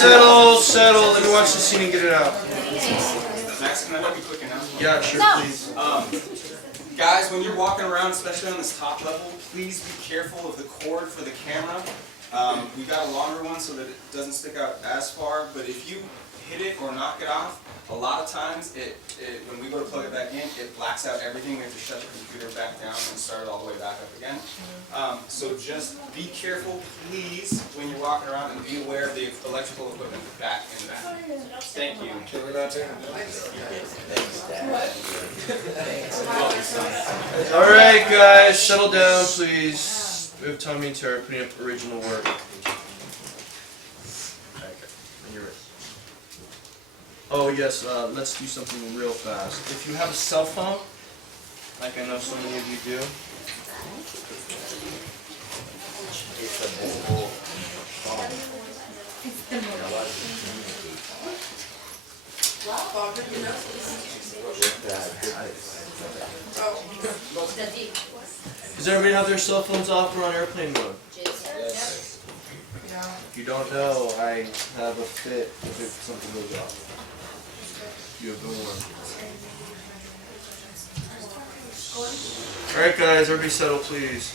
Settle. Let me watch the scene and get it out. Max, can I make a quick announcement? Yeah, sure, please. Guys, when you're walking around, especially on this top level, please be careful of the cord for the camera. We got a longer one so that it doesn't stick out as far, but if you hit it or knock it off, a lot of times when we go to plug it back in, it blacks out everything. We have to shut the computer back down and start it all the way back up again. So just be careful, please, when you're walking around, and be aware of the electrical equipment back in the back. Thank you. Alright, guys, settle down, please. We have Tommy and Tara putting up original work. Oh yes, let's do something real fast. If you have a cell phone, like I know so many of you do, does everybody have their cell phones off or on airplane mode? If you don't know, I have a fit if something goes off. You have been warned. Alright guys, everybody settle please.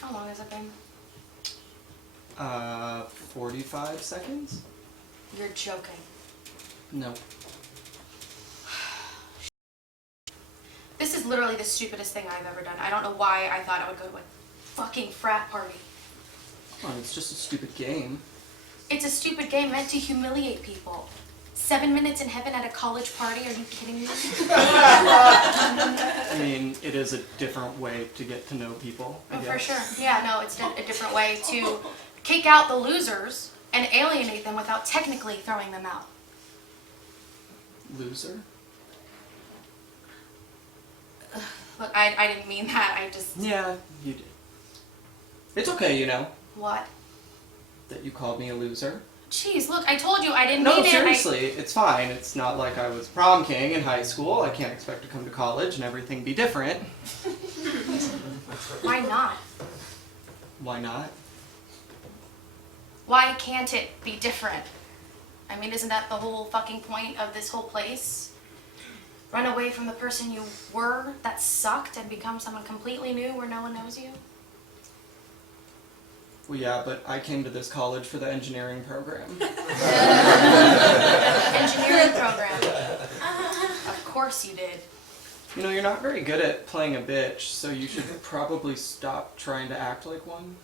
How long has it been? 45 seconds? You're joking. No. This is literally the stupidest thing I've ever done. I don't know why I thought I would go to a fucking frat party. Come on, it's just a stupid game. It's a stupid game meant to humiliate people. 7 minutes in heaven at a college party? Are you kidding me? I mean, it is a different way to get to know people, I guess. For sure. Yeah, no, it's a different way to kick out the losers and alienate them without technically throwing them out. Loser? Look, I didn't mean that. I just... Yeah, you did. It's okay, you know, What? that you called me a loser. Jeez, look, I told you I didn't No, mean it. seriously, it's fine. It's not like I was prom king in high school. I can't expect to come to college and everything be different. Why not? Why not? Why can't it be different? I mean, isn't that the whole fucking point of this whole place? Run away from the person you were that sucked and become someone completely new where no one knows you? Well, yeah, but I came to this college for the engineering program. Engineering program. Of course you did. You know, you're not very good at playing a bitch, so you should probably stop trying to act like one.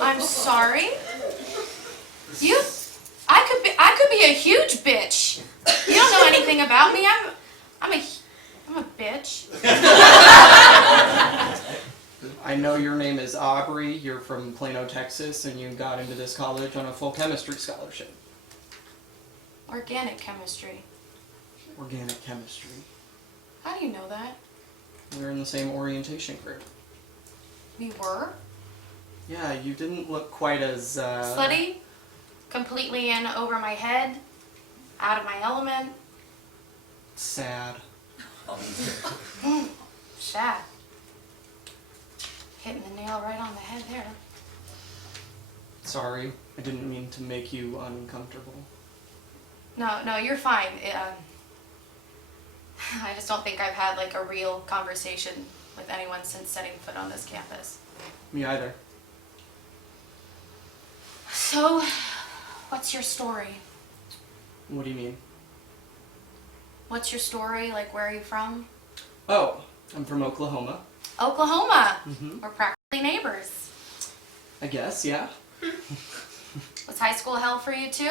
I'm sorry? I could be a huge bitch. You don't know anything about me. I'm a bitch. I know your name is Aubrey, you're from Plano, Texas, and you got into this college on a full chemistry scholarship. Organic chemistry. Organic chemistry. How do you know that? We're in the same orientation group. We were? Yeah, you didn't look quite as, Slutty? Completely in over my head? Out of my element? sad. Sad. Hitting the nail right on the head there. Sorry, I didn't mean to make you uncomfortable. No, you're fine. I just don't think I've had like a real conversation with anyone since setting foot on this campus. Me either. So, what's your story? What do you mean? What's your story? Like, where are you from? Oh, I'm from Oklahoma. Oklahoma. Mm-hmm. We're practically neighbors. I guess, yeah. Was high school hell for you too?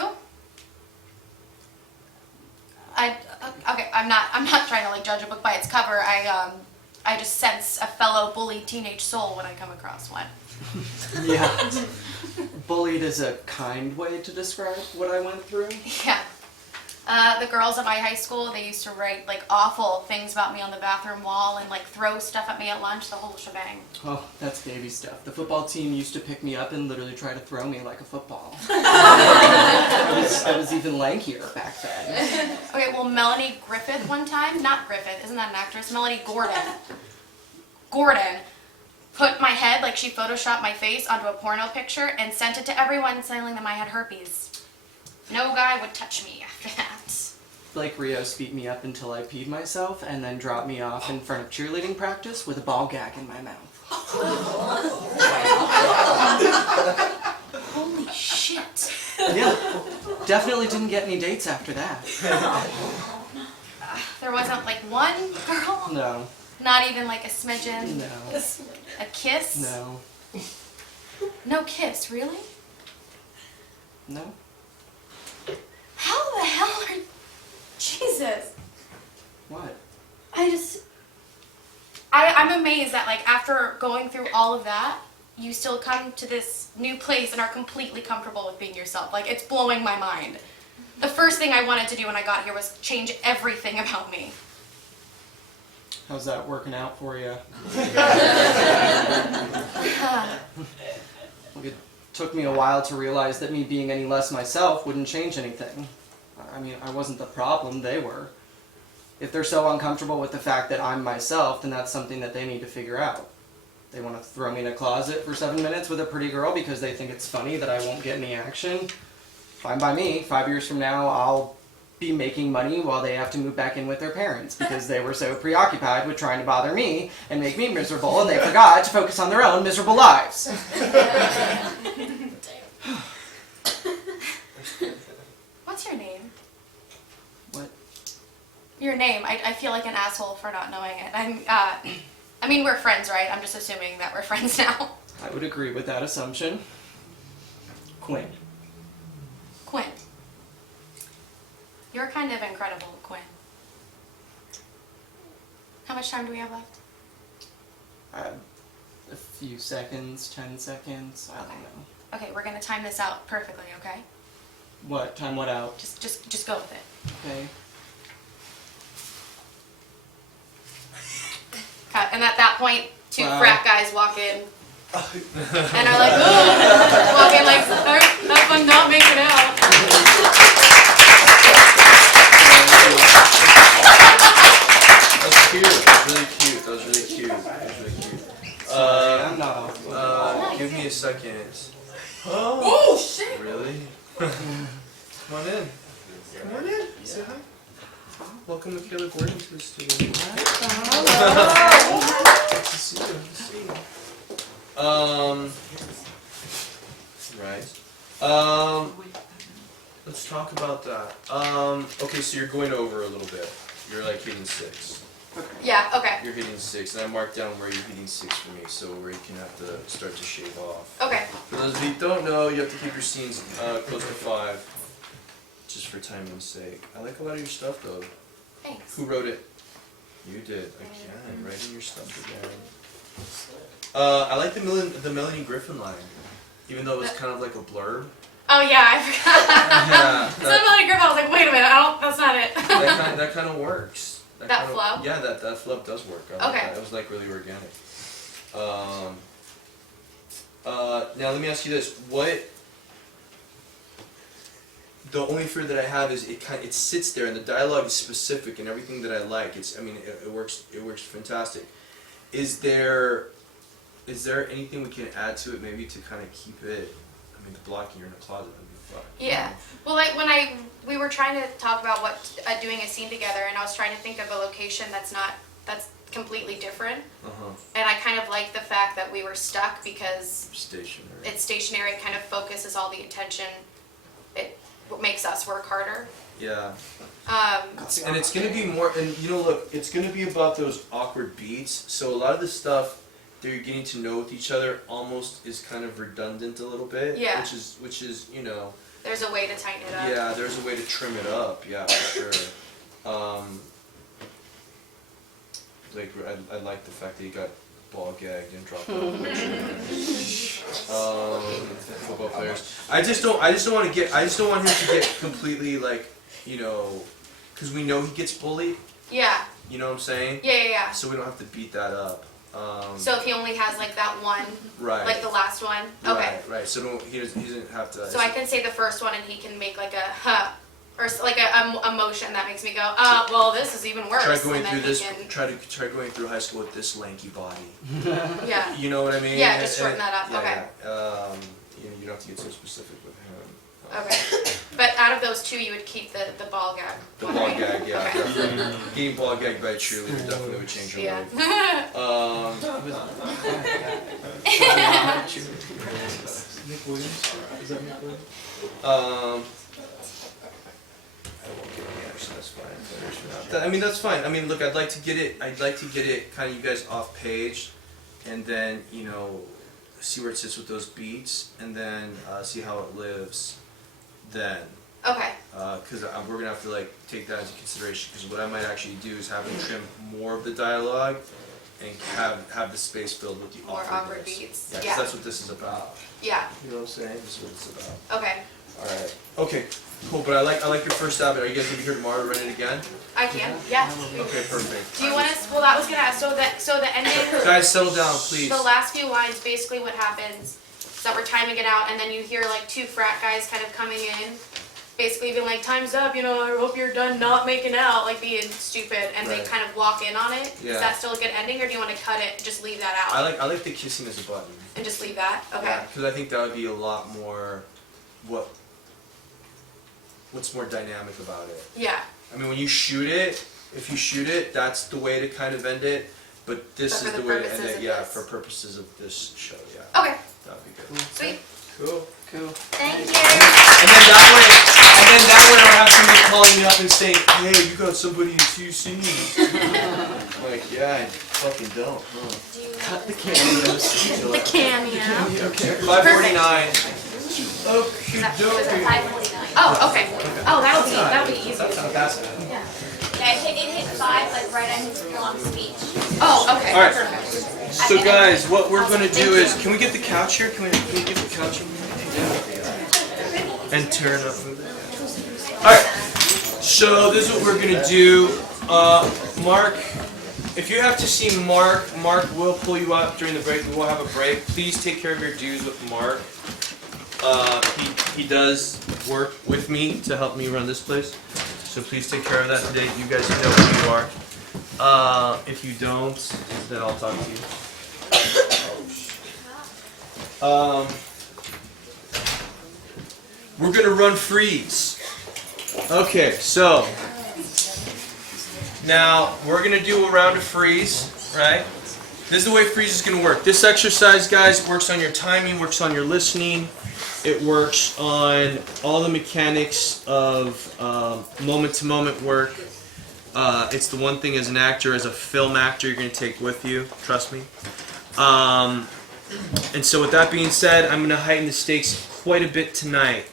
Okay, I'm not trying to like judge a book by its cover. I just sense a fellow bullied teenage soul when I come across one. Yeah. Bullied is a kind way to describe what I went through. Yeah. The girls at my high school, they used to write like awful things about me on the bathroom wall and like throw stuff at me at lunch, the whole shebang. Oh, that's baby stuff. The football team used to pick me up and literally try to throw me like a football. I was even lankier back then. Okay, well, Melanie Griffith one time, not Griffith, isn't that an actress? Melanie Gordon. Gordon put my head, like she photoshopped my face onto a porno picture and sent it to everyone saying that I had herpes. No guy would touch me after that. Blake Rios beat me up until I peed myself and then dropped me off in front of cheerleading practice with a ball gag in my mouth. Holy shit. Yeah, definitely didn't get any dates after that. There wasn't like one girl? No, Not even like a smidgen? no, A kiss? no, No kiss, really? no. How the hell are you? Jesus. What? I'm amazed that like after going through all of that, you still come to this new place and are completely comfortable with being yourself. Like, it's blowing my mind. The first thing I wanted to do when I got here was change everything about me. How's that working out for you? Look, it took me a while to realize that me being any less myself wouldn't change anything. I mean, I wasn't the problem, they were. If they're so uncomfortable with the fact that I'm myself, then that's something that they need to figure out. They want to throw me in a closet for 7 minutes with a pretty girl because they think it's funny that I won't get any action. Fine by me. 5 years from now, I'll be making money while they have to move back in with their parents because they were so preoccupied with trying to bother me and make me miserable, and they forgot to focus on their own miserable lives. What's your name? What? Your name. I feel like an asshole for not knowing it. I mean, we're friends, right? I'm just assuming that we're friends now. I would agree with that assumption. Quinn. Quinn. You're kind of incredible, Quinn. How much time do we have left? A few seconds, 10 seconds, I don't know. Okay, we're gonna time this out perfectly, okay? What? Time what out? Just go with it. Okay. Cut. And at that point, two Wow. frat guys walk in and are like, ooh, walk in like, have fun not making out. That's cute. That's really cute. That was really cute. That was really cute. I'm not off. Give me a second. Oh shit! Really? Come on in. Come on in. Say hi. Welcome Michaela Gordon to the studio. Good to see you. Good to see you. Right. Let's talk about that. Okay, so you're going over a little bit. You're like hitting 6. Yeah, okay. You're hitting 6, and I marked down where you're hitting 6 for me, so where you can have to start to shave off. Okay. For those of you who don't know, you have to keep your scenes close to 5, just for timing's sake. I like a lot of your stuff, though. Thanks. Who wrote it? You did. Again, writing your stuff again. I like the Melanie Griffin line, even though it was kind of like a blurb. Oh yeah, I forgot. Yeah, So Melanie Griffith, I was like, wait a minute, that's not it. that kind of works. That flow? Yeah, that flow does work. I like Okay. that. It was like really organic. Now let me ask you this: the only fear that I have is it sits there and the dialogue is specific and everything that I like. It works fantastic. Is there anything we can add to it maybe to kind of keep it? I mean, the blocking you're in a closet would be fun. Yeah. Well, like when we were trying to talk about doing a scene together, and I was trying to think of a location that's completely different. And I kind of like the fact that we were stuck because Stationary. it's stationary. It kind of focuses all the attention. It makes us work harder. Yeah. Um, And it's gonna be more, and look, it's gonna be about those awkward beats. So a lot of the stuff that you're getting to know with each other almost is kind of redundant a little bit. Yeah. Which is there's a way to tighten it up. yeah, there's a way to trim it up. Yeah, for sure. Like I like the fact that you got ball gagged and dropped out of the picture. Football players. I just don't want him to get completely like you know, because we know he gets bullied. Yeah. You know what I'm saying? Yeah. So we don't have to beat that up. So if he only has like that one, Right. like the last one, okay. Right. So he doesn't have to. So I can say the first one, and he can make like a huh, or like a motion that makes me go, well, this is even worse. Try going and then through he this. can, Try going through high school with this lanky body. yeah. You know what I mean? Yeah, just shorten that up. Yeah, Okay. Yeah. You know, you don't have to get so specific with him. Okay. But out of those two, you would keep the ball gag. The one, ball right? gag, yeah. Okay. Definitely. Getting ball gagged by a cheerleader definitely would change your Yeah. life. Nick Williams? Is that Nick Williams? I won't get any answer, that's fine. I mean, that's fine. I mean, look, I'd like to get it kind of you guys off page, and then, you know, see where it sits with those beats, and then see how it lives then. Okay. Because we're gonna have to like take that into consideration. Because what I might actually do is have him trim more of the dialogue, and have the space filled with the More awkward awkwardness. beats. Yeah, 'cause Yeah. that's what this is about. Yeah. You know what I'm saying? This is what it's about. Okay. All right. Okay. Cool. But I like your first stab at it. Are you guys gonna be here tomorrow to run it again? I can. Yeah. Okay. Perfect. Do you want us? Well, that was gonna ask. So the ending. Guys, settle down, please. The last few lines, basically what happens is that we're timing it out, and then you hear like two frat guys kind of coming in, basically being like, "Time's up, you know, I hope you're done not making out," like being stupid, and Right. they kind of walk in on it. Yeah. Is that still a good ending, or do you want to cut it, just leave that out, I like the kissing as a button. and just leave that? Okay. Because I think that would be a lot more. What's more dynamic about it? Yeah. I mean, when you shoot it, if you shoot it, that's the way to kind of end it. But this But is for the the way to end purposes it. of Yeah, this. for purposes of this show. Yeah, Okay. that'd be good. Sweet. Cool. Cool. Thank you. And then that way, I don't have somebody calling me up and saying, "Hey, you got somebody in 2 scenes." Like, yeah, I fucking don't. Huh? Cut the cameos. The cameo. Okay. 5:49. Is Okay, that dokie. 5:49? Oh, okay. Oh, that'll be easy. That's not bad. Yeah, it hit 5, like right on his long speech. Oh, okay. All right. Perfect. So guys, what we're gonna do is, can we get the couch here? Can we get the couch here? And turn up. Alright, so this is what we're gonna do. Mark, if you have to see Mark will pull you up during the break. We will have a break. Please take care of your dues with Mark. He does work with me to help me run this place. So please take care of that today. You guys know who you are. If you don't, then I'll talk to you. We're gonna run freeze. Okay, so now we're gonna do a round of freeze, right? This is the way freeze is gonna work. This exercise, guys, works on your timing, works on your listening. It works on all the mechanics of moment-to-moment work. It's the one thing as an actor, as a film actor, you're gonna take with you. Trust me. And so with that being said, I'm gonna heighten the stakes quite a bit tonight.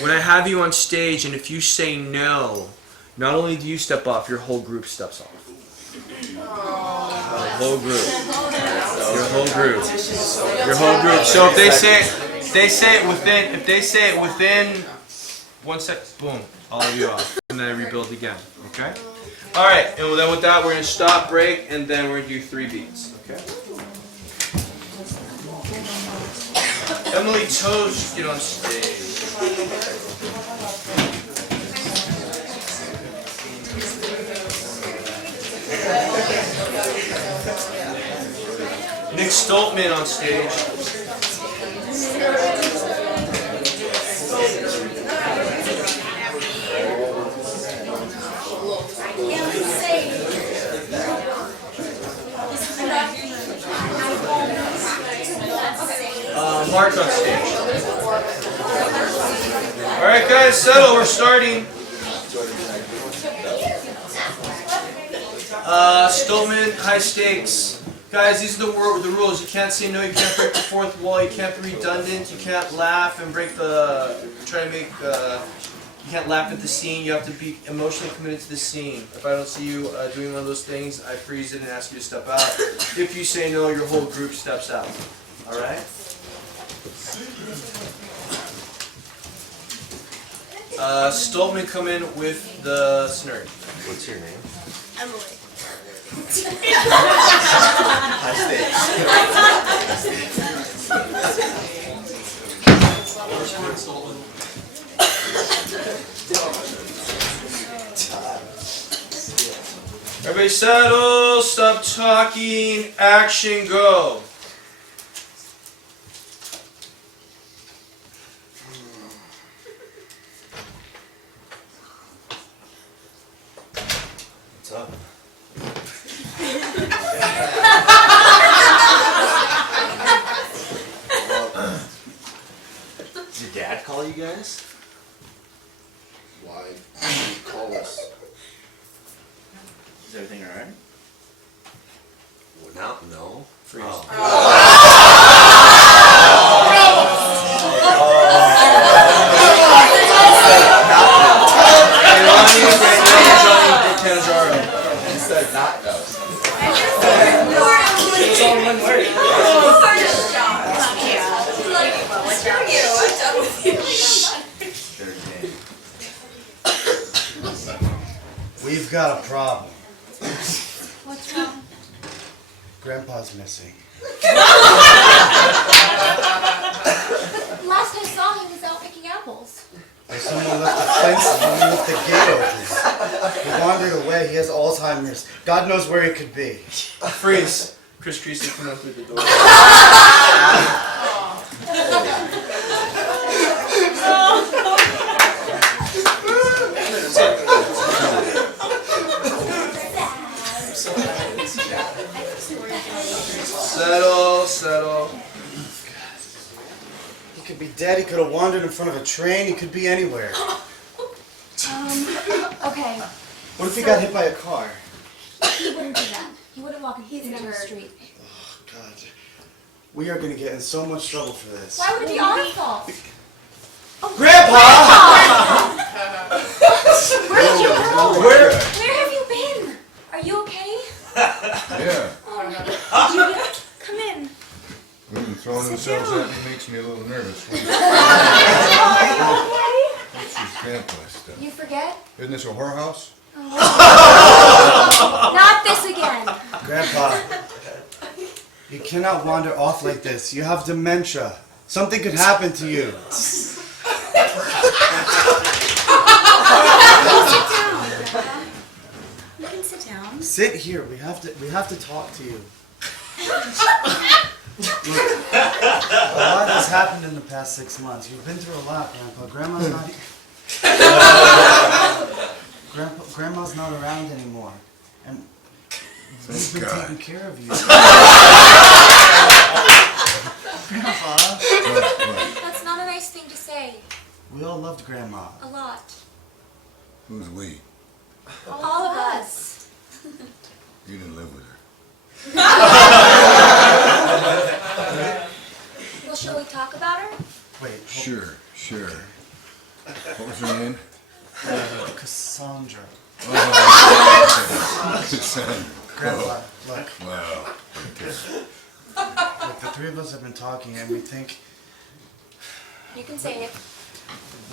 When I have you on stage, and if you say no, not only do you step off, your whole group steps off. The whole group. Your whole group. Your whole group. So if they say it within 1 second, boom, all of you off, and then I rebuild again. Okay. All right, and then with that, we're gonna stop, break, and then we're gonna do 3 beats. Okay. Emily Toast, get on stage. Nick Stoltman on stage. Mark on stage. All right, guys, settle. We're starting. Stoltman, high stakes. Guys, these are the rules. You can't say no. You can't break the fourth wall. You can't be redundant. You can't laugh and you can't laugh at the scene. You have to be emotionally committed to the scene. If I don't see you doing one of those things, I freeze it and ask you to step out. If you say no, your whole group steps out. All right? Stoltman, come in with the scenario. What's your name? Emily. High Everybody settle, stop talking, action, go. What's up? Did your dad call you guys? Why call us? Is everything alright? Well, no. Freeze. Instead, not no. It's all one word. I'm done with you. We've got a problem. What's wrong? Grandpa's missing. Last I saw him was out picking apples. Someone left the fence, someone left the gate open. He wandered away, he has Alzheimer's. God knows where he could be. Freeze. Chris Creasy, come out through the door. Settle. He could be dead, he could have wandered in front of a train, he could be anywhere. Okay. What if he got hit by a car? He wouldn't do that. He wouldn't walk into the street. God, we are gonna get in so much trouble for this. Why would it be our fault? Grandpa! Where did you go? Where? Where have you been? Are you okay? Yeah, Oh, come in. women throwing themselves at me makes me a little nervous. What's this grandpa stuff? You forget? Isn't this a whorehouse? Not this again. Grandpa, you cannot wander off like this. You have dementia. Something could happen to you. You can sit down. Sit here. We have to talk to you. Look, a lot has happened in the past 6 months. You've been through a lot, Grandpa. Grandma's not around anymore, and we've been God. taking care of you. Grandpa, That's not a nice thing to say. we all loved Grandma. A lot. Who's we? All of us. You didn't live with her. Well, shall we talk about her? Wait, Sure. What was her name? Cassandra. Cassandra. Grandpa, look, Wow. look, the three of us have been talking, and we think You can say it.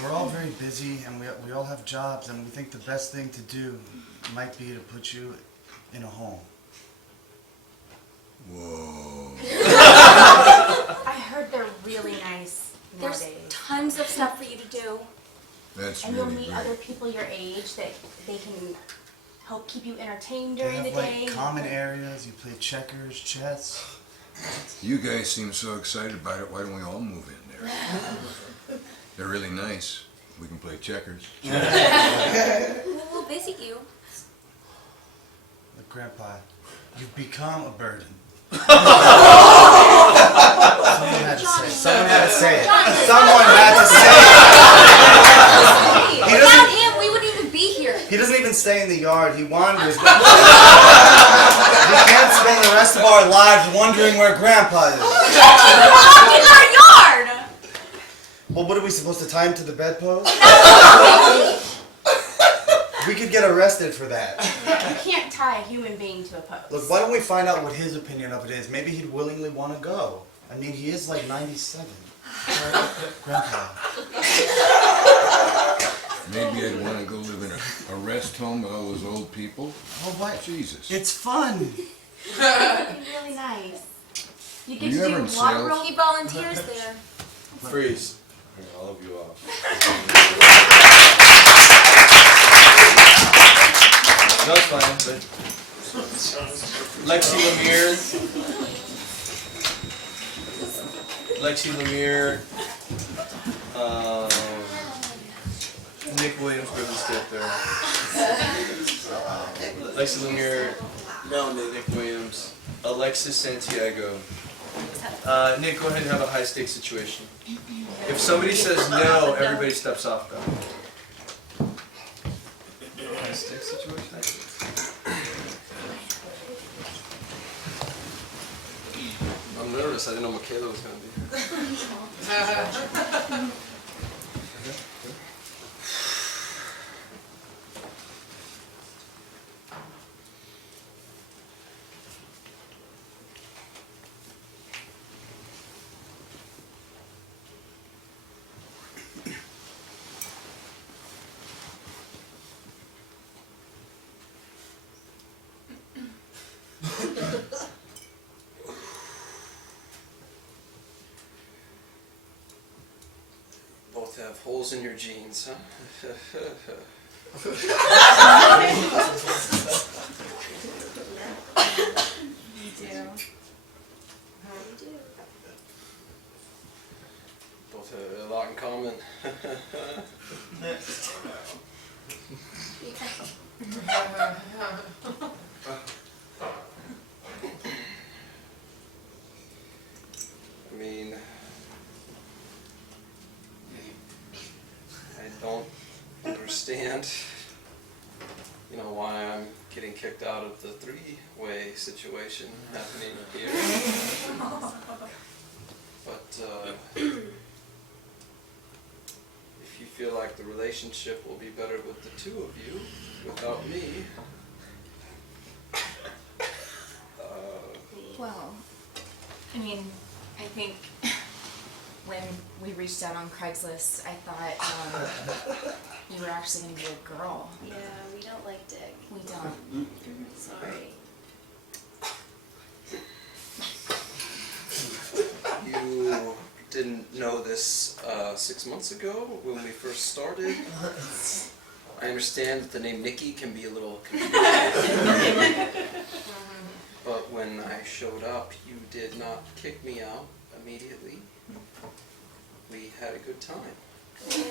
we're all very busy, and we all have jobs, and we think the best thing to do might be to put you in a home. Whoa. I heard they're really nice There's nowadays. tons of stuff for you to do. That's And you'll really meet great. other people your age that they can help keep you entertained They during have the day. like common areas. You play checkers, chess. You guys seem so excited about it. Why don't we all move in there? They're really nice. We can play checkers. We'll visit you. Look, Grandpa, you've become a burden. Someone had to say it. Someone had to say it. He Without doesn't. him, we wouldn't even be here. He doesn't even stay in the yard. He wanders. We can't spend the rest of our lives wondering where Grandpa is. Walk in our yard! Well, what are we supposed to tie him to the bedpost? We could get arrested for that. You can't tie a human being to a post. Look, why don't we find out what his opinion of it is? Maybe he'd willingly want to go. I mean, he is like 97. Grandpa. Maybe I'd want to go live in a rest home with all those old people. Oh, what? Jesus. It's fun. Really nice. You Were get you to ever do in water sales? roll. He volunteers there. Freeze. All of you off. No, it's fine, but Lexi Lemire, Nick Williams, Ribbon Step there. Lexi Lemire, no, Nick Williams, Alexis Santiago. Nick, go ahead and have a high stakes situation. If somebody says no, everybody steps off though. High stakes situation? I'm nervous. I didn't know Michaela was going to be here. Both have holes in your jeans, huh? You do. Both have a lot in common. I mean, I don't understand, why I'm getting kicked out of the three-way situation happening here. But if you feel like the relationship will be better with the two of you without me, Well, I mean, I think when we reached out on Craigslist, I thought you were actually going to be a girl. Yeah, we don't like Dick. We don't. Sorry. you didn't know this 6 months ago when we first started. I understand that the name Nikki can be a little confusing. But when I showed up, you did not kick me out immediately. We had a good time. We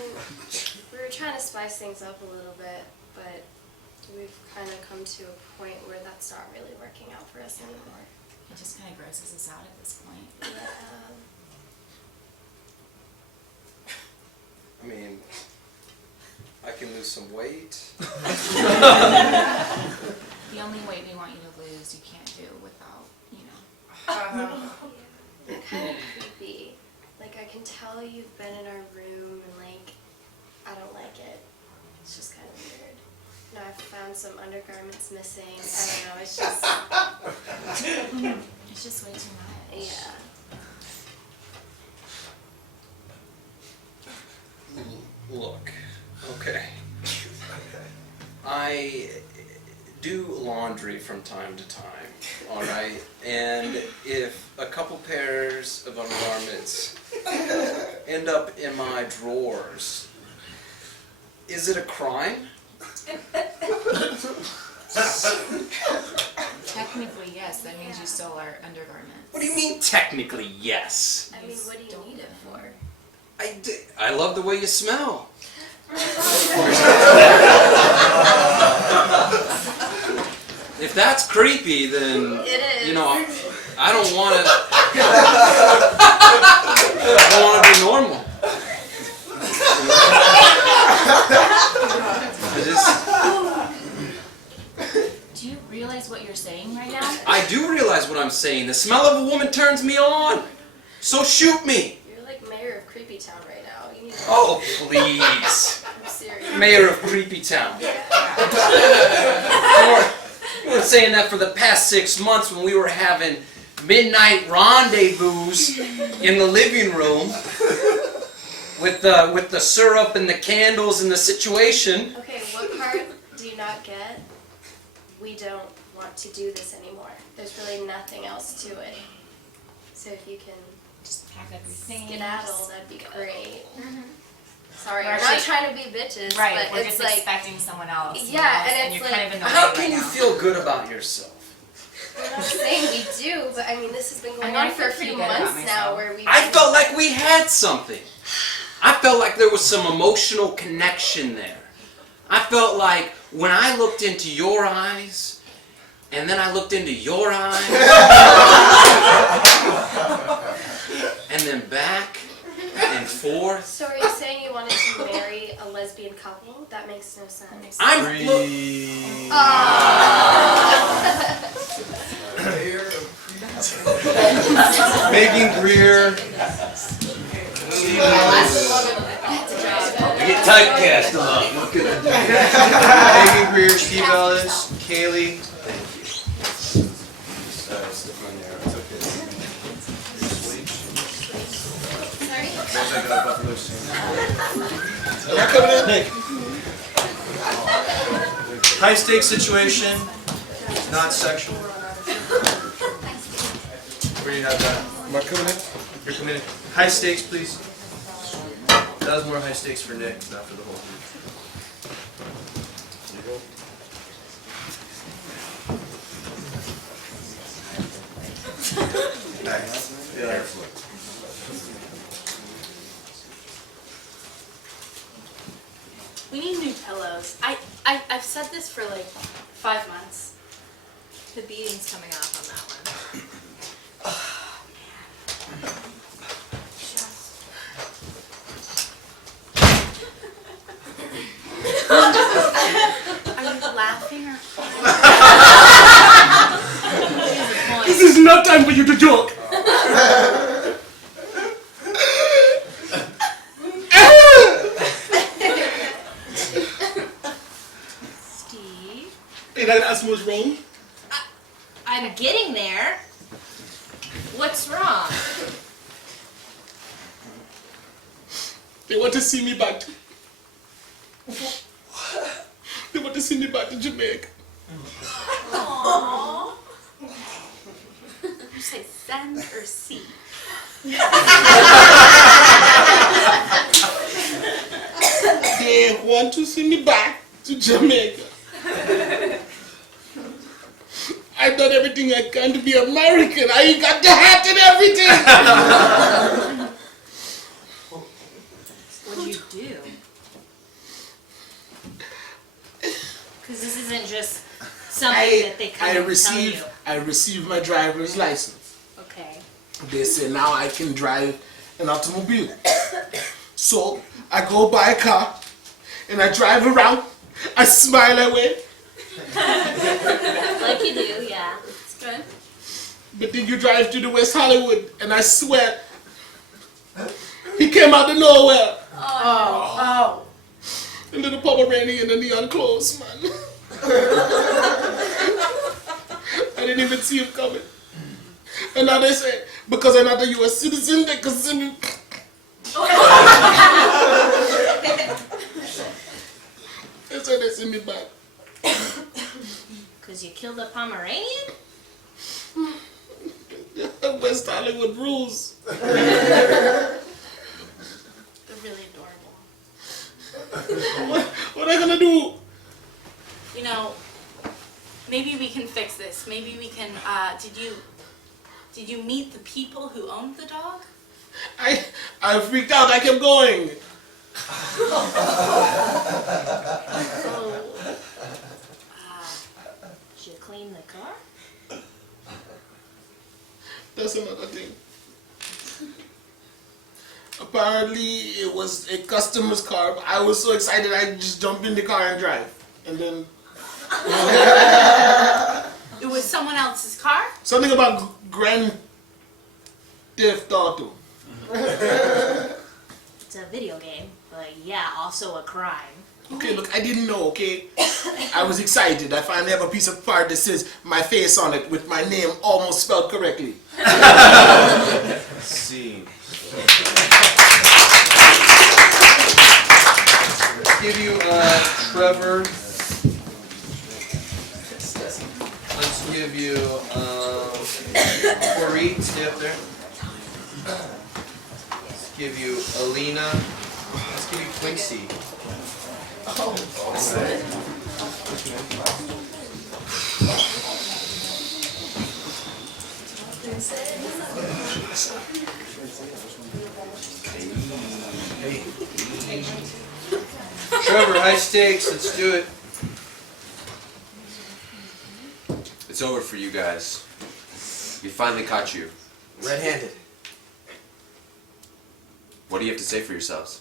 were trying to spice things up a little bit, but we've kind of come to a point where that's not really working out for us anymore. It just kind of grosses us out at this point. Yeah. I mean, I can lose some weight. The only weight we want you to lose, you can't do without, You're kind of creepy. Like, I can tell you've been in our room and, like, I don't like it. It's just kind of weird. Now I've found some undergarments missing. I don't know, it's just... It's just way too much. Yeah. Look, okay. I do laundry from time to time, alright? And if a couple pairs of undergarments end up in my drawers, is it a crime? Technically, yes. That means you stole our undergarments. What do you mean, technically, yes? I mean, what do you need it for? I love the way you smell. If that's creepy, then It is. I don't want to. I want to be normal. Do you realize what you're saying right now? I do realize what I'm saying. The smell of a woman turns me on. So shoot me. You're like mayor of Creepy Town right now. You need to... Oh, please. I'm serious. Mayor of Creepy Town. You were saying that for the past 6 months when we were having midnight rendezvous in the living room. with the syrup and the candles and the situation. Okay, what part do you not get? We don't want to do this anymore. There's really nothing else to it. So if you can Just pack everything. skedaddle, that'd be great. Sorry, We're I'm not actually- trying to be bitches, Right, but we're it's just like, expecting someone else. Yeah, and it's you're like- kind of in the How way can right you now. feel good about yourself? we're not saying we do, but I mean, this has been going I on for a feel pretty few good about months now myself. where we I felt like we had something. I felt like there was some emotional connection there. I felt like when I looked into your eyes, and then I looked into your eyes, and then back and forth. So are you saying you wanted to marry a lesbian couple? That makes no sense. I'm look, Breathe. Megan Greer. I get typecast a lot. What can I do? Megan Greer, Steve Ellis, Kaylee. Stuff on there. It's okay. There's like a Buffalo High stakes situation, not sexual. Where do you have that? Am I coming in? You're committed. High stakes, please. That was more high stakes for Nick, not for the whole group. Yeah. We need new pillows. I've said this for like 5 months. The beating's coming off on that one. Are you laughing or? This is not time for you to joke. Steve? Ain't I ask what's wrong? I'm getting there. What's wrong? They want to see me back. They want to see me back to Jamaica. Aww. You say send or see? They want to see me back to Jamaica. I've done everything I can to be American. I got the hat and everything. What'd you do? Because this isn't just something that they come and tell you. I received my driver's license. Okay. They say now I can drive an automobile. So I go buy a car and I drive around. I smile away. Like you do, yeah. It's good. But then you drive to the West Hollywood and I swear he came out of nowhere. Oh. A little Pomeranian in the neon clothes, man. I didn't even see him coming. And now they say, because I'm not a US citizen, they consider me. They say they send me back. Because you killed a Pomeranian? West Hollywood rules. They're really adorable. What are they gonna do? You know, maybe we can fix this. Maybe we can, did you meet the people who owned the dog? I freaked out. I kept going. Did you clean the car? That's another thing. Apparently, it was a customer's car. But I was so excited, I just jumped in the car and drive. And then It was someone else's car? something about Grand Theft Auto. It's a video game, but yeah, also a crime. Okay, look, I didn't know, okay? I was excited. I finally have a piece of card that says my face on it with my name almost spelled correctly. Scene. Trevor, let's give you, Corey, stay up there. Let's give you Alina. Let's give you Quincy. Trevor, high stakes, let's do it. It's over for you guys. We finally caught you. Red-handed. What do you have to say for yourselves?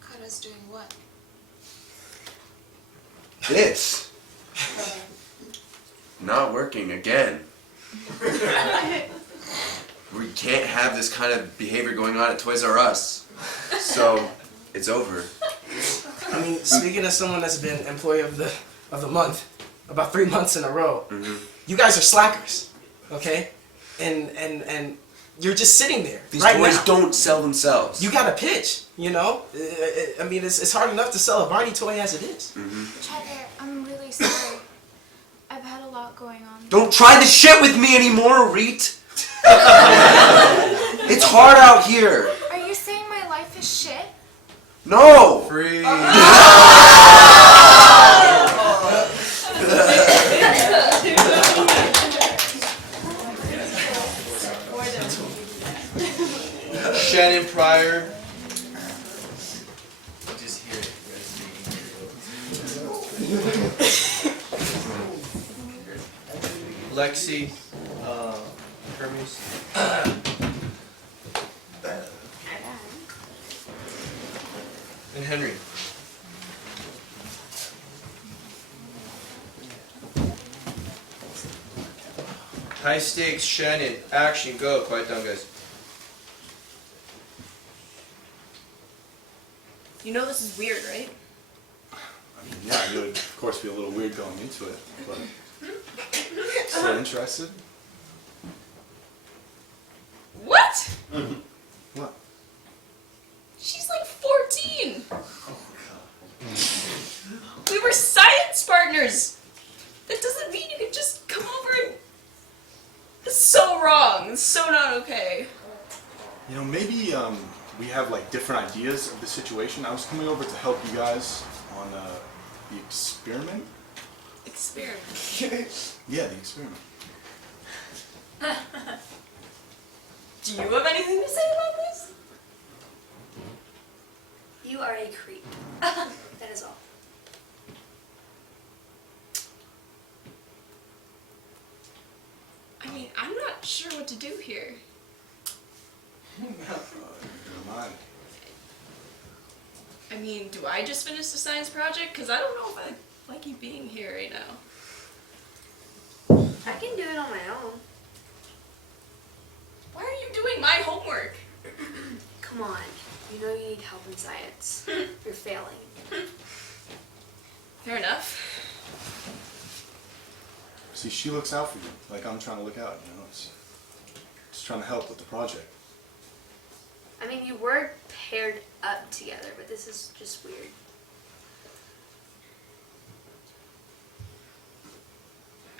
Caught us doing what? This. Not working again. We can't have this kind of behavior going on at Toys R Us. So, it's over. I mean, speaking as someone that's been employee of the month, about 3 months in a row, you guys are slackers, okay? And you're just sitting there. These right toys now. don't sell themselves. You got to pitch, you know? I mean, it's hard enough to sell a Barney toy as it is. Trevor, I'm really sorry. I've had a lot going on. Don't try this shit with me anymore, Reet! It's hard out here. Are you saying my life is shit? No! Free. Shannon Pryor. Just hear it. Lexi. Hermes. And Henry. High stakes, Shannon. Action, go. Quiet down, guys. You know this is weird, right? I mean, yeah, it would of course be a little weird going into it, but still interested? What? What? She's like 14! We were science partners! That doesn't mean you can just come over and... It's so wrong. It's so not okay. You know, maybe we have like different ideas of the situation. I was coming over to help you guys on the experiment. Experiment. Yeah, the experiment. Do you have anything to say about this? You are a creep. That is all. I mean, I'm not sure what to do here. Never mind. I mean, do I just finish the science project? Because I don't know if I like you being here right now. I can do it on my own. Why are you doing my homework? Come on. You know you need help in science. You're failing. Fair enough. See, she looks out for you, like I'm trying to look out, you know? Just trying to help with the project. I mean, you were paired up together, but this is just weird.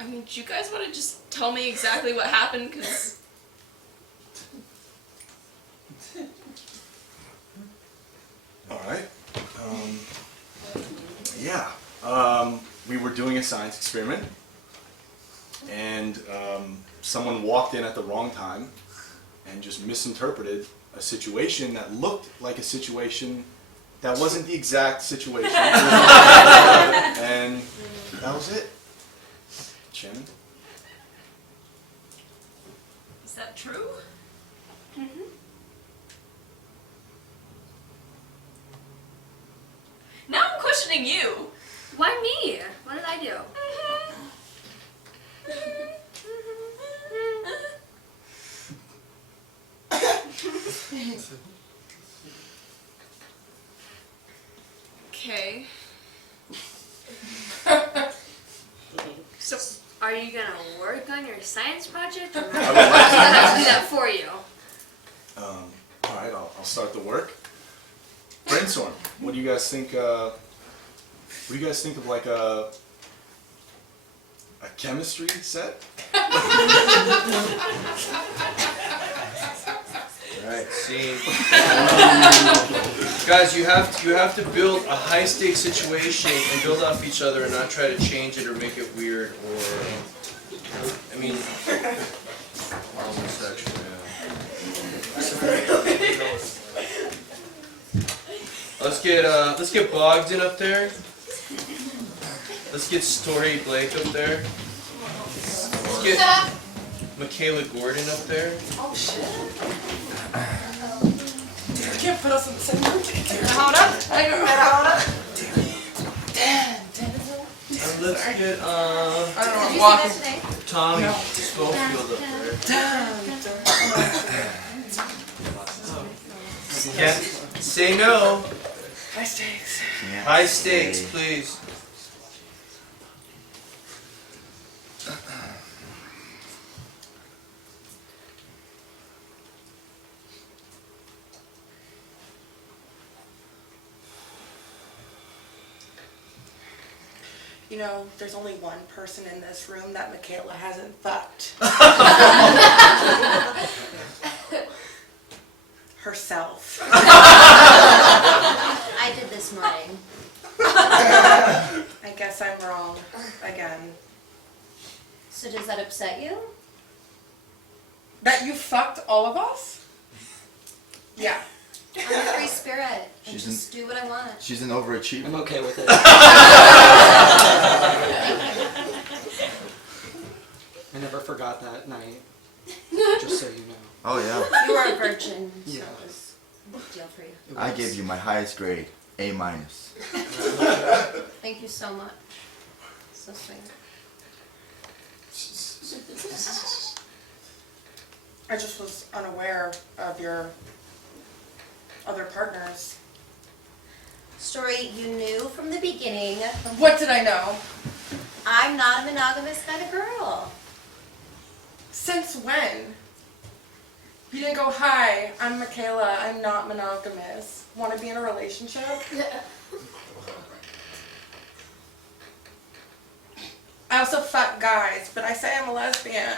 I mean, do you guys want to just tell me exactly what happened? Because... Alright. Yeah. We were doing a science experiment, and someone walked in at the wrong time and just misinterpreted a situation that looked like a situation that wasn't the exact situation. And that was it. Shannon? Is that true? Mm-hmm. Now I'm questioning you. Why me? What did I do? Okay. So, are you gonna work on your science project, or am I I would like to. gonna have to do that for you? Alright, I'll start the work. Brainstorm. What do you guys think What do you guys think of like a chemistry set? Alright, scene. Guys, you have to build a high stakes situation and build off each other and not try to change it or make it weird or I mean homosexual, yeah. Let's get Bogdan up there. Let's get Story Blake up there. Let's get Michaela Gordon up there. Oh shit. I can't put us in the same room together. Ahora. And let's get I don't know. Did you Walking. see that today? Tommy Schofield up there. Can't say no. High stakes. High stakes, please. You know, there's only one person in this room that Michaela hasn't fucked. Herself. I did this morning. I guess I'm wrong again. So does that upset you? That you fucked all of us? Yeah. I'm a free spirit. I She's just do what I want. She's an overachiever. I'm okay with it. I never forgot that night. Just so you know. Oh yeah. You were a virgin, so Yeah. it was a big deal for you. I gave you my highest grade, A-. Thank you so much. So sweet. I just was unaware of your other partners. Story, you knew from the beginning. What did I know? I'm not a monogamous kind of girl. Since when? You didn't go, hi, I'm Michaela, I'm not monogamous. Want to be in a relationship? I also fuck guys, but I say I'm a lesbian.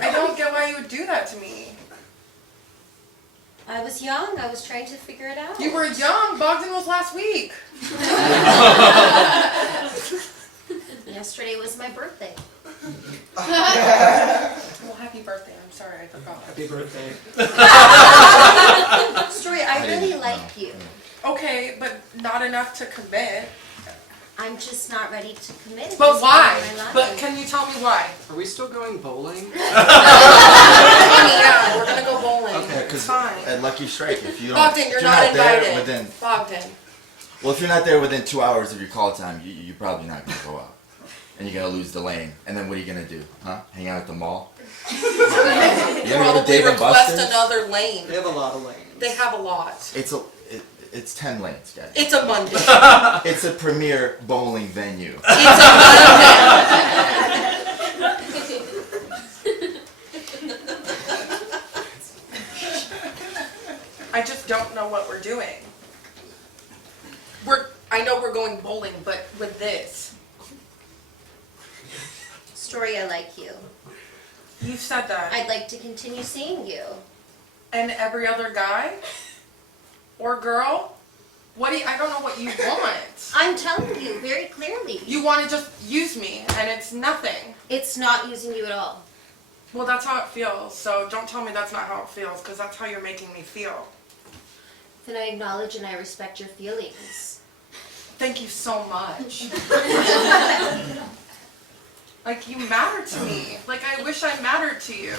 I don't get why you would do that to me. I was young. I was trying to figure it out. You were young. Bogdan was last week. Yesterday was my birthday. Well, happy birthday. I'm sorry, I forgot. Happy birthday. Story, I really like you. Okay, but not enough to commit. I'm just not ready to commit. at But this why? point in my life. But can you tell me why? Are we still going bowling? Yeah, we're gonna go bowling. Okay, It's fine. At Lucky Strike, if you don't, Bogdan, if you're you're not there invited. within, Bogdan. well, if you're not there within 2 hours of your call time, you're probably not gonna go out, and you're gonna lose the lane. And then what are you gonna do? Huh? Hang out at the mall? You gonna go to Probably Dave and request Buster's? another lane. They have a lot of lanes. They have a lot. It's 10 lanes, guys. It's a Monday. It's a premier bowling venue. It's a Monday. I just don't know what we're doing. I know we're going bowling, but with this. Story, I like you. You said that. I'd like to continue seeing you. And every other guy? Or girl? I don't know what you want. I'm telling you very clearly. You want to just use me, and it's nothing. It's not using you at all. Well, that's how it feels, so don't tell me that's not how it feels, because that's how you're making me feel. Then I acknowledge and I respect your feelings. Thank you so much. Like, you matter to me. Like, I wish I mattered to you.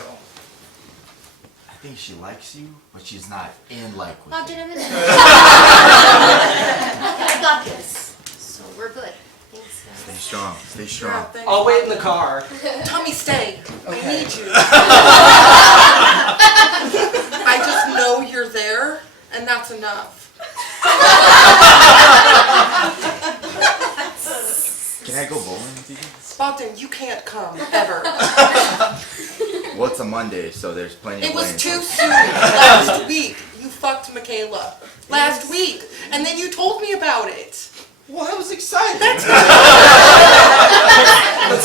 I think she likes you, but she's not in like with Bogdan, you. I'm in it. I got this. So we're good. Thanks, guys. Stay strong. Stay strong. I'll wait in the car. Tommy, stay. Okay. I need you. I just know you're there, and that's enough. Can I go bowling with you guys? Bogdan, you can't come, ever. Well, it's a Monday, so there's plenty It of was lanes. too soon. Last week, you fucked Michaela. Last week. And then you told me about it. Well, I was excited. That's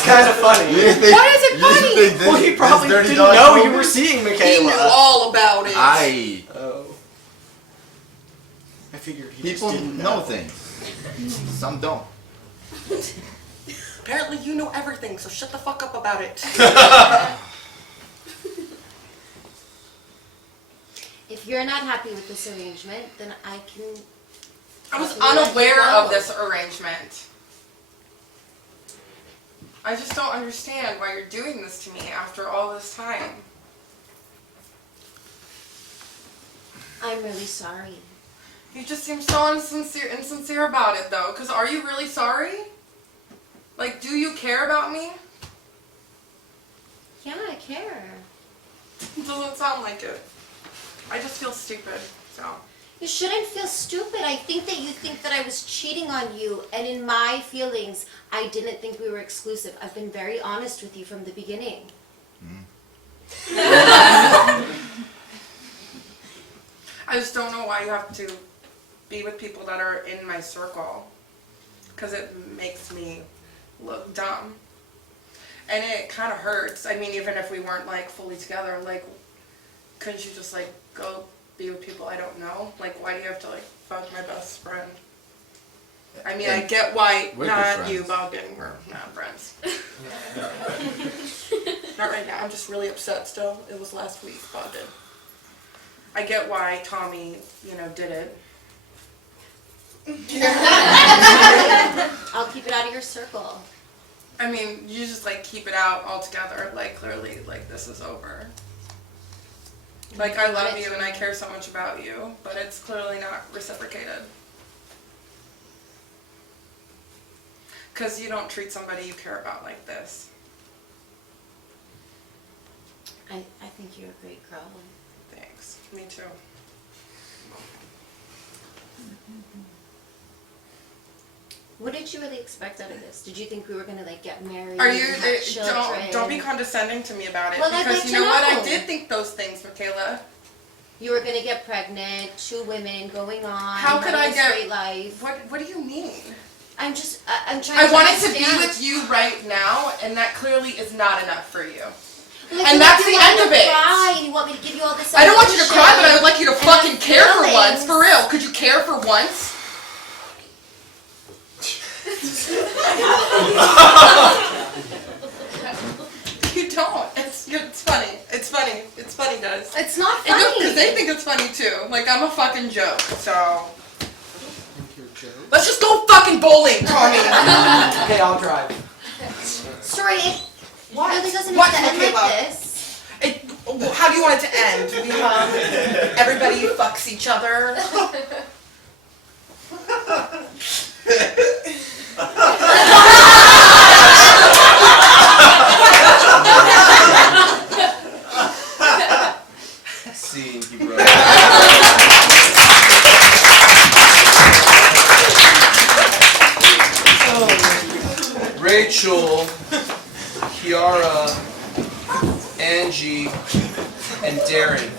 kind of funny. Why is it funny? Well, he probably didn't know you were seeing Michaela. He knew all about it. Oh. I figured he People just didn't know things. Some don't. Apparently you know everything, so shut the fuck up about it. If you're not happy with this arrangement, then I can... I was can let you unaware go. of this arrangement. I just don't understand why you're doing this to me after all this time. I'm really sorry. You just seem so insincere about it, though. Because are you really sorry? Like, do you care about me? Yeah, I care. It doesn't sound like it. I just feel stupid, so. You shouldn't feel stupid. I think that you think that I was cheating on you, and in my feelings, I didn't think we were exclusive. I've been very honest with you from the beginning. I just don't know why you have to be with people that are in my circle. Because it makes me look dumb. And it kind of hurts. I mean, even if we weren't, like, fully together, like, couldn't you just, like, go be with people I don't know? Like, why do you have to, like, fuck my best friend? I mean, I get why We're good not you, friends. Bogdan, we're not friends. Not right now. I'm just really upset still. It was last week, Bogdan. I get why Tommy, did it. I'll keep it out of your circle. I mean, you just, like, keep it out altogether. Like, clearly, like, this is over. Like, I love you and I care so much about you, but it's clearly not reciprocated. Because you don't treat somebody you care about like this. I think you're a great girl. Thanks. Me too. What did you really expect out of this? Did you think we were gonna, like, get married? Are you, and have children? don't be condescending to me about it. Well, I'd because like you to know what? I know. did think those things, Michaela. You were gonna get pregnant, 2 women going on. How could having I a get- straight life? What do you mean? I'm trying I to wanted to be understand. with you right now, and that clearly is not enough for you. Well, if And you that's want the me end to of it. Cry and you want me to give you all this I don't want you to cry, but I would like you to emotion fucking and care for once. feelings. For real. Could you care for once? You don't. It's funny. It's funny. It's funny, guys. It's not funny. Because they think it's funny too. Like, I'm a fucking joke, so. Let's just go fucking bowling, Tommy. Okay, I'll drive. Sorry, it really doesn't What, have to end Michaela? like this. How do you want it to end? Everybody fucks each other. Scene, he broke. Rachel, Kiara, Angie, and Darren.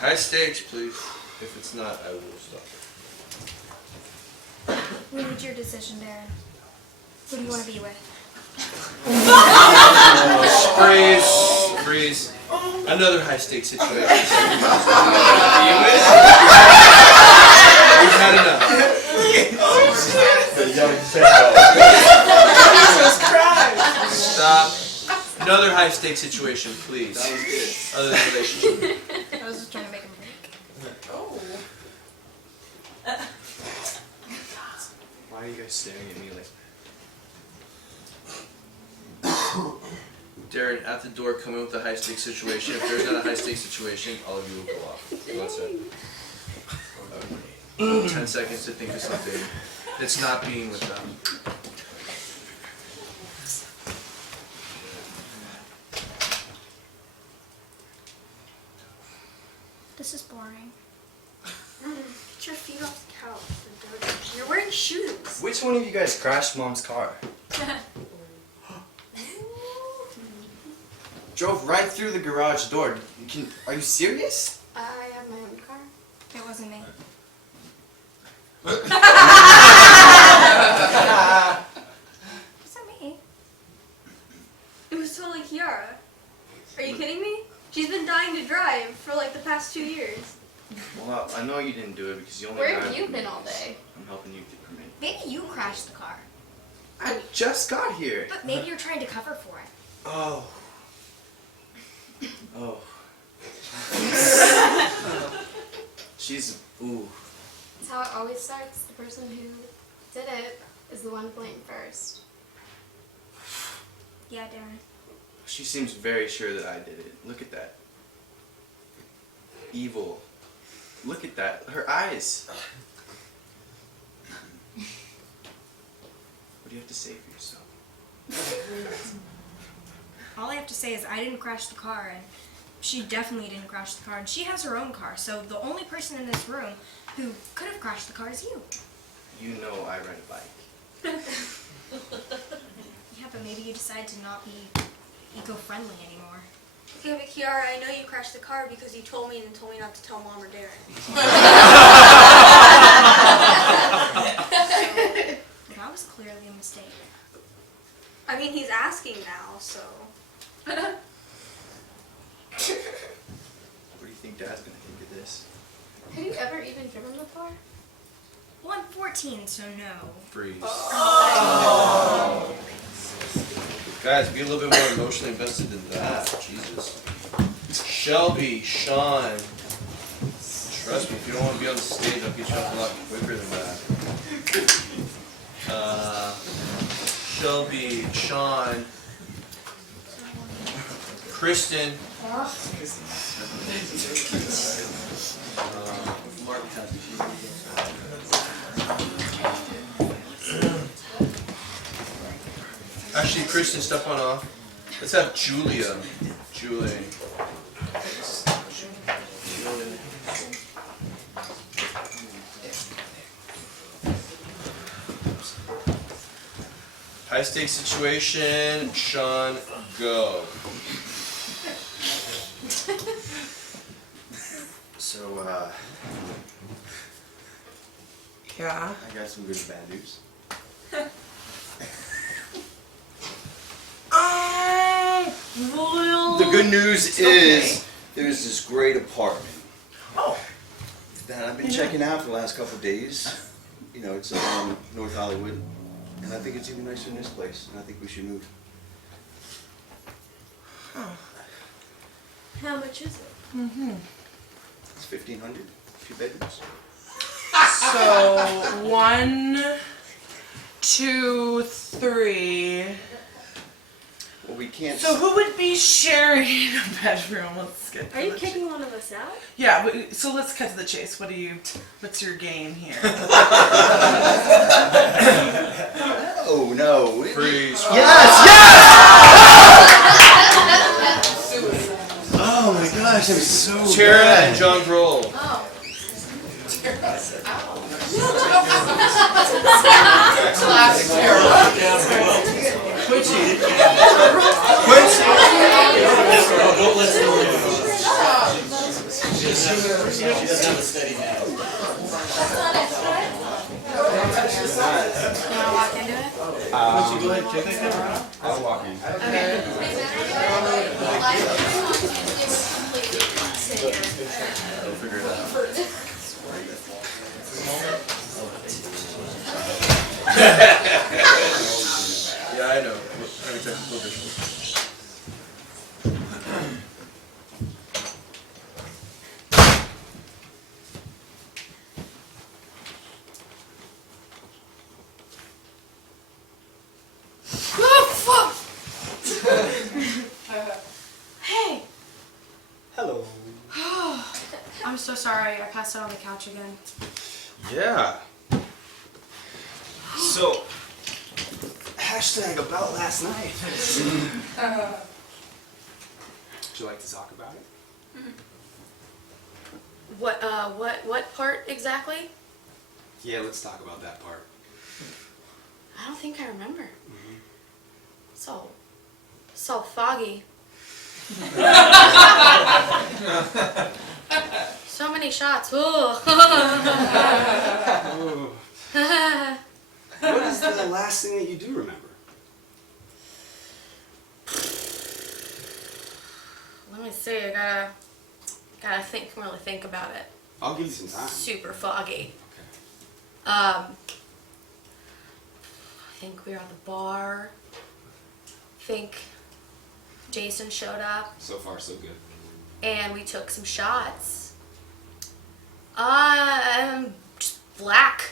High stakes, please. If it's not, I will stop. We need your decision, Darren. Who do you want to be with? Freeze. Freeze. Another high stakes situation. We've had enough. Jesus Christ! Stop. Another high stakes situation, please. Other than relationship. I was just trying to make him break. Why are you guys staring at me like? Darren, at the door, come in with a high stakes situation. If there's not a high stakes situation, all of you will go off. Go outside. 10 seconds to think of something that's not being with them. boring. Get your feet off the couch. They're dirty. You're wearing shoes. Which one of you guys crashed Mom's car? Drove right through the garage door. Are you serious? I have my own car. It wasn't me. Was that me? It was totally Kiara. Are you kidding me? She's been dying to drive for like the past 2 years. Well, I know you didn't do it because you only Where have drive- you been all day? I'm helping you get permit. Maybe you crashed the car. I just got here. But maybe you're trying to cover for it. Oh. Oh. She's, ooh. That's how it always starts. The person who did it is the one blamed first. Yeah, Darren. She seems very sure that I did it. Look at that. Evil. Look at that. Her eyes. What do you have to say for yourself? All I have to say is I didn't crash the car, and she definitely didn't crash the car, and she has her own car, so the only person in this room who could have crashed the car is you. You know I ride a bike. Yeah, but maybe you decide to not be eco-friendly anymore. Okay, but Kiara, I know you crashed the car because you told me and told me not to tell Mom or Darren. That was clearly a mistake. I mean, he's asking now, so. What do you think Dad's gonna think of this? Have you ever even driven before? Well, I'm 14, so no. Freeze. Oh. Guys, be a little bit more emotionally invested than that. Jesus. Shelby, Sean. Trust me, if you don't want to be on the stage, I'll get you up a lot quicker than that. Shelby, Sean, Kristen. Actually, Kristen, step on off. Let's have Julia. Julie. High stakes situation. Sean, go. So, Yeah. I got some good and bad news. The good news is there's this great apartment. Oh. That I've been checking out for the last couple of days. You know, it's North Hollywood. And I think it's even nicer than this place. And I think we should move. How much is it? It's $1,500. 2 bedrooms. So 1, 2, 3. Well, we can't. So who would be sharing a bedroom? Let's get. Are you kicking one of us out? Yeah, but, so let's cut to the chase. What's your game here? Oh no! Freeze. Yes! Oh my gosh, that was so Tara bad. and John Grohl. Oh. Classic Tara. Quincy. Quincy. Don't listen to her. She doesn't have a steady hand. You wanna walk into it? Quincy, go ahead, take that camera. I'll walk in. We'll figure it out. Yeah, I know. Having technical difficulties. Hey! Hello. I'm so sorry, I passed out on the couch again. Yeah. So, hashtag about last night. Would you like to talk about it? What part exactly? Yeah, let's talk about that part. I don't think I remember. So foggy. So many shots. Ooh. What is the last thing that you do remember? Let me see. I gotta really think about it. I'll give you some time. Super foggy. I think we were at the bar. I think Jason showed up So far, so good. and we took some shots. Just black.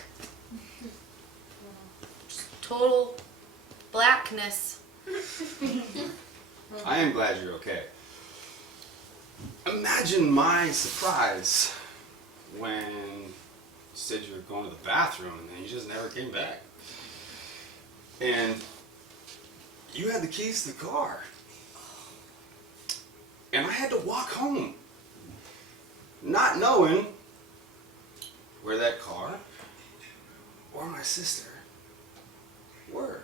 Just total blackness. I am glad you're okay. Imagine my surprise when you said you were going to the bathroom and then you just never came back. And you had the keys to the car. And I had to walk home, not knowing where that car or my sister were.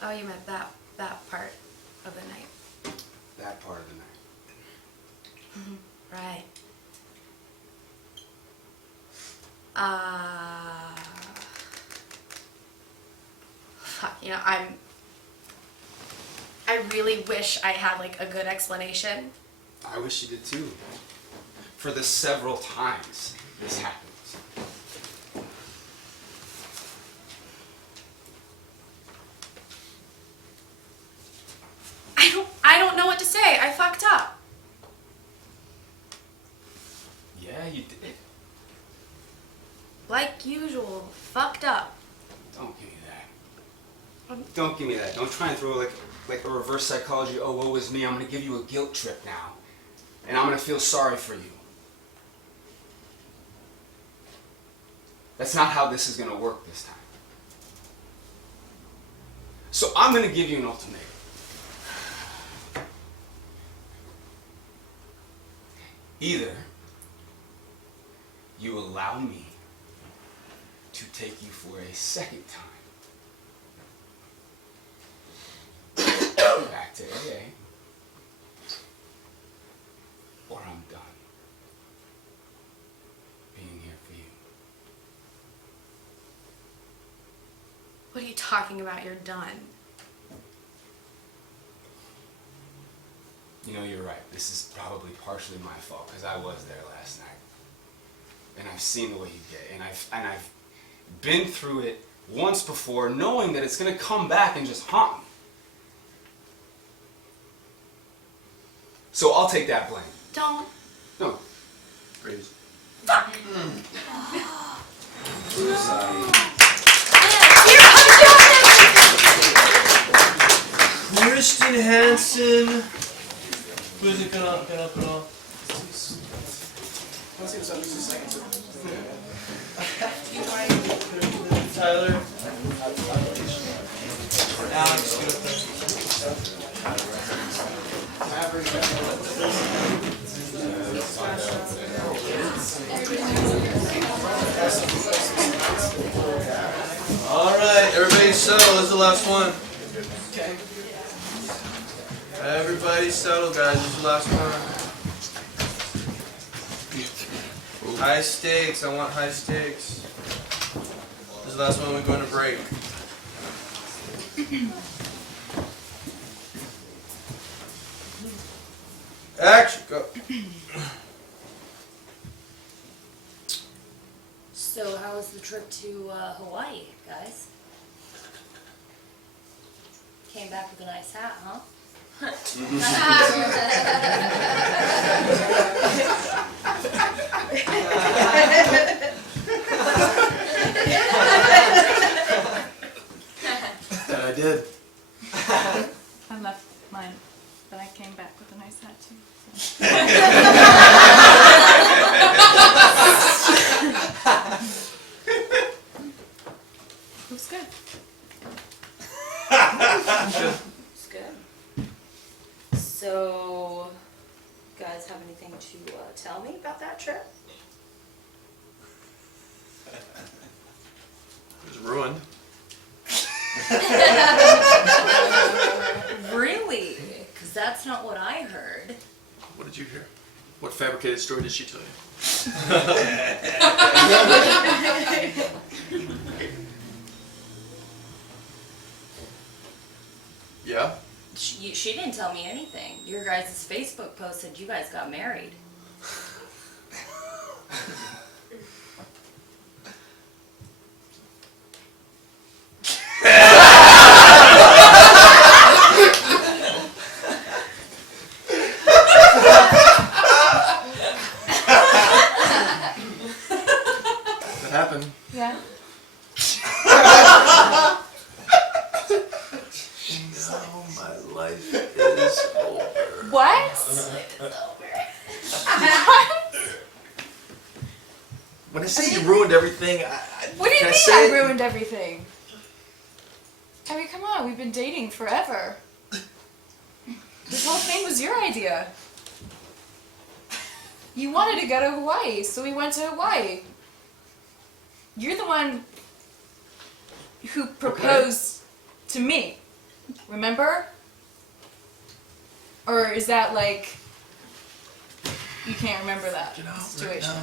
Oh, you meant that part of the night. That part of the night. Right. Fuck, I really wish I had like a good explanation. I wish you did too. For the several times this happens. I don't know what to say. I fucked up. Yeah, you did. Like usual. Fucked up. Don't give me that. Don't give me that. Don't try and throw like a reverse psychology, oh, woe is me, I'm gonna give you a guilt trip now. And I'm gonna feel sorry for you. That's not how this is gonna work this time. So I'm gonna give you an ultimatum. Either you allow me to take you for a second time back to AA, or I'm done being here for you. What are you talking about? You're done. You know, you're right. This is probably partially my fault because I was there last night. And I've seen the way you get. And I've been through it once before knowing that it's going to come back and just haunt me. So I'll take that blame. Don't. No. Praise. Fuck. Kristen Hansen. Who's it gonna put on? Tyler. Alex. Alright, everybody settle. This is the last one. Okay. Everybody settle, guys. This is the last one. High stakes. I want high stakes. This is the last one. We go into break. Action. Go. So how was the trip to Hawaii, guys? Came back with a nice hat, huh? That I did. I left mine, but I came back with a nice hat too. It was good. It's good. So, guys have anything to tell me about that trip? It was ruined. Really? Because that's not what I heard. What did you hear? What fabricated story did she tell you? Yeah? She didn't tell me anything. Your guys' Facebook post said you guys got married. That happened. Yeah. Now my life is over. What? When I say you ruined everything, What do you can I mean say I it? ruined everything? I mean, come on, we've been dating forever. This whole thing was your idea. You wanted to go to Hawaii, so we went to Hawaii. You're the one who proposed to me, remember? Or is that like, you can't remember that situation?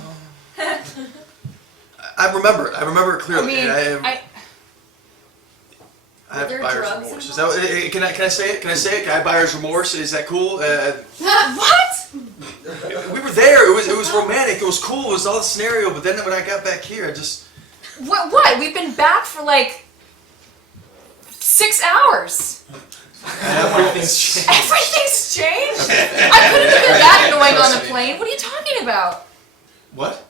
I remember it. I remember it I clearly. mean, I have Were there buyer's drugs remorse. Is that can I say it? Can I say it? Can I have buyer's remorse? Is that cool? What? We were there. It was romantic. It was cool. It was all the scenario. But then when I got back here, I just What? We've been back for like 6 hours. everything's changed. Everything's changed? I couldn't have been that annoying on the plane. What are you talking about? What?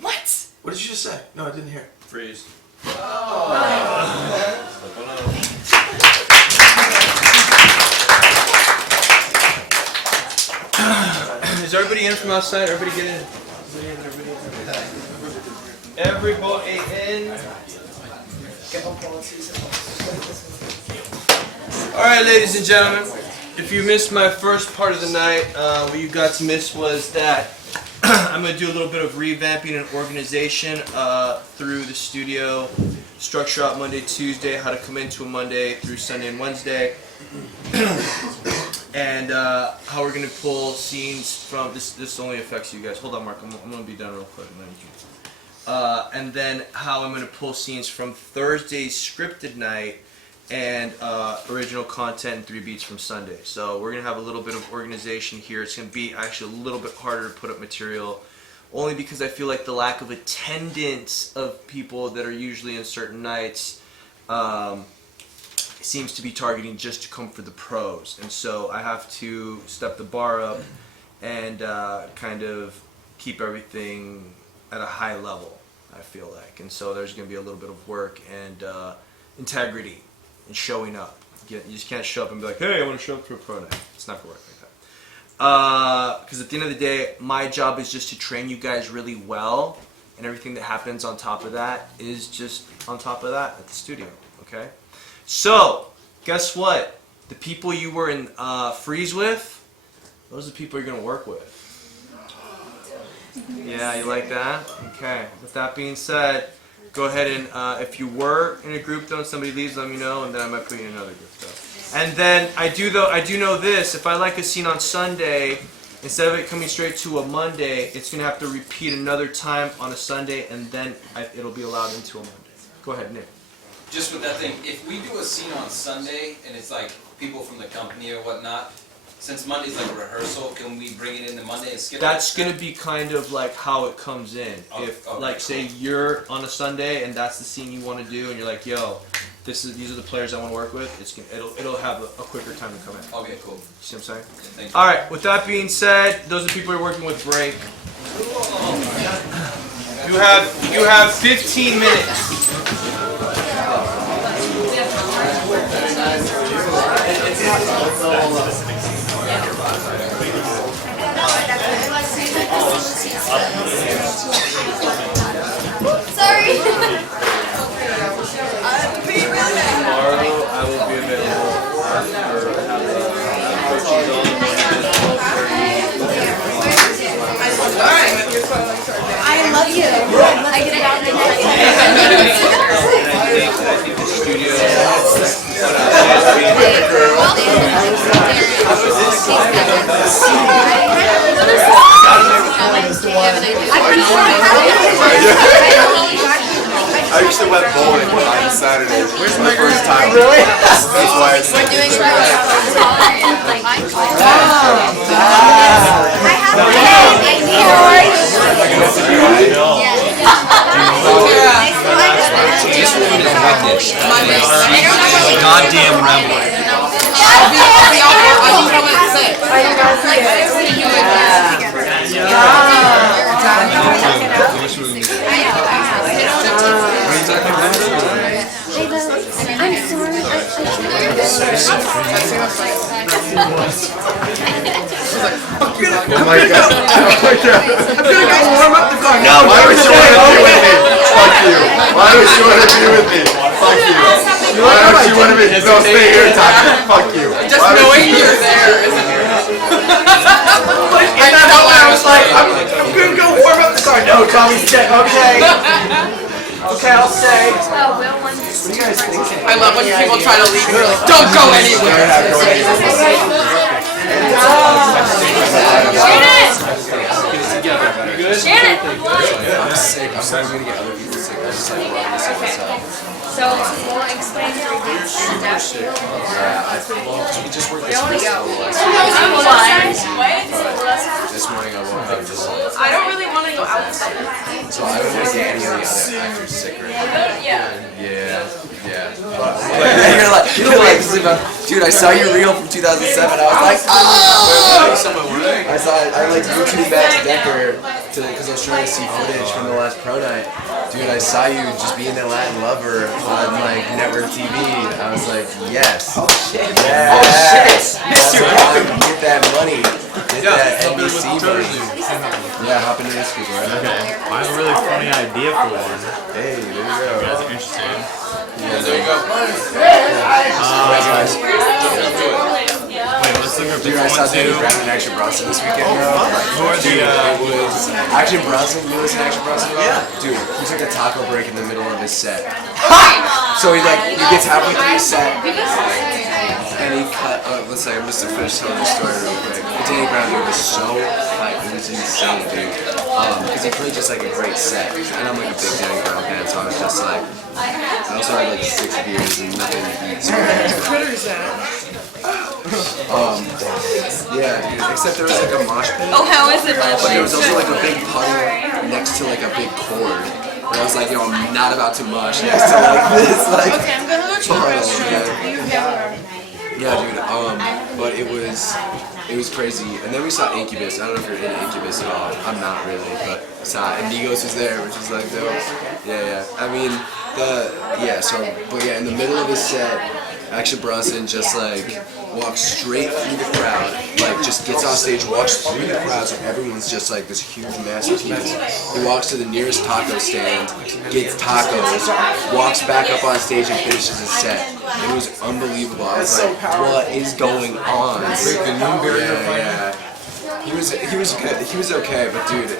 What? What did you just say? No, I didn't hear. Freeze. Is everybody in from outside? Everybody get in. Everybody in. All right, ladies and gentlemen. If you missed my first part of the night, what you got to miss was that I'm going to do a little bit of revamping and organization through the studio. Structure out Monday, Tuesday, how to come into a Monday through Sunday and Wednesday. And how we're going to pull scenes from, this only affects you guys. Hold on, Mark, I'm going to be done real quick. And then how I'm going to pull scenes from Thursday's scripted night and original content and 3 beats from Sunday. So we're going to have a little bit of organization here. It's going to be actually a little bit harder to put up material, only because I feel like the lack of attendance of people that are usually in certain nights seems to be targeting just to come for the pros. And so I have to step the bar up and kind of keep everything at a high level, I feel like. And so there's going to be a little bit of work and integrity and showing up. You just can't show up and be like, hey, I want to show up for a pro night. It's not going to work like that. Because at the end of the day, my job is just to train you guys really well, and everything that happens on top of that is just on top of that at the studio, okay? So, guess what? The people you were in Freeze with, those are the people you're going to work with. Yeah, you like that? Okay. With that being said, go ahead and, if you were in a group though and somebody leaves, let me know, and then I might put you in another group though. And then I do know this, if I like a scene on Sunday, instead of it coming straight to a Monday, it's going to have to repeat another time on a Sunday, and then it'll be allowed into a Monday. Go ahead, Nick. Just with that thing, if we do a scene on Sunday and it's like people from the company or whatnot, since Monday's like a rehearsal, can we bring it into Monday and skip it? That's going to be kind of like how it comes in. If, like, say you're on a Sunday and that's the scene you want to do, and you're like, yo, these are the players I want to work with, it'll have a quicker time to come in. Okay, cool. You see what I'm saying? Yeah, thank you. All right, with that being said, those are the people you're working with. Break. You have 15 minutes. Sorry. Tomorrow I will be available after having I actually went bowling on Saturday. Where's my first time? Really? That's why it's Goddamn rebel. Oh my god. I'm gonna go warm up the car. No, why would you want to be with me? Fuck you. Why would you want to be with me? Fuck you. Why would you want to be? No, stay here, Tommy. Fuck you. Just knowing you're there isn't and that's why I was like, I'm gonna go warm up the car. No, Tommy's dead. Okay. Okay, I'll stay. What do you guys think? I love when people try to leave. You're like, don't go anywhere. Shannon! I'm sick. I'm sorry I'm gonna get other people sick. I just like run this myself. So, we'll explain your dates and stuff. We just worked this week. This morning I woke up just like. I don't really want to go outside. So I don't want to get any of the other actors sick right now. Yeah. Yeah. You're like, dude, I saw your reel from 2007. I was like, oh! I like YouTube Max Decker because I was trying to see footage from the last pro night. Dude, I saw you just being a Latin lover on like network TV. I was like, yes. Oh shit. Yeah. Oh shit. Get that money. Get that NBC money. Yeah, hop into this people, right? Okay. I have a really funny idea for one. Hey, there you go. You guys are interested. Yeah, there you go. Wait, let's look at Dude, I saw Danny Brown and Action Bronson this weekend, bro. Who are the, it was Action Bronson. You listen to Action Bronson? Yeah. Dude, he took a taco break in the middle of his set. So he gets halfway through his set, and he cut. Let's say I'm just to finish telling the story real quick. But Danny Brown, dude, was so like it was insane, dude. Because he played just like a great set, and I'm like a big Danny Brown fan, so I was just like. I also had like 6 beers and nothing to eat. So yeah, dude, except there was like a mosh pit. Oh, how is it, But there was also like a big puddle next to like a big cord. And I was like, yo, I'm not about to mosh next to like this, like, Okay, I'm gonna go to the puddle, restroom. man. Yeah, dude, but it was crazy. And then we saw Incubus. I don't know if you're into Incubus at all. I'm not really, but saw Amigos was there, which is like dope. Yeah. I mean, but in the middle of his set, Action Bronson just like walks straight through the crowd, like just gets on stage, walks through the crowd, so everyone's just like this huge mass of people. He walks to the nearest taco stand, gets tacos, walks back up on stage and finishes his set. It was unbelievable. I was like, what is going on? Yeah. He was good. He was okay, but dude,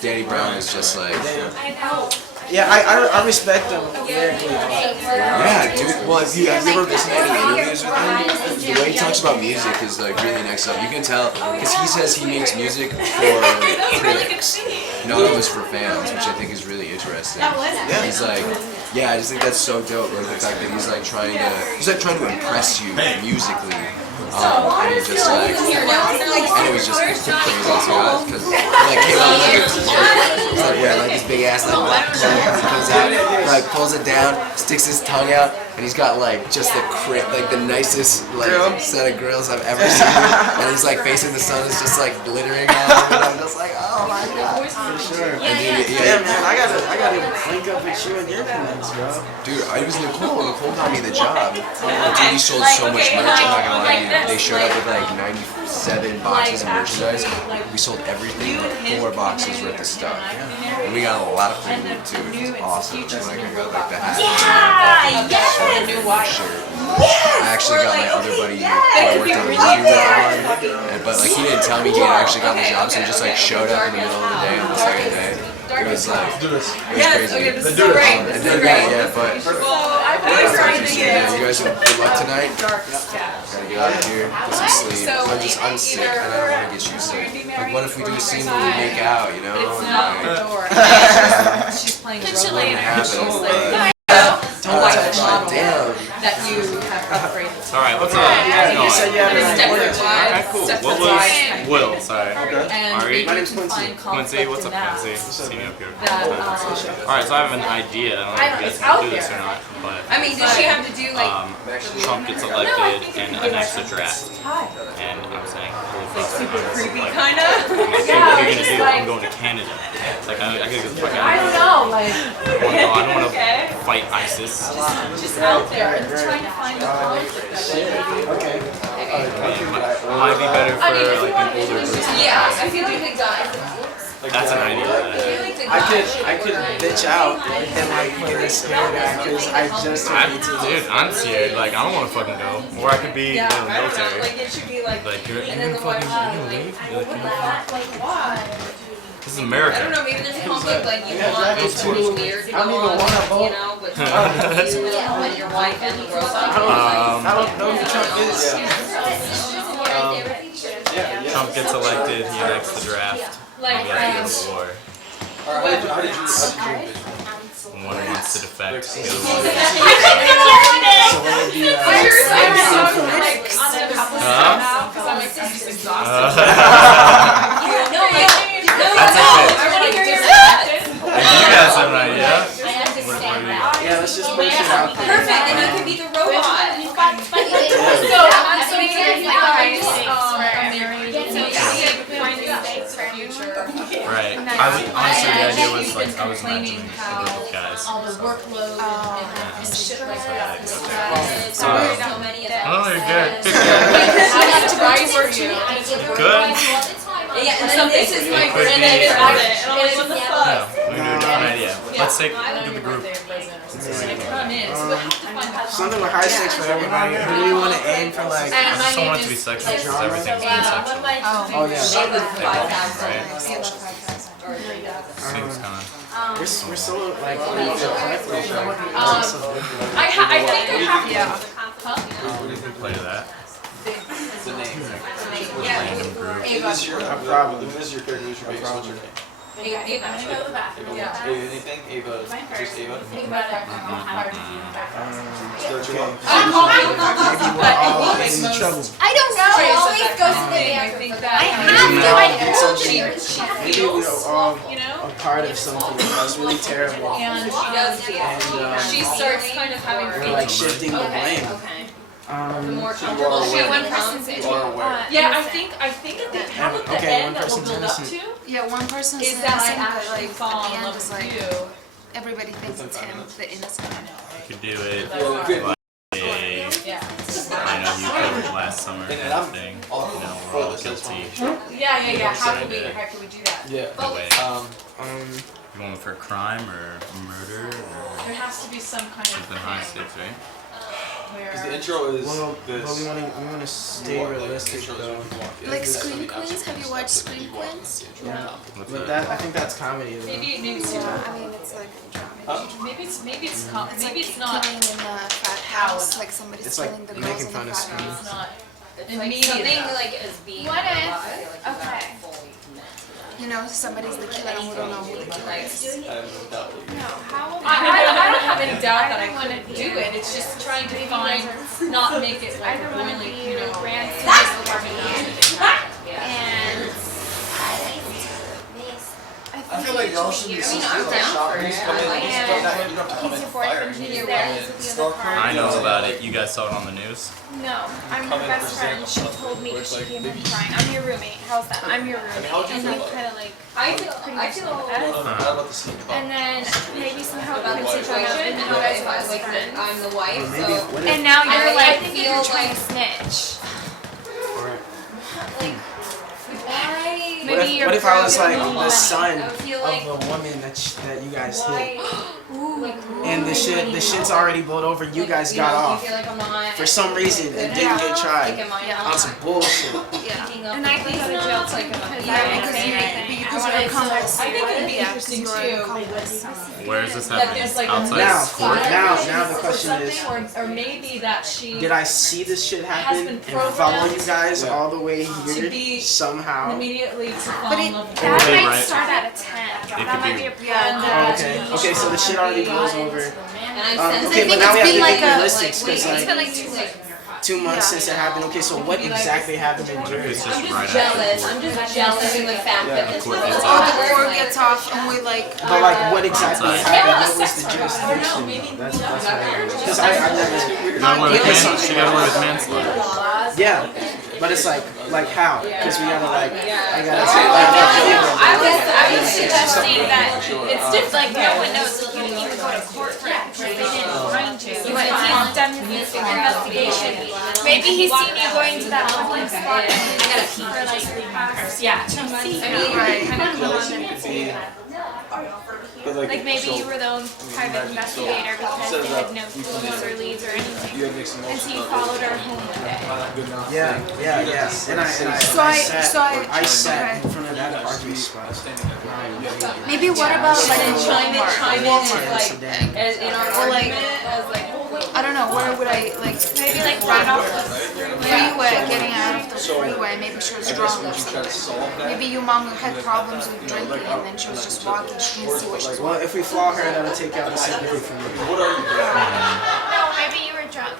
Danny Brown is just like. Yeah, I respect him. Yeah, dude. Well, have you ever listened to any interviews with him? The way he talks about music is like really next up. You can tell because he says he makes music for critics, not always for fans, which I think is really interesting. He's like, yeah, I just think that's so dope. Like the fact that he's like trying to impress you musically. And he's just like, and it was just crazy because like came out like he's like wearing like this big ass like black clothes, comes out, like pulls it down, sticks his tongue out, and he's got like just the nicest like set of grills I've ever seen, and he's like facing the sun, is just like glittering on him, and I'm just like, oh my god, for sure. And dude, yeah, man, I gotta link up with you and your friends, bro. Dude, it was Nicole. Nicole got me the job. Dude, we sold so much merch. I'm not gonna lie to you. They showed up with like 97 boxes of merchandise. We sold everything but 4 boxes worth of stuff. And we got a lot of food too, which was awesome. Like I got like the hat, shirt. I actually got my other buddy who I worked on a movie with on, but like he didn't tell me he had actually got the job, so he just like showed up in the middle of the day on the second day. It was like, it was Yes, crazy. okay, this is so great. This is great. Yeah, but So I've been trying to you get guys have good luck tonight. dark stuff. Gotta get out of here, get some sleep. So I'm sick and I don't want to get you sick. Like, what if we do a scene where we make out, you know? It's not the door. She's playing It wouldn't happen, like but- a white model Damn. that you have upgraded. Alright, what's up? And How's it you said you have going? an idea. Okay, cool. What was Will? Sorry. And Ari? my name's Quincy. Quincy, what's up, Quincy? See me up here. That, Alright, so I have an idea. I don't know if you guys it's can out do this or there. not, but I mean, does she have to do like Trump gets elected and an extra draft. And I'm saying, holy fuck, super creepy like, kind of? what are you gonna do? I'm going to Canada. Like, I gotta get the fuck out I of don't here. know, like I don't want to fight ISIS. just out there and trying to find a conflict of it. Okay. Might be better for like an older person. Yeah, I feel like the guy. That's an idea. I could bitch out and like play the scared guy because I just turned 18. Dude, I'm scared. Like, I don't want to fucking go. Or I could be in the military. Like it should be like You're and then gonna the fucking one you're gonna leave? You're like, like why? this is I don't America. know, maybe there's a conflict like you want it's it's really weird to go on, you know, with you and your wife and the robot. I don't know who Trump is. Trump gets elected, he enacts the draft. Like, we have to go to war. How did you One wants to defect, the other So one. what would be You guys have an idea? yeah, let's just push it out there. Perfect, and you can be the robot. So Right. Honestly, the idea was like, I was imagining a group of guys. all the workload and shit like that. So you're good. I have to write for you. Good. Yeah, and then this is my It could and be. then it's on it. And I'm like, what the fuck? Yeah, we can do a different idea. Let's take the group. Come in. So we have to find Something with high stakes for everybody. Who do you want to aim for like? I just don't want it to be sexual because everything's been sexual. Oh yeah. Right? Seems kind of. We're so like eclectic. I think I have We can play that. The name. Random group. Probably. Who is your character? Who's your base? What's your name? Ava. Ava, anything? Ava, just Ava? Maybe we're all in trouble. I don't know. It always goes to the bathroom. I have to. Maybe we are all a part of something that's really terrible. And she does feel. And She starts kind of having we're like shifting the blame. The more So comfortable you she are one aware. person's You are aware. Yeah, I think that they have at the Okay, end one that will person's build up innocent. to Yeah, one person's is that I innocent, but actually like fall at the in end love is with like you. everybody thinks it's him, the innocent one. You could do it Good. like Yeah. I know you covered last summer kind of thing. You know, we're all guilty. Yeah. How can Decided we do that? Yeah. the way. Um, You want for a crime or murder or There has to be some kind of something high stakes, right? Because the intro is well, this. we want to stay realistic though. Like Scream Queens, have you watched Scream Queens? Yeah, What's but that? I think that's comedy. Though. Maybe it's too I mean, it's like drama. maybe it's It's maybe like it's not killing in the frat house, like somebody's It's like killing the girls making in fun the of frat Scream. house. it's not Like immediate something enough. like as being What if- alive, I feel like you okay. gotta fully commit to that. You know, somebody's the killer and we don't know who the killer is. I have no doubt that you. No, how I don't have any doubt that I couldn't do it. It's just trying to find, not make it like I don't want to really, be you know, ran And I feel like y'all should be I mean, I'm down for it. I like it. and he's your boyfriend, he's there, he's with the other car. I know about it. You guys saw it on the news. No, I'm her best friend. She told me she came home crying. I'm your roommate. How's that? I'm your roommate. And you kind of like I feel pretty much know us. What about the scene? And then maybe somehow About the puts each other up situation, and you how guys if are I like friends. I'm the wife, Maybe so what if And now you're I like feel you're trying like- to snitch. like why Maybe What you're if I was like broken. the son I feel like- of a woman that you guys hit, Ooh. and the shit's already blowed over. You guys got off for some reason and didn't get tried on some bullshit. And I think it's not like because you're a complex. I think it'd be interesting too. Where is this That happening? there's like Outside Now, of court? now the or question is, something, or maybe that she did I see this shit has happen been and follow you programmed guys all the way to here be somehow? immediately to fall But in it, love with that her. might right. start at a 10. It That could might be- be a problem. Oh, okay. Okay, so the shit already blows over. And I sense Okay, but now we have to like be a- realistic It's because been like like 2 weeks. 2 months since it happened. Okay, so what exactly happened in Jersey? It's just I'm right just jealous. after I'm just jealous of the fact that this was Oh, the cord gets off and we like. But like, what exactly Outside. happened? What was the jurisdiction? That's because I've never. You got away with she got away with manslaughter. Yeah, but it's like how? Because we gotta like, I gotta say I was suggesting that it's just like no one knows. You didn't even go to court for it because they didn't find you. You went he's done his investigation. Maybe he's seen you going to that public spot and I gotta pee for like 3 months. Yeah, 2 months. I mean, right. Kind of come on and like maybe you were the own private investigator because they had no clues or leads or anything. And so you followed her home one day. yeah. And I sat in front of that parking spot. Maybe what about like a chime in Walmart? as like as in our Or like, argument as like I don't know, where would I, like, maybe like right off the freeway, getting out of the freeway, maybe she was drunk or something. Maybe your mom had problems with drinking and then she was just walking, she didn't see where she was Well, if we flaw her, that'll take out the sympathy from me. No, maybe you were drunk.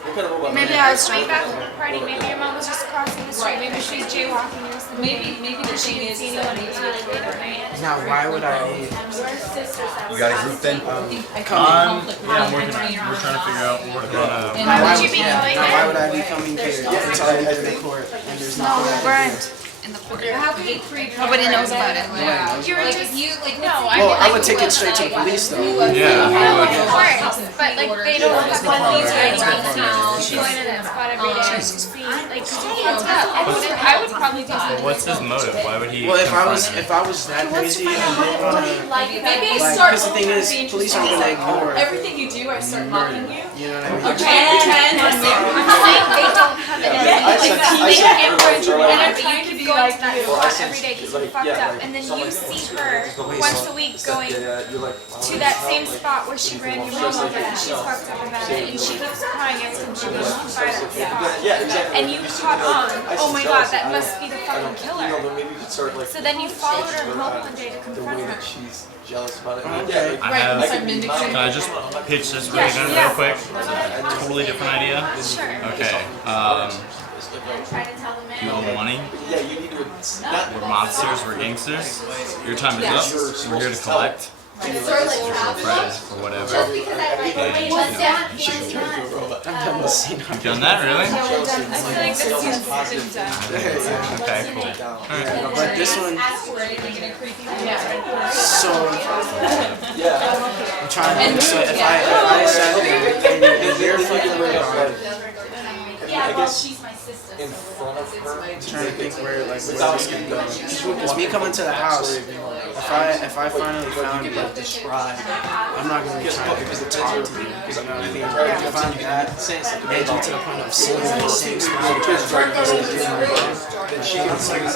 Maybe I was way back from the party, maybe your mom was just crossing the street, maybe she was jaywalking or something. maybe the She thing didn't is see anyone until late at night. Now, why would I need? You got a group then? Yeah, I'm working on it. We're trying to figure out, we're working on a... Why would you be going Now, why there? would I be coming here? It's already been in court, and there's No, nothing we I can weren't in the court. Nobody knows about it. You were just, no, I do. mean Well, I like, would take it straight to the police, though. Yeah. of course, but like they don't have one leads or anything. She's going to that spot every day to see, like, I would probably do something. What's his motive? Why would he Well, if I confront was her? that crazy and didn't wanna, maybe I like, start because the thing is, police aren't gonna ignore everything you do. I start mocking you. You know what I mean? And I'm saying they don't have anything like that. They can't influence you, and if you keep going to that spot every day because you fucked up, and then you see her once a week going to that same spot where she ran your mom over because she's fucked up about it, and she keeps crying every time she goes by that spot. And you caught on, oh my god, that must be the fucking killer. So then you followed her home one day to confront her. Jealous about it. Okay. I have, can I just pitch this right now real quick? It's a totally different idea. Sure. Okay, Try to tell the you man. owe money. Yeah, you need to. We're mobsters, we're gangsters. Your time is up. We're here to collect. Friend or whatever. I've done this scene. You've done that, really? I feel like this scene's been done. Okay, cool. Alright. But this one, so I'm trying to. So if I sat there and you're fucking with her, she's my sister. In front of her. I'm trying to think where this can go. Because me coming to the house, if I finally found you, I'm not gonna be trying to talk to you. You know what I mean? If I'm that edgy to the point of sitting in the same spot, then she can like a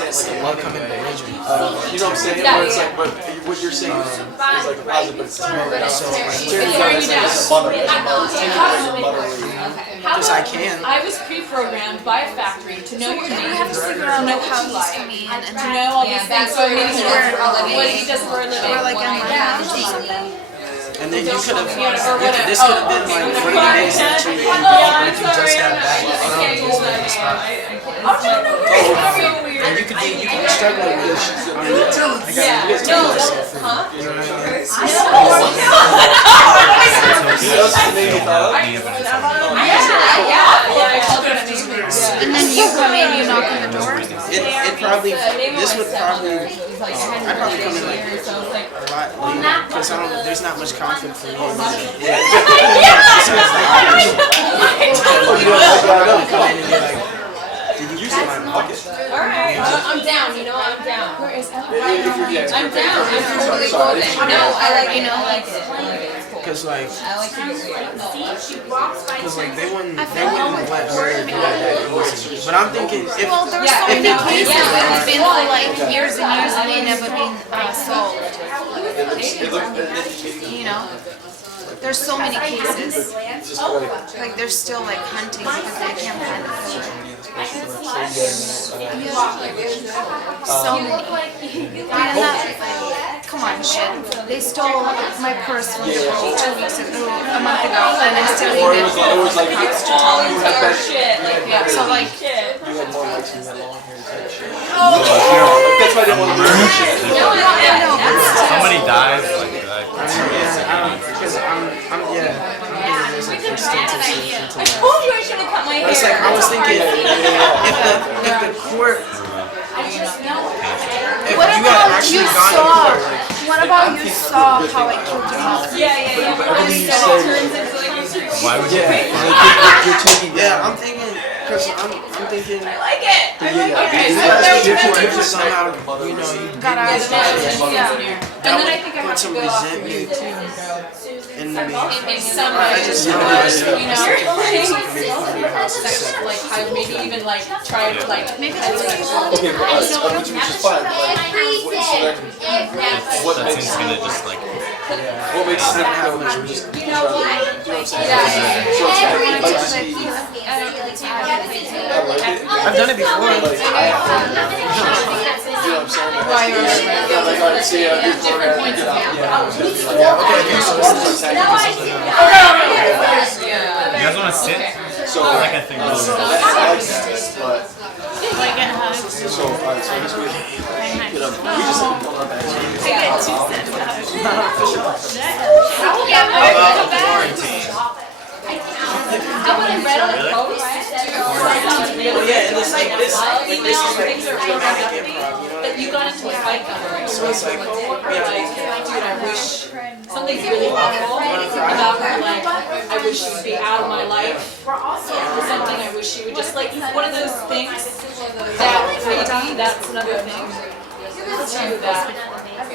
love coming to religion. You know what I'm saying? Where it's like, but what you're saying is like a positive, but it's because I can. I was pre-programmed by a factory to know your name, We have to figure to out know like how how you he's like, coming in and to know all these things. So maybe what he does for a living. Or like in my house or Yeah. something. And then you could have, Or whatever. this could have been like 40 days that you just got back and you could be struggling with this. I gotta tell myself, you know what And then you come in, you knock on the door. It probably, this would probably, I'd probably come in like a lot later, because there's not much conflict for me. Come in and be like, did you use my pocket? Alright, I'm down, I'm down. Where is Ella? like you it. know, I like it. I like it. It's cool. Cause like, I like to get weird. cause like they wouldn't let murder do that easy. But I'm thinking if Well, there's so many cases that have been for like years and years and they never been solved. You know? There's so many cases. Like they're still like hunting because they can't find the killer. So many. Come on, shit. They stole my purse from the road 2 weeks ago, a month ago, and I still leave it. It was like Yeah, so like. you had more likes and you had long hair type shit. Oh, That's why I didn't want to murder shit. Somebody dies like that. because I'm thinking there's like instances I told you I should have cut my hair. It's like I was thinking if the court if What you had about actually you gone to saw? court like What about you saw how I killed him off? Yeah. Why would you? you're taking I'm thinking because I'm thinking I like it. I like it. if somehow you know you Got out of Yeah. And then I think I put have to some go off of resentment you. in me. It makes some I just realized you know, like I maybe even like try to like maybe Okay, but which is fine. What That makes seems gonna just like. what makes it happen is we're just you know what? I've done it before. Different points of view. You guys want to sit? So like I think. Like get hugs. So alright, so I guess we just pull our bags. I get 2 cents I would have read on the post. Yeah, and it's like this Things are real that you got into a fight over it. So it's like, dude, I wish something's really awful about her. Like, I wish she would be out of my life or something. I wish she would just like one of those things that maybe that's another thing too that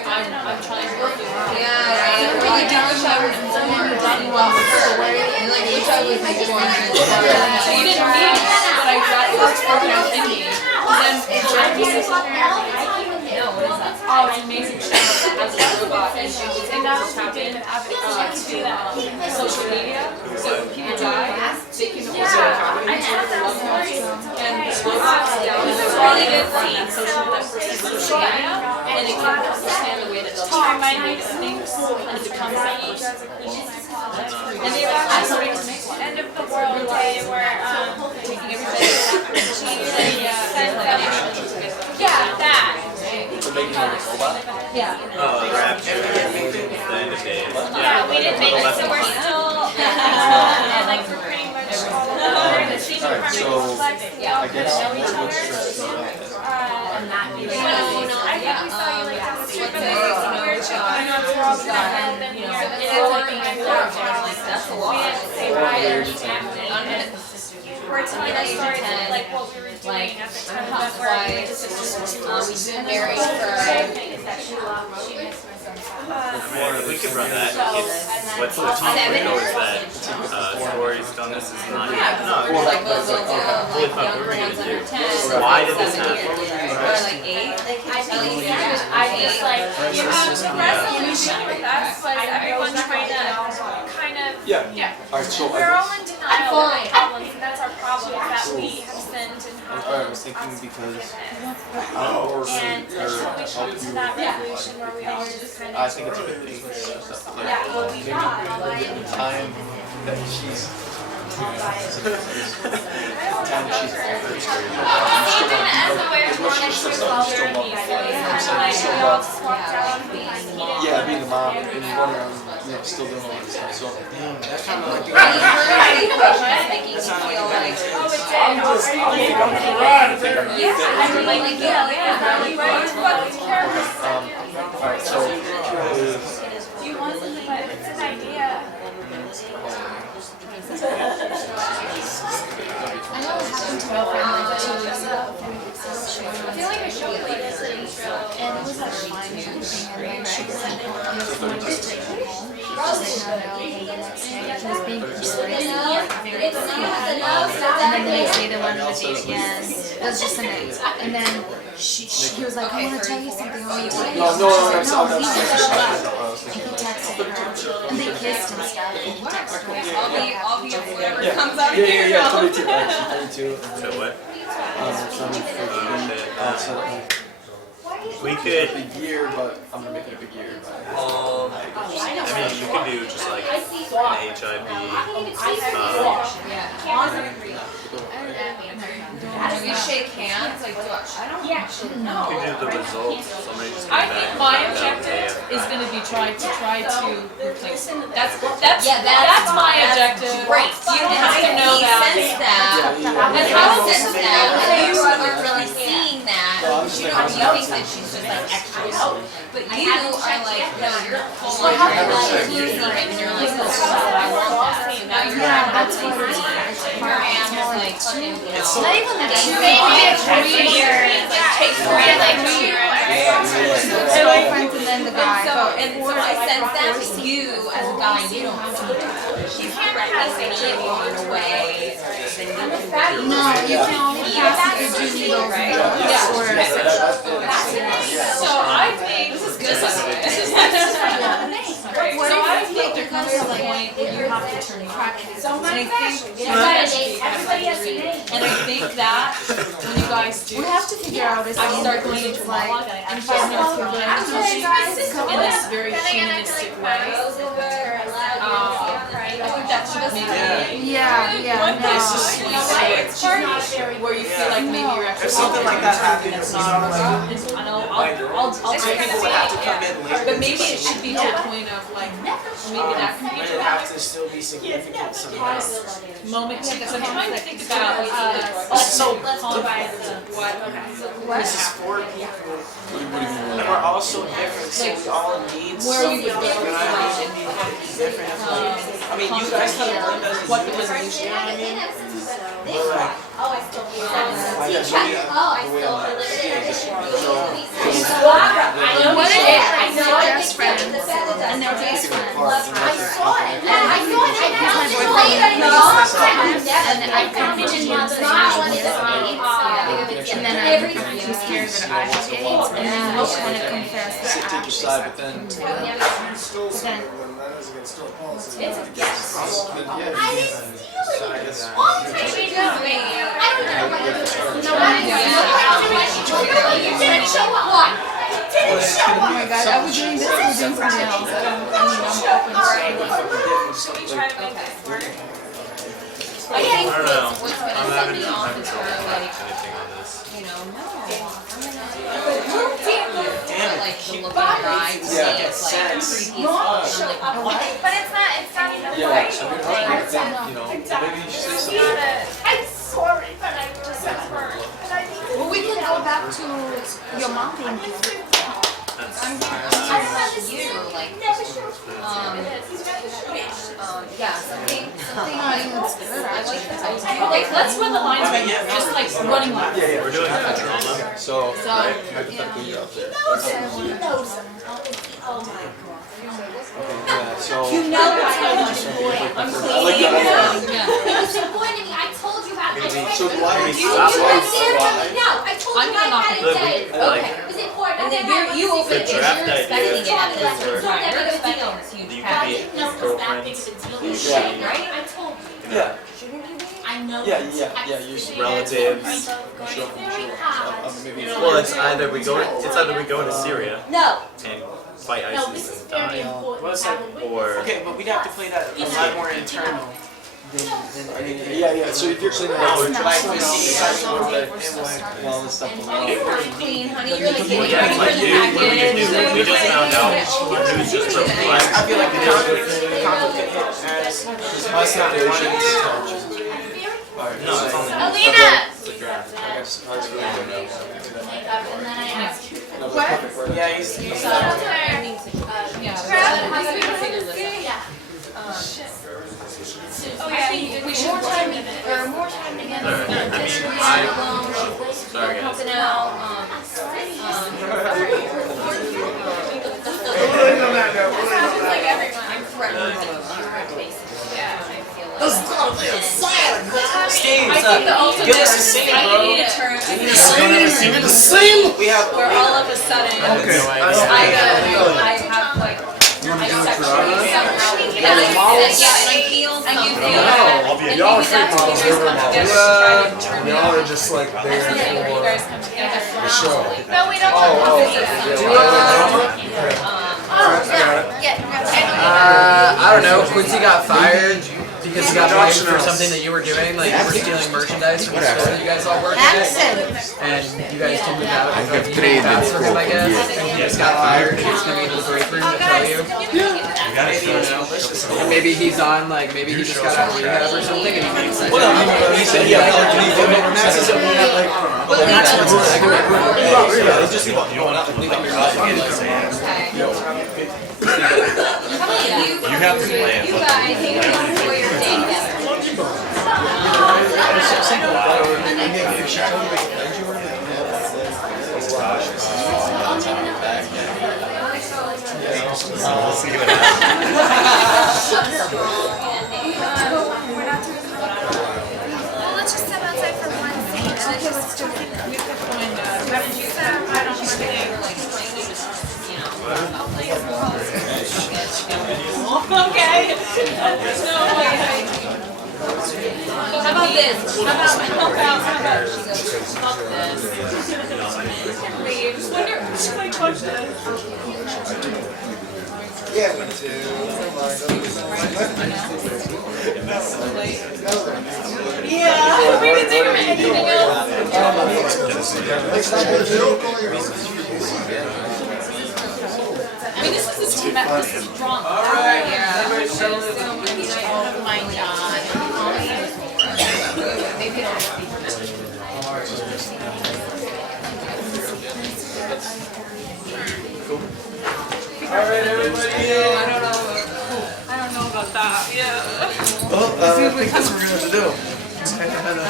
I'm trying to work on. Yeah, I really do wish I would have done well with her. Which I would make more. So you didn't mean it, but I got it was broken out in me. And then Jackie oh, an amazing show as a robot, and she was able to tap in to social media. So when people die, they can also report their loved ones. And the robots really good on social media, and it can understand the way that the mind thinks, and it becomes that person. And they've actually started to make one. End of the world day where Taking everybody yeah, that. For making her a robot? Yeah. Oh, rapture. The end of days. yeah, we didn't make it, so we're still and like we're pretty much all in the same apartment complex. We all I guess know each other. And that I think we saw you like on the street, but then we're chilling on the road and then you're looking at that's a lot. we didn't say hi or anything. We're telling our stories of like what we were doing at the time that we're We've been married We could run that. What's the top window is that stories done this is not. No, like those totally fine. We're gonna do. 10. Why did this happen? Or like 8. I just like, you know, the resolution with us was everyone trying to kind of, Yeah. Alright, so we're all in denial of our problems, and that's our problem, is that we have sinned and Alright, I was thinking because and we should get to that resolution where we all just kind of. I think it's a good thing. Yeah, well, we got. The time that she's yeah, being the mom and running around, still doing all this stuff. So that's kind of like alright, so You want something, but it's an idea. I know it happened to my friend like 2 weeks ago. I feel like I showed like this intro. And it was like fine. and she was like, I was going to take her home. She said, no, hey, the next day. She was being persuasive, very cute. And then the next day they went on a date again. It was just a night. And then he was like, I want to tell you something. I want you to say. She said, no, leave it. She left. And he texted her. And they kissed and stuff. And he texted her. I'll be whatever comes out of here. Yeah, 22. So what? We could a year, but I'm gonna make it a big year. I mean, you could do just like an HIV. Do we shake hands? Like, I don't actually know. You could do the results. Somebody just I came think back my and found out objective they is have- going to be try to replace it. That's Yeah, that's my fine. objective. Great. You have to know that. And how is it that you are really seeing that? You think that she's just like extra help, but you are like, no, you're full on losing it, and you're like, oh, I want that. So now you're trying to help me. Here I am, just like, It's not even the game. boyfriend and then the guy. And so I sense that with you as a guy, you don't have to do that. She's threatening me more in a way than you can be. No, you can only pass if you do needles and drugs or So I think this is good. This is What so if I you think there think comes you're a like- point where you have to turn practice. So And I much think Everybody has and I think that when you guys do, We have to figure out if I start going into like, monologue and if I know if you're going to in this very humanistic way. I think that should maybe Yeah, no. It's just sweet, where you feel like maybe you're actually. If something like that happens, you know, like, I know, I'll take people would have to come in late. but maybe it should be to a point of like, maybe that can be Would it have to still be significant somehow? moment, because I'm trying to think about So, what this is for people, and we're all so different, so we all need where we would something, go you know what I mean? It's different. I mean, you guys have Linda's what the resolution, you know what I mean? but like, What if I know their best friend and their best friend? I saw it. And I come in and once and then I'm too scared that I have AIDS, and then I just want to confess that I Take your side, but then. Oh my god, I was doing this, I was doing something else. I think I don't know. what's I'm gonna set having me a off time is to where like, anything on this. you know, like the look in your eye to see it's like creepy as fuck. I'm like, But it's not even Yeah, so you're not gonna, you know, maybe you should say something. I'm sorry, but I just hurt. Well, we can go back to your mom being here. you like, yeah, something like, I like this. Like, let's run the lines right now, just like running lines. We're doing drama. So, So, hypothetically, you're up there. Oh my god. Yeah, so. You know that's how much boy. I'm I like that. It was important to me. I told you how. So do I. No, I told I'm you gonna I knock had it a down. day. Like, It was important. And then you open it, The you're draft expecting idea it at this for- point. You're expecting this huge You package. could be girlfriends, Right? I told you. Yeah. I know. Yeah, you relatives. maybe. Well, it's either we go into Syria No. and fight No, ISIS this is and very die, important. Well, it's like, or okay, but we'd have to play that a lot more internal than anything. Yeah, so if you're cleaning No, out, it's like, not. all this stuff. Clean, honey, you're like getting yeah, ready like for you, the what we just package. do, we just found out it was just from I feel like the conflict can hit as us not wanting to. No, it's only Alina! it's a draft. I guess that's really good. And then I asked you. Yeah, he's Oh yeah, we should more time together. More time together. Sorry guys. Helping out. Steve, I think the ultimate give us a scene, I bro. need a turn. Give me the scene. We have. Where all of a sudden, Okay. I have like. I sexually Yeah, and I feel and you feel I'll be and y'all maybe that's what you guys come together to try to turn me Y'all on. are just like there That's something where you guys for come together. the show. No, we don't. I don't know. Quincy got fired because he got blamed for something that you were doing, like you were stealing merchandise from the store that you guys all worked at, and you guys told me that. I have traded That's for him, I guess. for And he just got fired. He was coming into the break room to tell you. Maybe, you know, or maybe he's on, like, maybe he just got out of rehab or something, and he makes sense. He said, yeah, Max is over at like. Max wants to like. It's just going out and leaving your house. You have to plan. You guys, you enjoy your day together. Well, let's just step outside for one scene and then just jump in. We could find what did you say? I don't think. Okay. No way. How about this? How about she goes, fuck this. Leaves. Wonder should I touch this? Yeah, we didn't think of anything else. I mean, this is strong. All right. Yeah. Oh my God. Maybe it'll just be Alright, everybody. I don't know about that. Yeah. Well, I think that's what we're gonna have to do.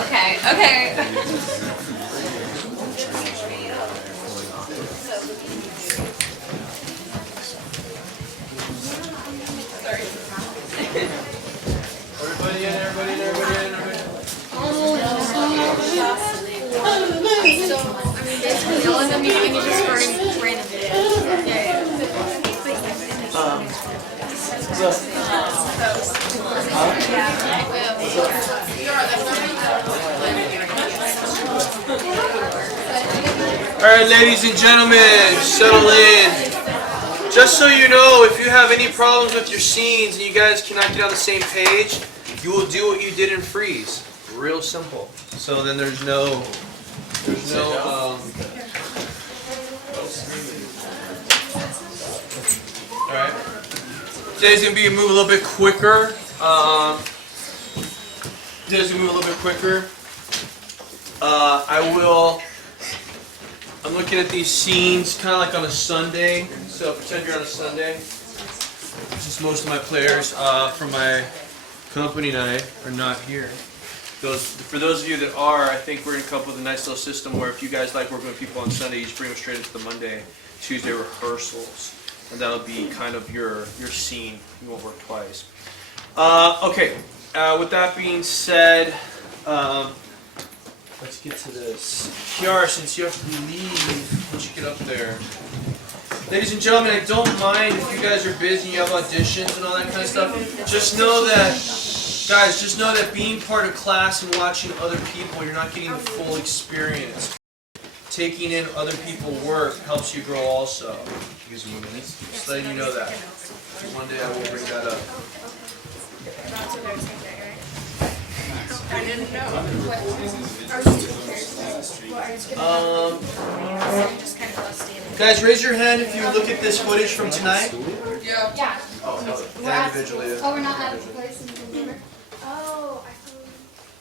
Okay, okay. Everybody in, everybody in, everybody in, everybody in. So, I mean, basically, y'all end up meeting and you're just starting random videos. Alright, ladies and gentlemen, settle in. Just so you know, if you have any problems with your scenes and you guys cannot get on the same page, you will do what you did in Freeze. Real simple. So then there's no Alright. Today's gonna be a move a little bit quicker. Today's gonna move a little bit quicker. I'm looking at these scenes kind of like on a Sunday. So pretend you're on a Sunday. Since most of my players from my company night are not here. For those of you that are, I think we're going to come up with a nice little system where if you guys like working with people on Sunday, you just bring them straight into the Monday, Tuesday rehearsals. And that'll be kind of your scene. You won't work twice. Okay, with that being said, let's get to this. Kiara, since you have to leave, once you get up there. Ladies and gentlemen, I don't mind if you guys are busy and you have auditions and all that kind of stuff. Just know that, guys, just know that being part of class and watching other people, you're not getting the full experience. Taking in other people's work helps you grow also. Just letting you know that. One day I will bring that up. I didn't know. Guys, raise your hand if you look at this footage from tonight. Yeah. Oh, no, individually. Oh, we're not at the place in Denver? Oh, I thought.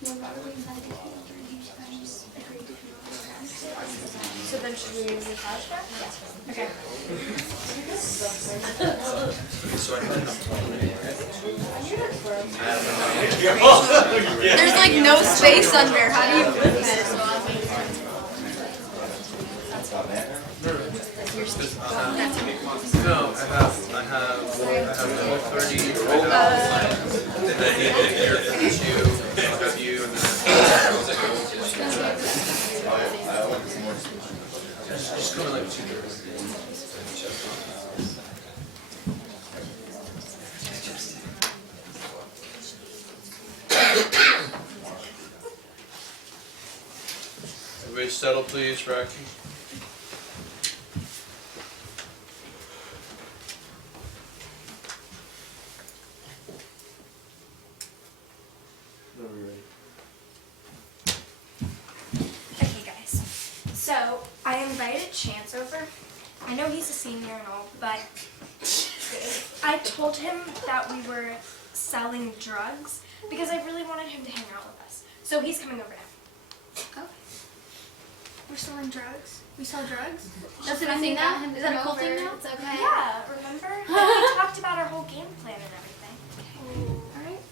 No, we invited people and each guy just agreed to come over. So then should we use the flashback? Yeah. Okay. There's like no space under. How do you? No, I have 12:30. Everybody settle, please, for action. Okay, guys. So I invited Chance over. I know he's a senior and all, but I told him that we were selling drugs because I really wanted him to hang out with us. So he's coming over now. Oh. We're selling drugs? We sell drugs? That's Should I thing think now? that? Is Is that that a a cool cool thing thing now? It's okay. Yeah, remember? We talked about our whole game plan and everything. Alright.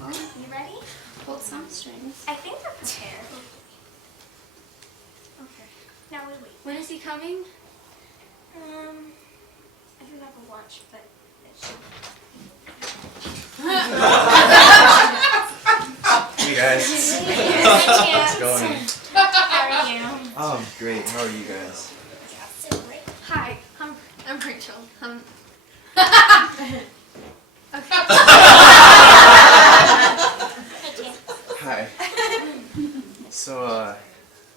Well, You ready? hold some strings. I think we're prepared. Okay. Now we wait. When is he coming? I don't have a watch, but it should. Hey guys. Hi, How's it going? How are you? Oh, great. How are you guys? Hi, I'm Rachel. Hi. So,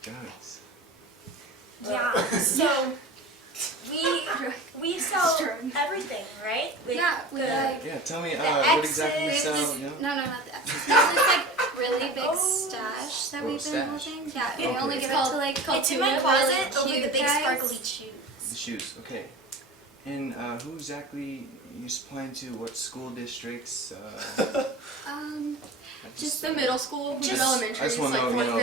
drugs. Yeah. So we sell everything, right? Yeah, we like. Yeah, tell me, the what exactly you X's. sell, you know? No, not the X's. There's this like really big stash that Oh, we've been stash. holding. Yeah, we Okay. only It's give it called- to like it's in my really closet over cute the big guys. sparkly shoes. The shoes, okay. And, who exactly you supplying to? What school districts? Just the middle school, Just- elementary. I just wanna know, you know.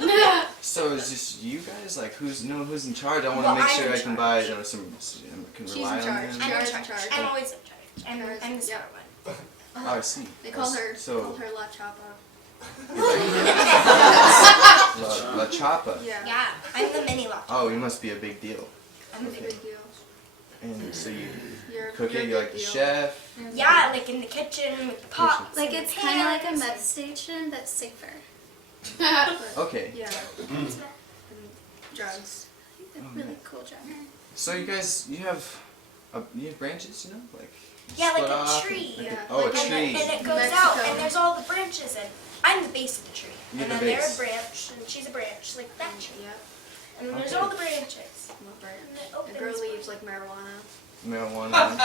Yeah. So is this you guys? Like, who's in charge? I want to Well, make I'm sure in I can buy, you know, some can She's rely in on charge. them. I'm in Kara's charge. in charge. I'm always in charge. I'm the smart one. Oh, I see. They call her So, La Chapa. La Chapa. Yeah, I'm the mini lock. Oh, you must be a big deal. I'm a big deal. And so you You're cook a it, big you're like the deal. Yeah, chef. like in the kitchen with the pots. Like and it's the kind of like a pans med and- station that's safer. Okay. Yeah. Mm. And drugs. They're really cool drugs. So you guys, you have branches, you know, like Yeah, like split a off tree. and- Yeah. oh, and a tree. Then, and it goes Mexico. out, and there's all the branches, and I'm the base of the tree. You're and the then they're base. a branch, and she's a branch, like that tree. Yep. And then there's Okay. all the branches. What branch? And it It opens. grows leaves like marijuana. marijuana.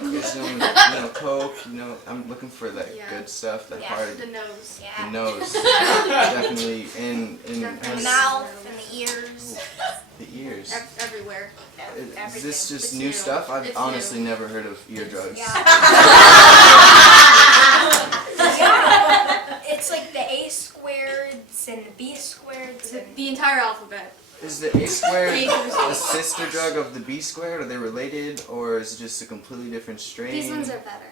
There's coke. You know, I'm looking for that Yeah. good stuff, that Yeah. hard. The nose. Yeah. The nose, definitely, and The has- mouth and the ears. the ears. Everywhere. Is this just It's new new. stuff? I've It's honestly new. never heard of ear drugs. Yeah. It's like the A squareds and the B squareds and The entire alphabet. Is the A squared A through Z. a sister drug of the B squared? Are they related, or is it just a completely different strain? These ones are better.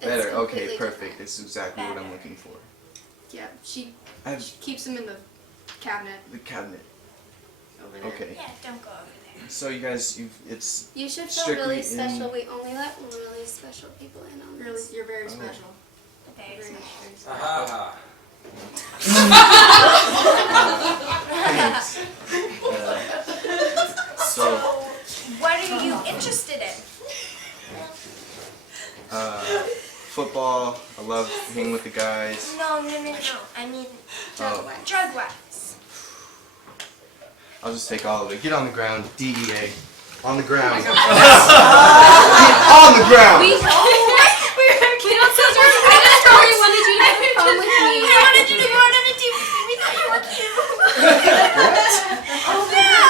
It's Better. Okay, completely perfect. different. This is exactly what I'm looking for. Yeah, she I have keeps them in the cabinet the cabinet. over there. Okay. yeah, don't go over there. So you guys, it's You should feel strictly really in- special. We only let really special people in on this. You're very Oh. special. Very Very special. Aha. Thanks. So, What are you interested in? football. I love hanging with the guys. No. I mean, Oh. drug wise. I'll just take all of it. Get on the ground. DEA. On the ground. Get on the ground. We don't say drugs. I just totally wanted you to come with me. I wanted you to go out on a date with me. We thought you were cute. Oh yeah.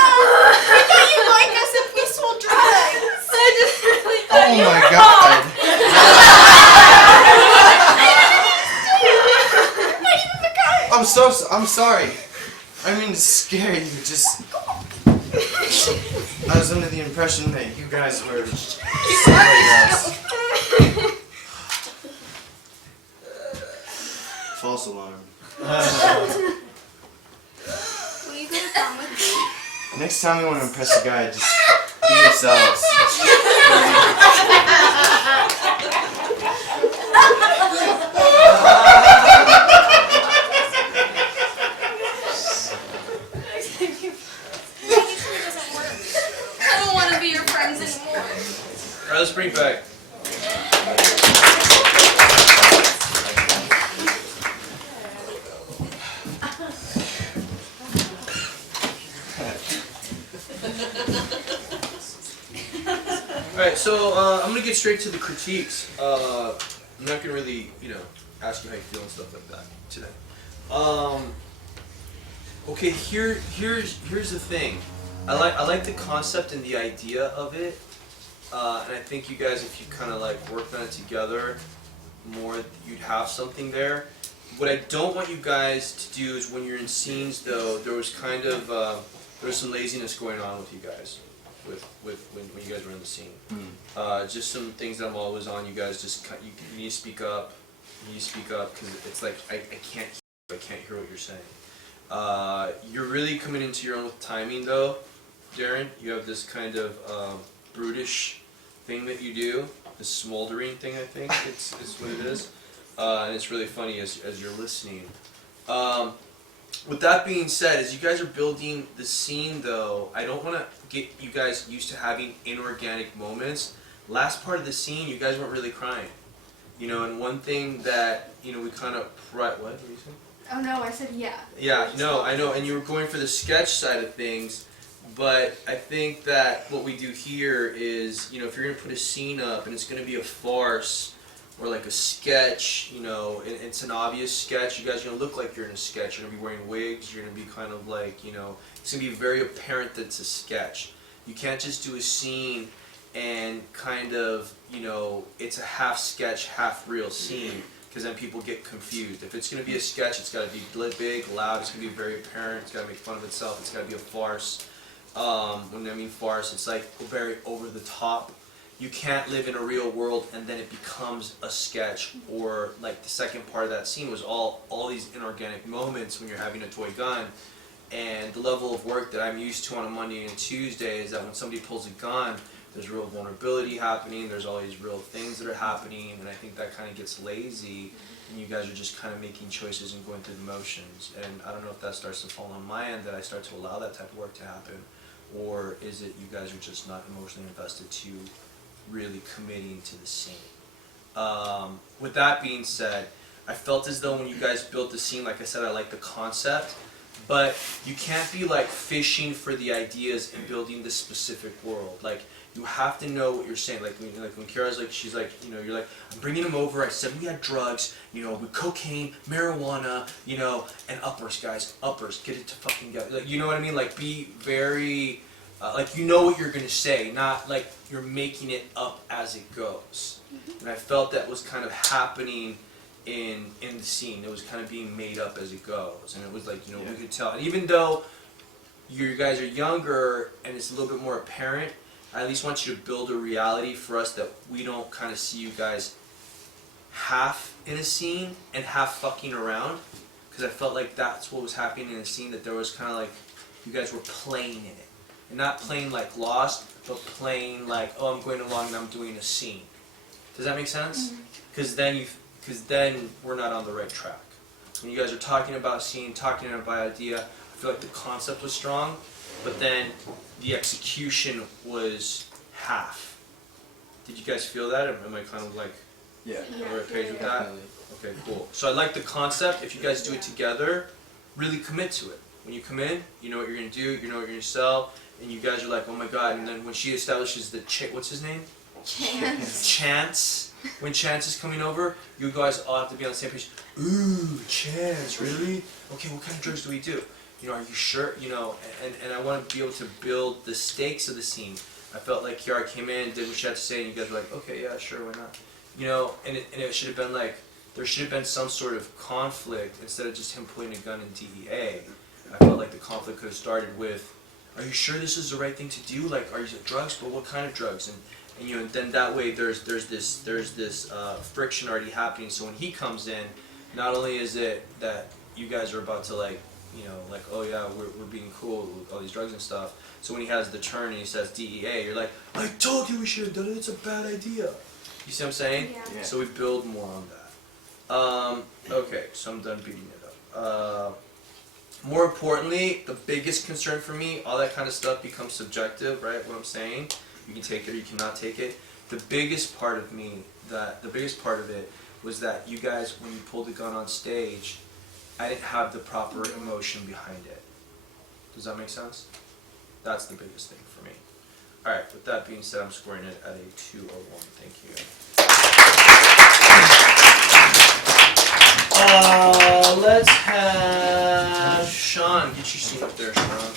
We thought you'd like us if we sold drugs. I just really thought Oh you my were god. I'm sorry. I mean, it's scary. You just. I was under the impression that you guys were somebody else. False alarm. Will you go to prom with me? Next time you want to impress a guy, just be yourselves. I don't want to be your friends anymore. Alright, let's bring it back. so I'm gonna get straight to the critiques. I'm not gonna really, ask you how you feel and stuff like that today. Okay, here's the thing. I like the concept and the idea of it, and I think you guys, if you kind of like worked on it together more, you'd have something there. What I don't want you guys to do is when you're in scenes, though, there was kind of there was some laziness going on with you guys, with when you guys were in the scene. Just some things that I'm always on. You guys just you need to speak up. You need to speak up because it's like I can't hear what you're saying. You're really coming into your own with timing, though, Darren. You have this kind of brutish thing that you do, this smoldering thing. I think it's what it is. And it's really funny as you're listening. With that being said, as you guys are building the scene, though, I don't want to get you guys used to having inorganic moments. Last part of the scene, you guys weren't really crying. And one thing that, we kind of... What were you saying? Oh no, I said yeah. Yeah, no, I know, and you were going for the sketch side of things, but I think that what we do here is, if you're going to put a scene up and it's going to be a farce, or like a sketch, it's an obvious sketch. You guys are going to look like you're in a sketch. You're going to be wearing wigs. You're going to be kind of like, it's going to be very apparent that it's a sketch. You can't just do a scene and kind of, it's a half sketch, half real scene, because then people get confused. If it's going to be a sketch, it's got to be big, loud. It's going to be very apparent. It's got to make fun of itself. It's got to be a farce. When I mean farce, it's like very over the top. You can't live in a real world and then it becomes a sketch, or like the second part of that scene was all these inorganic moments when you're having a toy gun. And the level of work that I'm used to on a Monday and Tuesday is that when somebody pulls a gun, there's real vulnerability happening, there's all these real things that are happening, and I think that kind of gets lazy, and you guys are just kind of making choices and going through the motions. And I don't know if that starts to fall on my end, that I start to allow that type of work to happen, or is it you guys are just not emotionally invested to really committing to the scene. With that being said, I felt as though when you guys built the scene, like I said, I like the concept, but you can't be like fishing for the ideas and building this specific world. Like, you have to know what you're saying. Like when Kira's like, she's like, you're like, I'm bringing him over. I said we had drugs, with cocaine, marijuana, and uppers, guys, uppers, get it to fucking go. Like, you know what I mean? Like, be very, like, what you're gonna say, not like you're making it up as it goes. And I felt that was kind of happening in the scene. It was kind of being made up as it goes, and it was like, we could tell. And even though you guys are younger and it's a little bit more apparent, I at least want you to build a reality for us that we don't kind of see you guys half in a scene and half fucking around, because I felt like that's what was happening in the scene, that there was kind of like you guys were playing in it, and not playing like Lost, but playing like, oh, I'm going along and I'm doing a scene. Does that make sense? Because then we're not on the right track. When you guys are talking about a scene, talking about an idea, I feel like the concept was strong, but then the execution was half. Did you guys feel that? Or am I kind of like on the right page with that? Okay, cool. So I like the concept. If you guys do it together, really commit to it. When you come in, you know what you're going to do, you know what you're going to sell, and you guys are like, oh my god. And then when she establishes the what's his name? Chance. When Chance is coming over, you guys all have to be on the same page. Ooh, Chance, really? Okay, what kind of drugs do we do? Are you sure? And I want to be able to build the stakes of the scene. I felt like Kiara came in, did what she had to say, and you guys were like, okay, yeah, sure, why not? And it should have been like, there should have been some sort of conflict instead of just him putting a gun in DEA. I felt like the conflict could have started with, are you sure this is the right thing to do? Like, are you drugs, but what kind of drugs? And then that way there's this friction already happening. So when he comes in, not only is it that you guys are about to like, oh yeah, we're being cool with all these drugs and stuff. So when he has the turn and he says DEA, you're like, I told you we should have done it. It's a bad idea. You see what I'm saying? Yeah. So we build more on that. Okay, so I'm done beating it up. More importantly, the biggest concern for me, all that kind of stuff becomes subjective, right? What I'm saying, you can take it or you cannot take it. The biggest part of it was that you guys, when you pulled the gun on stage, I didn't have the proper emotion behind it. Does that make sense? That's the biggest thing for me. Alright, with that being said, I'm scoring it at a 201. Thank you. Let's have Sean. Get your seat up there, Sean.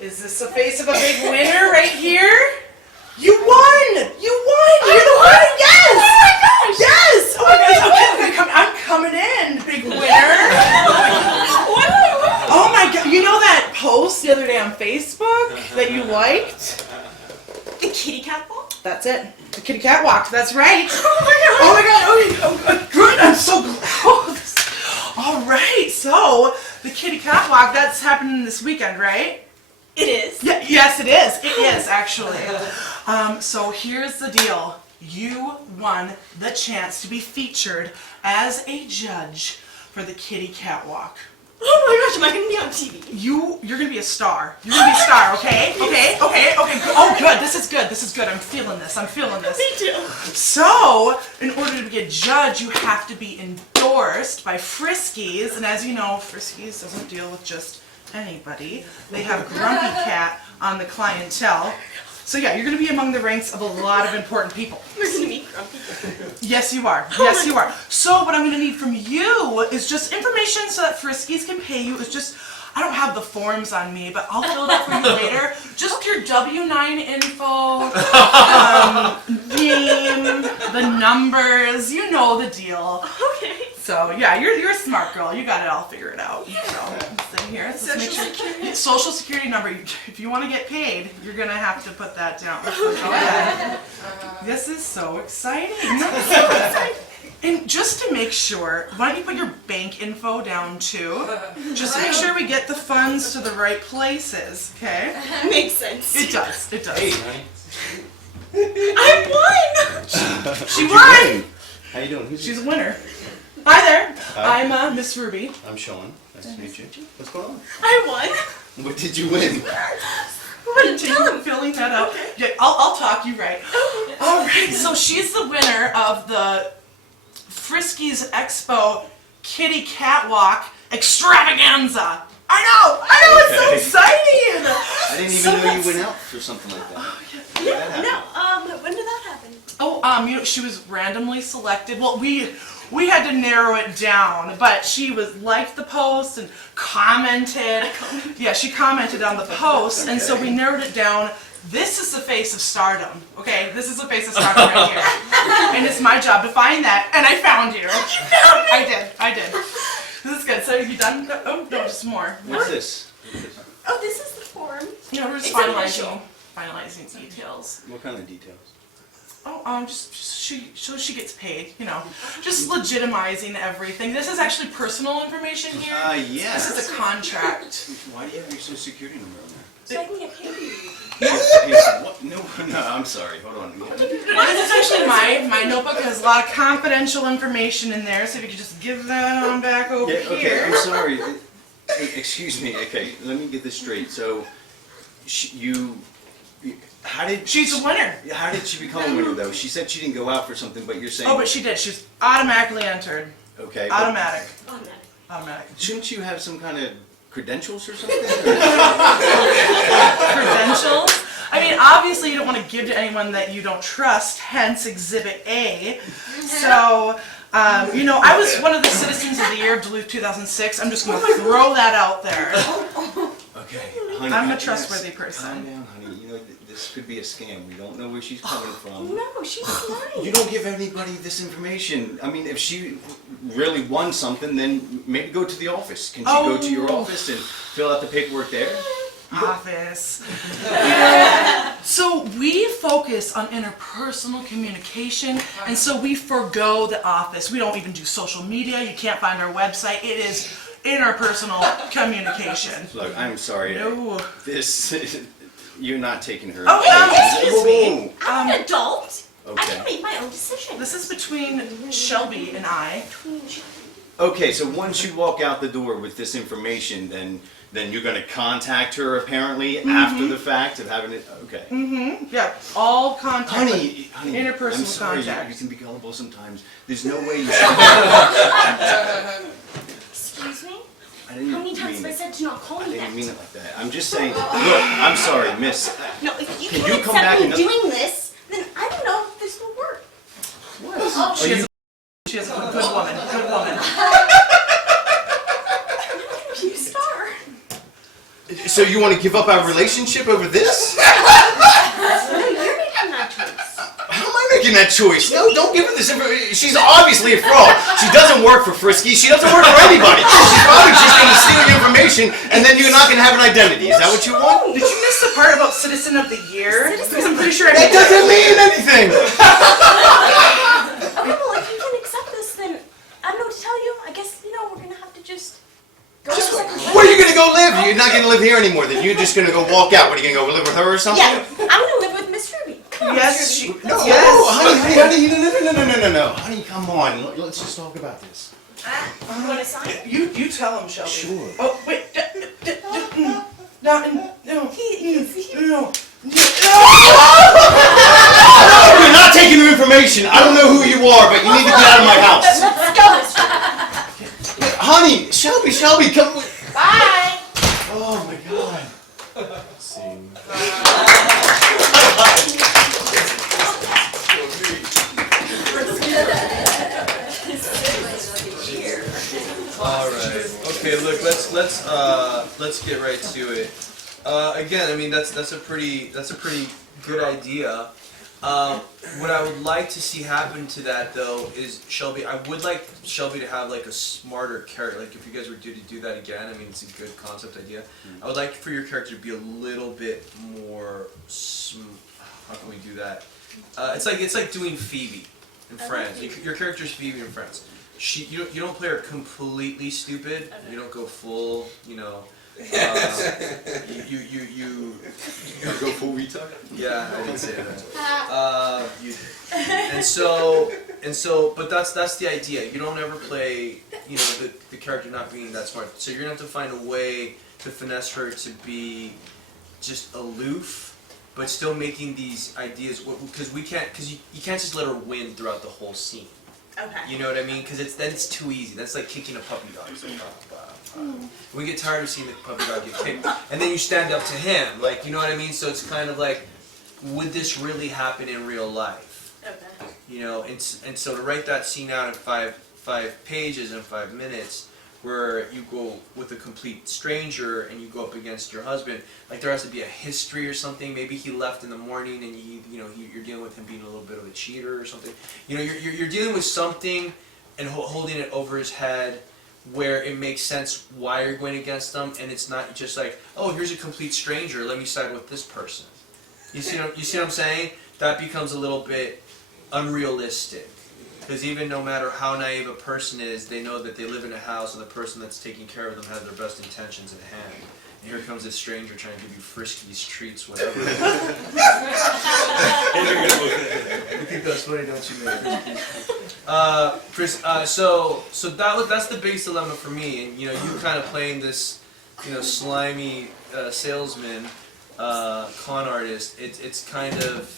Is this the face of a big winner right here? You won! You won! You're the winner! Yes! Oh my gosh! Yes! Oh my gosh! I'm coming in, big winner! Oh my god! You know that post the other day on Facebook that you liked? The kitty cat walk? That's it. The kitty cat walk. That's right. Oh my god! Oh my god! Oh, good! I'm so glad. Oh, all right. So the kitty cat walk. That's happening this weekend, right? It is. Yeah, yes, it is. It is, actually. So here's the deal. You won the chance to be featured as a judge for the kitty catwalk. Oh my gosh, am I going to be on TV? You're going to be a star. You're going to be a star, okay? Okay. Oh, good. This is good. This is good. I'm feeling this. Me too. So, in order to be a judge, you have to be endorsed by Friskies. And as you know, Friskies doesn't deal with just anybody. They have Grumpy Cat on the clientele. So yeah, you're going to be among the ranks of a lot of important people. We're going to meet Grumpy Cat. Yes, you are. Yes, you are. So what I'm going to need from you is just information so that Friskies can pay you. It's just, I don't have the forms on me, but I'll fill it out for you later. Just your W-9 info, name, the numbers, you know the deal. Okay. So yeah, you're a smart girl. You got it all figured out. So sit here. So Social Security number. If you want to get paid, you're gonna have to put that down. So go ahead. This is so exciting. And just to make sure, why don't you put your bank info down too? Just to make sure we get the funds to the right places. Okay? Makes sense. It does. It does. Hey, honey. I won. She won. How you doing? She's a winner. Hi there. Hi. I'm Miss Ruby. I'm Sean. Nice to meet you. What's going on? I won. What did you win? Continue filling that out. Yeah, I'll talk you right. All right. So she's the winner of the Friskies Expo Kitty Catwalk Extravaganza. I know. It's so exciting. I didn't even know you went out for something like that. When did that happen? Oh, she was randomly selected. Well, we had to narrow it down, but she liked the post and commented. Yeah, she commented on the post, and so we narrowed it down. This is the face of stardom. Okay, this is the face of stardom right here, and it's my job to find that. And I found you. You found me. I did. This is good. So are you done? Oh no, just more. What's this? Oh, this is the form. Yeah, we're just finalizing details. What kind of details? Oh, just so she gets paid, just legitimizing everything. This is actually personal information here. Yes. This is a contract. Why do you have your social security number on there? So I can get paid. What? No, I'm sorry. Hold on. This is actually my notebook. It has a lot of confidential information in there, so if you could just give that on back over here. Okay, I'm sorry. Excuse me. Okay, let me get this straight. So, She's a winner. How did she become a winner, though? She said she didn't go out for something, but you're saying... Oh, but she did. She's automatically entered. Okay. Automatic. Shouldn't you have some kind of credentials or something? Credentials? I mean, obviously you don't want to give to anyone that you don't trust, hence Exhibit A. So, you know, I was one of the Citizens of the Year of Duluth 2006. I'm just going to throw that out there. Okay, honey. I'm a trustworthy person. Calm down, honey. You know, this could be a scam. We don't know where she's coming from. No, she's lying. You don't give anybody this information. I mean, if she really won something, then maybe go to the office. Can she go to your office and fill out the paperwork there? Office. Yeah. So we focus on interpersonal communication, and so we forgo the office. We don't even do social media. You can't find our website. It is interpersonal communication. Look, I'm sorry. No. This, you're not taking her. Excuse me. Whoa. I'm an adult. I Okay. can make my own decisions. This is between Shelby and I. Okay, so once you walk out the door with this information, then you're gonna contact her apparently after the fact of having it. Okay. Mm-hmm. Yeah. All contact. Honey, Interpersonal I'm sorry, contact. you can be gullible sometimes. There's no way you Excuse me? I didn't How many times mean have I it. said to not call I me didn't that? mean it like that. I'm just saying, look, I'm sorry, miss. No, if you Can can't you come accept back me and- doing this, then I don't know if this will work. Oh, she is a good woman. Good woman. You star. So you want to give up our relationship over this? No, you're making that choice. How am I making that choice? No, don't give her this information. She's obviously a fraud. She doesn't work for Frisky. She doesn't work for anybody. She's probably just going to steal your information, and then you're not going to have an identity. Is that what you want? Did you miss the part about Citizen of the Year? Because I'm pretty sure That doesn't mean anything. Okay, well, if you can accept this, then I don't know what to tell you. I guess, you know, we're gonna have to just go to Where are you going to go live? You're not going to live here anymore. Then you're just going to go walk out. What, are you going to go live with her or something? Yeah, I'm gonna live with Miss Ruby. Come on, Yes, Miss she. Ruby. No, Yes. honey, no. Honey, come on. Let's just talk about this. You wanna sign? You tell him, Shelby. Sure. Oh, wait. No. No. No, you're not taking the information. I don't know who you are, but you need to get out of my house. Let's go, Miss Ruby. Honey, Shelby, come with. Bye. Oh my God. All right. Okay. Look. Let's get right to it. Again, I mean that's a pretty good idea. What I would like to see happen to that though is Shelby. I would like Shelby to have like a smarter character. Like if you guys were due to do that again, I mean it's a good concept idea. I would like for your character to be a little bit more. How can we do that? It's like doing Phoebe in Friends. Your character's Phoebe in Friends. You don't play her completely stupid. You don't go full. You go full retard? Yeah, I didn't say that. You did. And so, but that's the idea. You don't ever play, the character not being that smart. So you're gonna have to find a way to finesse her to be just aloof, but still making these ideas. Because you can't just let her win throughout the whole scene. Okay. You know what I mean? Because it's too easy. That's like kicking a puppy dog. It's like, we get tired of seeing the puppy dog get kicked, and then you stand up to him, like, you know what I mean? So it's kind of like, would this really happen in real life? Okay. And so to write that scene out in five pages in 5 minutes, where you go with a complete stranger and you go up against your husband, like there has to be a history or something. Maybe he left in the morning and you're dealing with him being a little bit of a cheater or something. You're dealing with something and holding it over his head where it makes sense why you're going against them, and it's not just like, oh, here's a complete stranger, let me side with this person. You see what I'm saying? That becomes a little bit unrealistic. Because even no matter how naive a person is, they know that they live in a house and the person that's taking care of them has their best intentions at hand. And here comes this stranger trying to give you Friskies, treats, whatever. You think that's funny, don't you, man? Chris, so that's the biggest dilemma for me. And you kind of playing this, slimy salesman, con artist. It's kind of,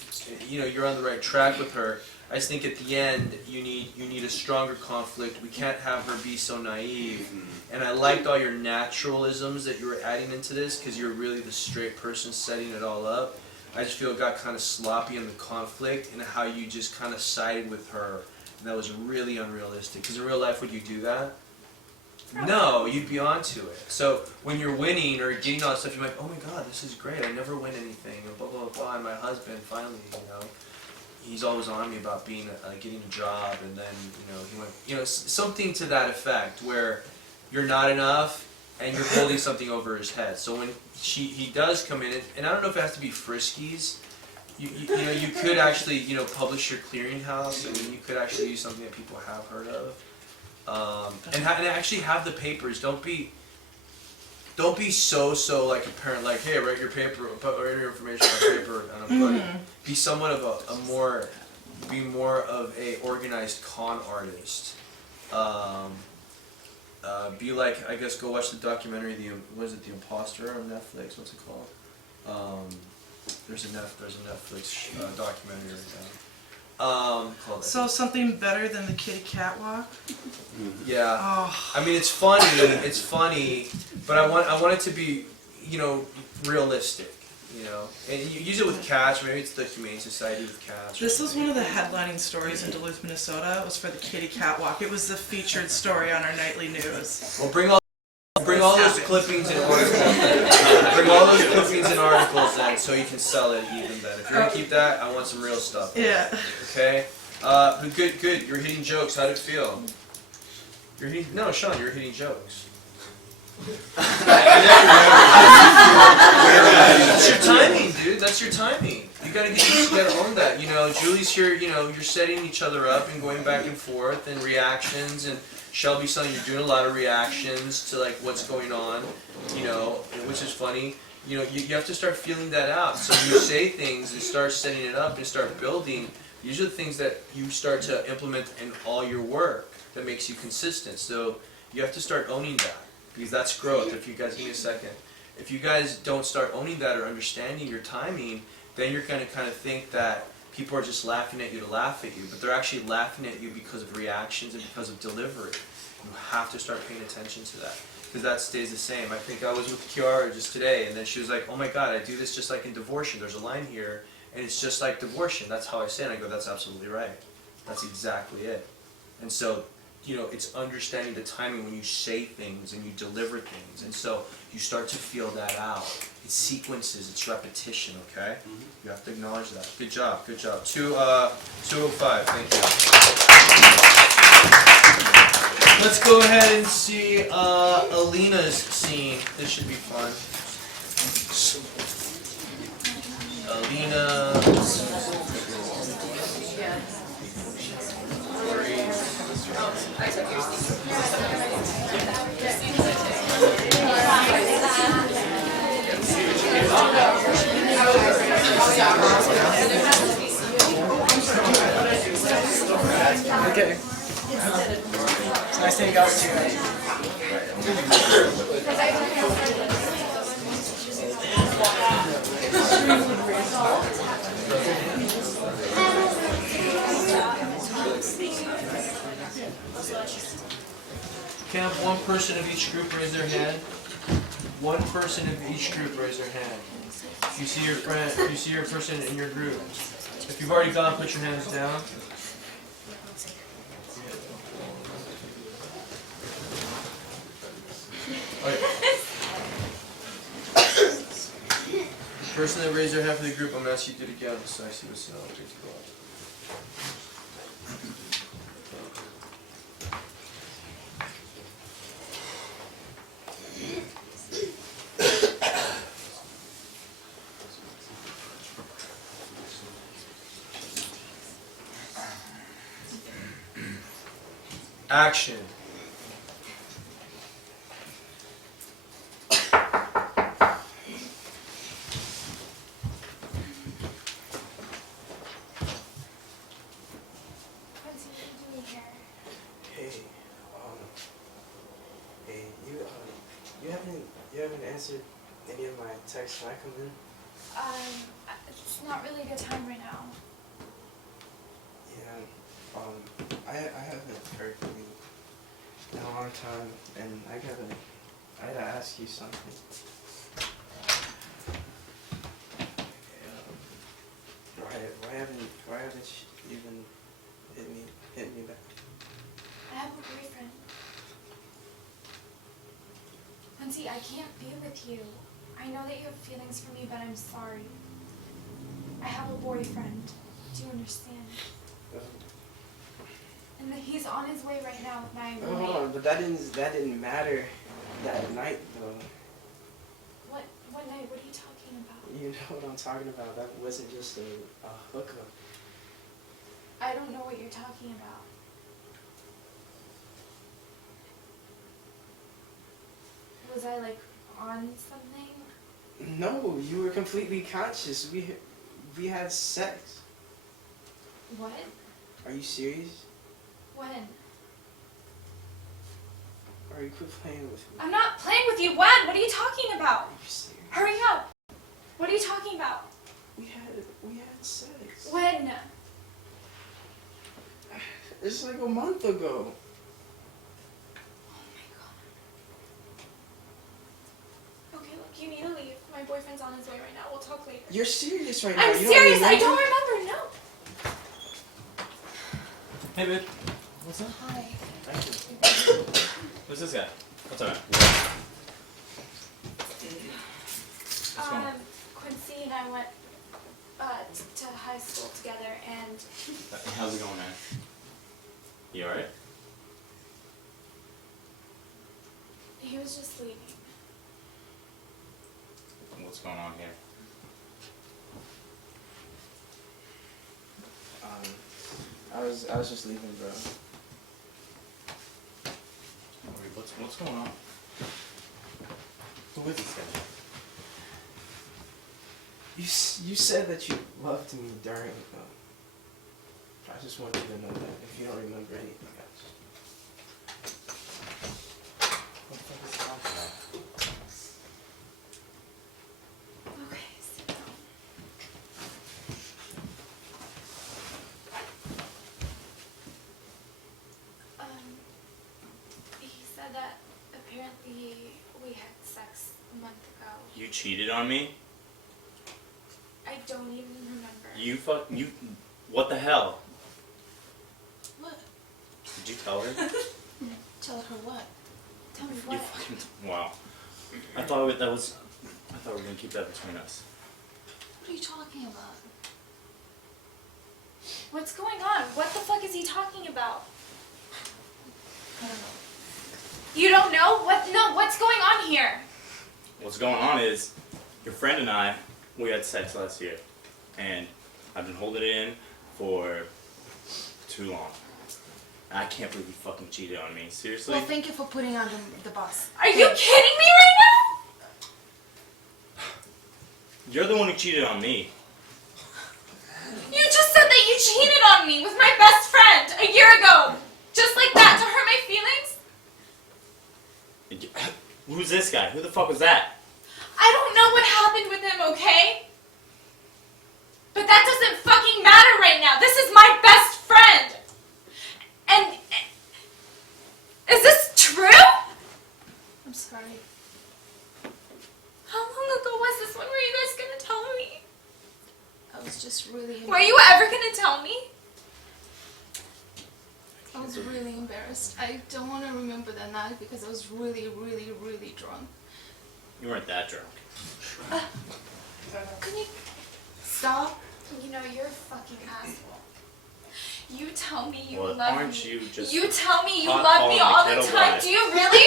you're on the right track with her. I just think at the end you need a stronger conflict. We can't have her be so naive. And I liked all your naturalisms that you were adding into this because you're really the straight person setting it all up. I just feel it got kind of sloppy in the conflict and how you just kind of sided with her. And that was really unrealistic. Because in real life, would you do that? No, you'd be onto it. So when you're winning or getting all that stuff, you're like, oh my God, this is great. I never win anything. And blah, blah, blah. And my husband, finally, he's always on me about being getting a job. And then, he went, something to that effect where you're not enough and you're holding something over his head. So when he does come in, and I don't know if it has to be Friskies. You could actually, publish your clearinghouse. I mean, you could actually use something that people have heard of. And actually have the papers. Don't be so like a parent, like, hey, write your paper, write your information on paper and put it. Be somewhat of be more of a organized con artist. Be like, I guess, go watch the documentary. The Imposter on Netflix? What's it called? There's a Netflix documentary right now. Called So something better than the kitty cat walk? Yeah. Oh. I mean, it's funny, but I want it to be, realistic, And you use it with cats. Maybe it's the Humane Society with cats. This was one of the headlining stories in Duluth, Minnesota. It was for the kitty cat walk. It was the featured story on our nightly news. Well, bring all those clippings and articles. Bring all those clippings and articles then, so you can sell it even better. If you're gonna keep that, I want some real stuff. Yeah. Okay. Good. You're hitting jokes. How'd it feel? No, Sean, you're hitting jokes. That's your timing, dude. That's your timing. You gotta own that. Julie's here. You're setting each other up and going back and forth and reactions and. Shelby's son, you're doing a lot of reactions to like what's going on, which is funny. You have to start feeling that out. So when you say things and start setting it up and start building, these are the things that you start to implement in all your work that makes you consistent. So you have to start owning that because that's growth. If you guys give me a second, if you guys don't start owning that or understanding your timing, then you're going to kind of think that people are just laughing at you to laugh at you, but they're actually laughing at you because of reactions and because of delivery. You have to start paying attention to that because that stays the same. I think I was with Kiara just today, and then she was like, oh my God, I do this just like in Divortion. There's a line here, and it's just like Divortion. That's how I say it. And I go, that's absolutely right. That's exactly it. And so, it's understanding the timing when you say things and you deliver things. And so you start to feel that out. It's sequences, it's repetition, okay? You have to acknowledge that. Good job. 205, thank you. Let's go ahead and see Alina's scene. This should be fun. Alina. Okay. It's nice to hang out Can I have one person of each group raise their hand? One person of each group raise their hand. If you see your friend, if you see your person in your group. If you've already gone, put your hands down. The person that raised their hand for the group, I'm going to ask you to do it again so I see what's up. Action. You haven't answered any of my texts when I come in? It's not really a good time right now. Yeah, I haven't heard from you in a long time, and I gotta ask you something. Why haven't you even hit me back? I have a boyfriend. Quincy, I can't be with you. I know that you have feelings for me, but I'm sorry. I have a boyfriend. Do you understand? And he's on his way right now with my roommate. Hold on, but that didn't matter that night though. What night? What are you talking about? You know what I'm talking about. That wasn't just a hookup. I don't know what you're talking about. Was I like on something? No, you were completely conscious. We had sex. What? Are you serious? When? Are you quit playing with me? I'm not playing with you. When? What are you talking about? Hurry up. What are you talking about? We had sex. When? It's like a month ago. Okay, look, you need to leave. My boyfriend's on his way right now. We'll talk later. You're serious right now. I'm You don't serious. I remember? don't remember. No. Hey, babe. What's up? Hi. Who's this guy? What's up? What's going on? Quincy and I went to high school together, and How's it going, man? You alright? he was just leaving. What's going on here? I was just leaving, bro. What's going on? Who is this guy? You said that you loved me during. I just want you to know that if you don't remember anything else. What the fuck is he talking about? Okay, sit down. He said that apparently we had sex a month ago. You cheated on me? I don't even remember. You, what the hell? What? Did you tell her? Tell her what? Tell me You what? fucking, wow. I thought we were gonna keep that between us. What are you talking about? What's going on? What the fuck is he talking about? I don't know. You don't know? What? No, what's going on here? What's going on is, your friend and I, we had sex last year, and I've been holding it in for too long. I can't believe you fucking cheated on me. Seriously? Well, thank you for putting on the bus. Are you kidding me right now? You're the one who cheated on me. You just said that you cheated on me with my best friend a year ago. Just like that, to hurt my feelings? Who's this guy? Who the fuck was that? I don't know what happened with him, okay? But that doesn't fucking matter right now. This is my best friend. And is this true? I'm sorry. How long ago was this? When were you guys gonna tell me? I was just really. Were you ever gonna tell me? I was really embarrassed. I don't want to remember that night because I was really, really, really drunk. You weren't that drunk. Can you stop? You know, you're a fucking asshole. You tell me you Well, love aren't me. you just You tell me you hot love me calling all the the kettle time. black? Do you really?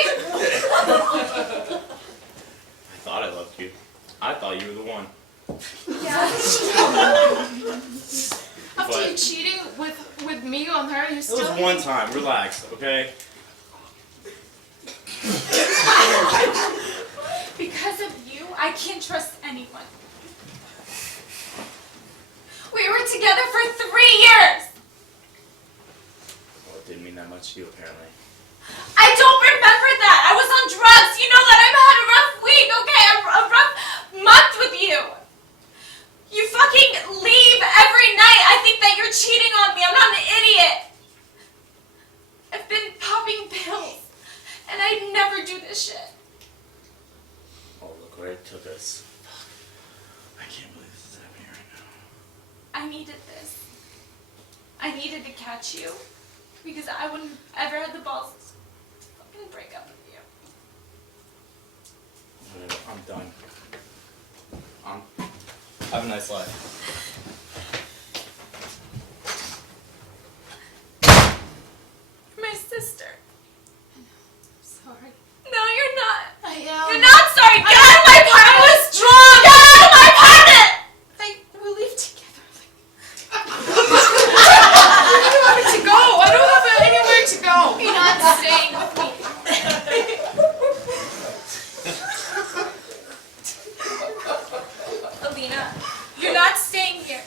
I thought I loved you. I thought you were the one. After But- you cheating with me on her, you It still. was one time. Relax, okay? Because of you, I can't trust anyone. We were together for 3 years. Well, it didn't mean that much to you, apparently. I don't remember that. I was on drugs. You know that I've had a rough week, okay? A rough month with you. You fucking leave every night. I think that you're cheating on me. I'm not an idiot. I've been popping pills. And I never do this shit. Oh, look where it took us. Fuck. I can't believe this is happening right now. I needed this. I needed to catch you because I wouldn't ever have the balls to fucking break up with you. Whatever, I'm done. Have a nice life. My sister. Sorry. No, you're not. I am. You're not sorry. Get out of my apartment. I was drunk. Get out of my apartment. We live together. I don't have it to go. I don't have anywhere to go. You're not staying with me. Alina, you're not staying here.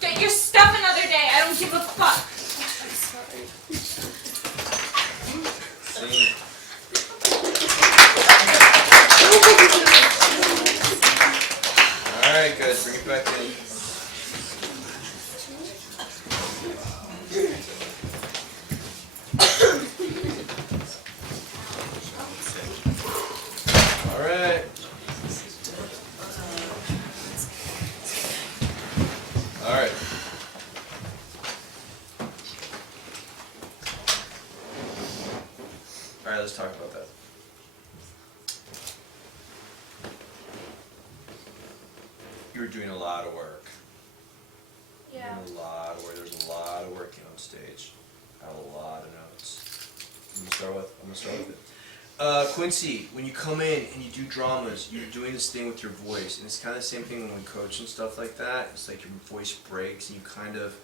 Get your stuff another day. I don't give a fuck. I'm sorry. Alright, guys, bring it back in. Alright. Alright. Alright, let's talk about that. You were doing a lot of work. Yeah. Doing a lot of work. There's a lot of working on stage. I have a lot of notes. I'm gonna start with it. Quincy, when you come in and you do dramas, you're doing this thing with your voice, and it's kind of the same thing when we coach and stuff like that. It's like your voice breaks, and you kind of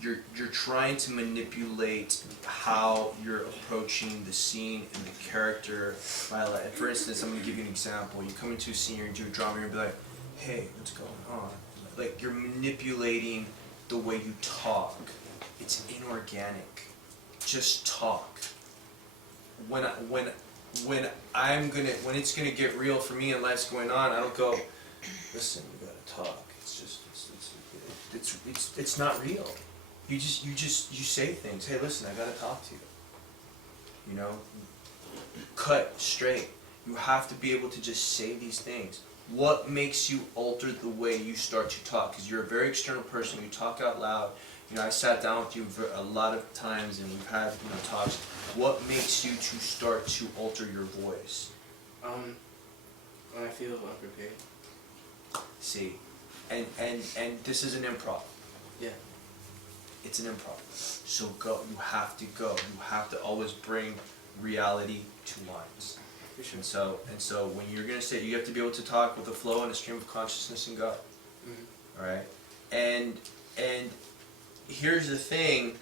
you're trying to manipulate how you're approaching the scene and the character. For instance, I'm gonna give you an example. You come into a scene, you do a drama, you're gonna be like, "Hey, what's going on?" Like you're manipulating the way you talk. It's inorganic. Just talk. When it's gonna get real for me and life's going on, I don't go, "Listen, we gotta talk." It's not real. You say things. "Hey, listen, I gotta talk to you." You know, cut straight. You have to be able to just say these things. What makes you alter the way you start to talk? Because you're a very external person. You talk out loud. You know, I sat down with you a lot of times, and we've had talks. What makes you to start to alter your voice? When I feel unprepared. See, and this is an improv. Yeah. It's an improv. So go. You have to go. You have to always bring reality to lines. And so when you're gonna say, you have to be able to talk with a flow and a stream of consciousness and go. All right. And here's the thing.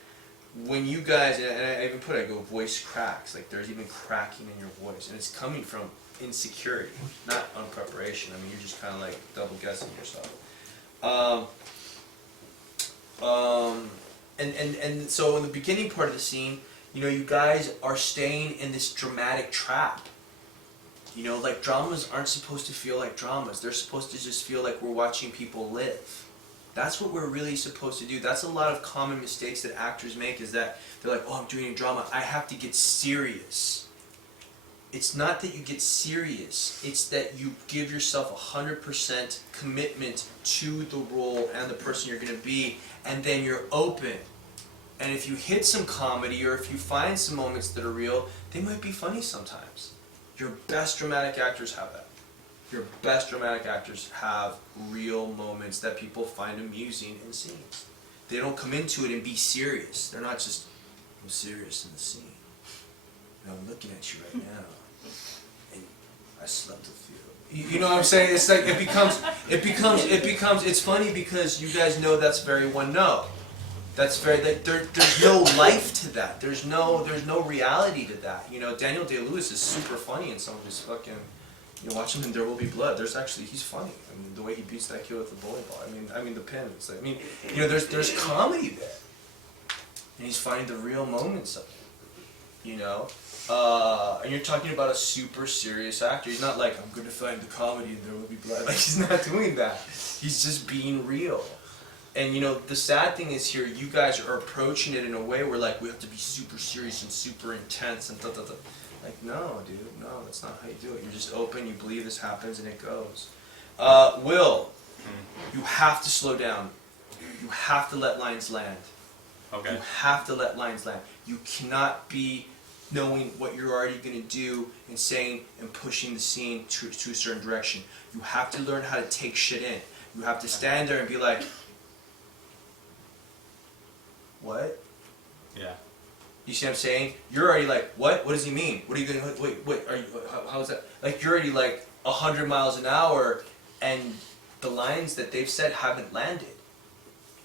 When you guys, and I even I go voice cracks, like there's even cracking in your voice, and it's coming from insecurity, not unpreparation. I mean, you're just kind of like double guessing yourself. And so in the beginning part of the scene, you know, you guys are staying in this dramatic trap. You know, like dramas aren't supposed to feel like dramas. They're supposed to just feel like we're watching people live. That's what we're really supposed to do. That's a lot of common mistakes that actors make, is that they're like, "Oh, I'm doing a drama, I have to get serious." It's not that you get serious. It's that you give yourself 100% commitment to the role and the person you're going to be, and then you're open. And if you hit some comedy, or if you find some moments that are real, they might be funny sometimes. Your best dramatic actors have that. Your best dramatic actors have real moments that people find amusing in scenes. They don't come into it and be serious. They're not just, "I'm serious in the scene. And I'm looking at you right now. And I slept with you." You know what I'm saying? It's like it becomes. It's funny because you guys know that's very one note. That's very there's no life to that. There's no reality to that. You know, Daniel Day-Lewis is super funny in some of his fucking. You know, watch him in There Will Be Blood. He's funny. I mean, the way he beats that kid with the bowling ball. I mean the pin. It's like, you know, there's comedy there, and he's finding the real moments of it. You know, and you're talking about a super serious actor. He's not like, "I'm going to find the comedy in There Will Be Blood." Like, he's not doing that. He's just being real. And you know, the sad thing is here, you guys are approaching it in a way where like we have to be super serious and super intense and da. Like, no, dude, no, that's not how you do it. You're just open, you believe this happens, and it goes. Will, you have to slow down. You have to let lines land. Okay. You have to let lines land. You cannot be knowing what you're already going to do and saying and pushing the scene to a certain direction. You have to learn how to take shit in. You have to stand there and be like, what? Yeah. You see what I'm saying? You're already like, what? What does he mean? What are you going to, wait, are you, how is that? Like, you're already like 100 miles an hour and the lines that they've said haven't landed.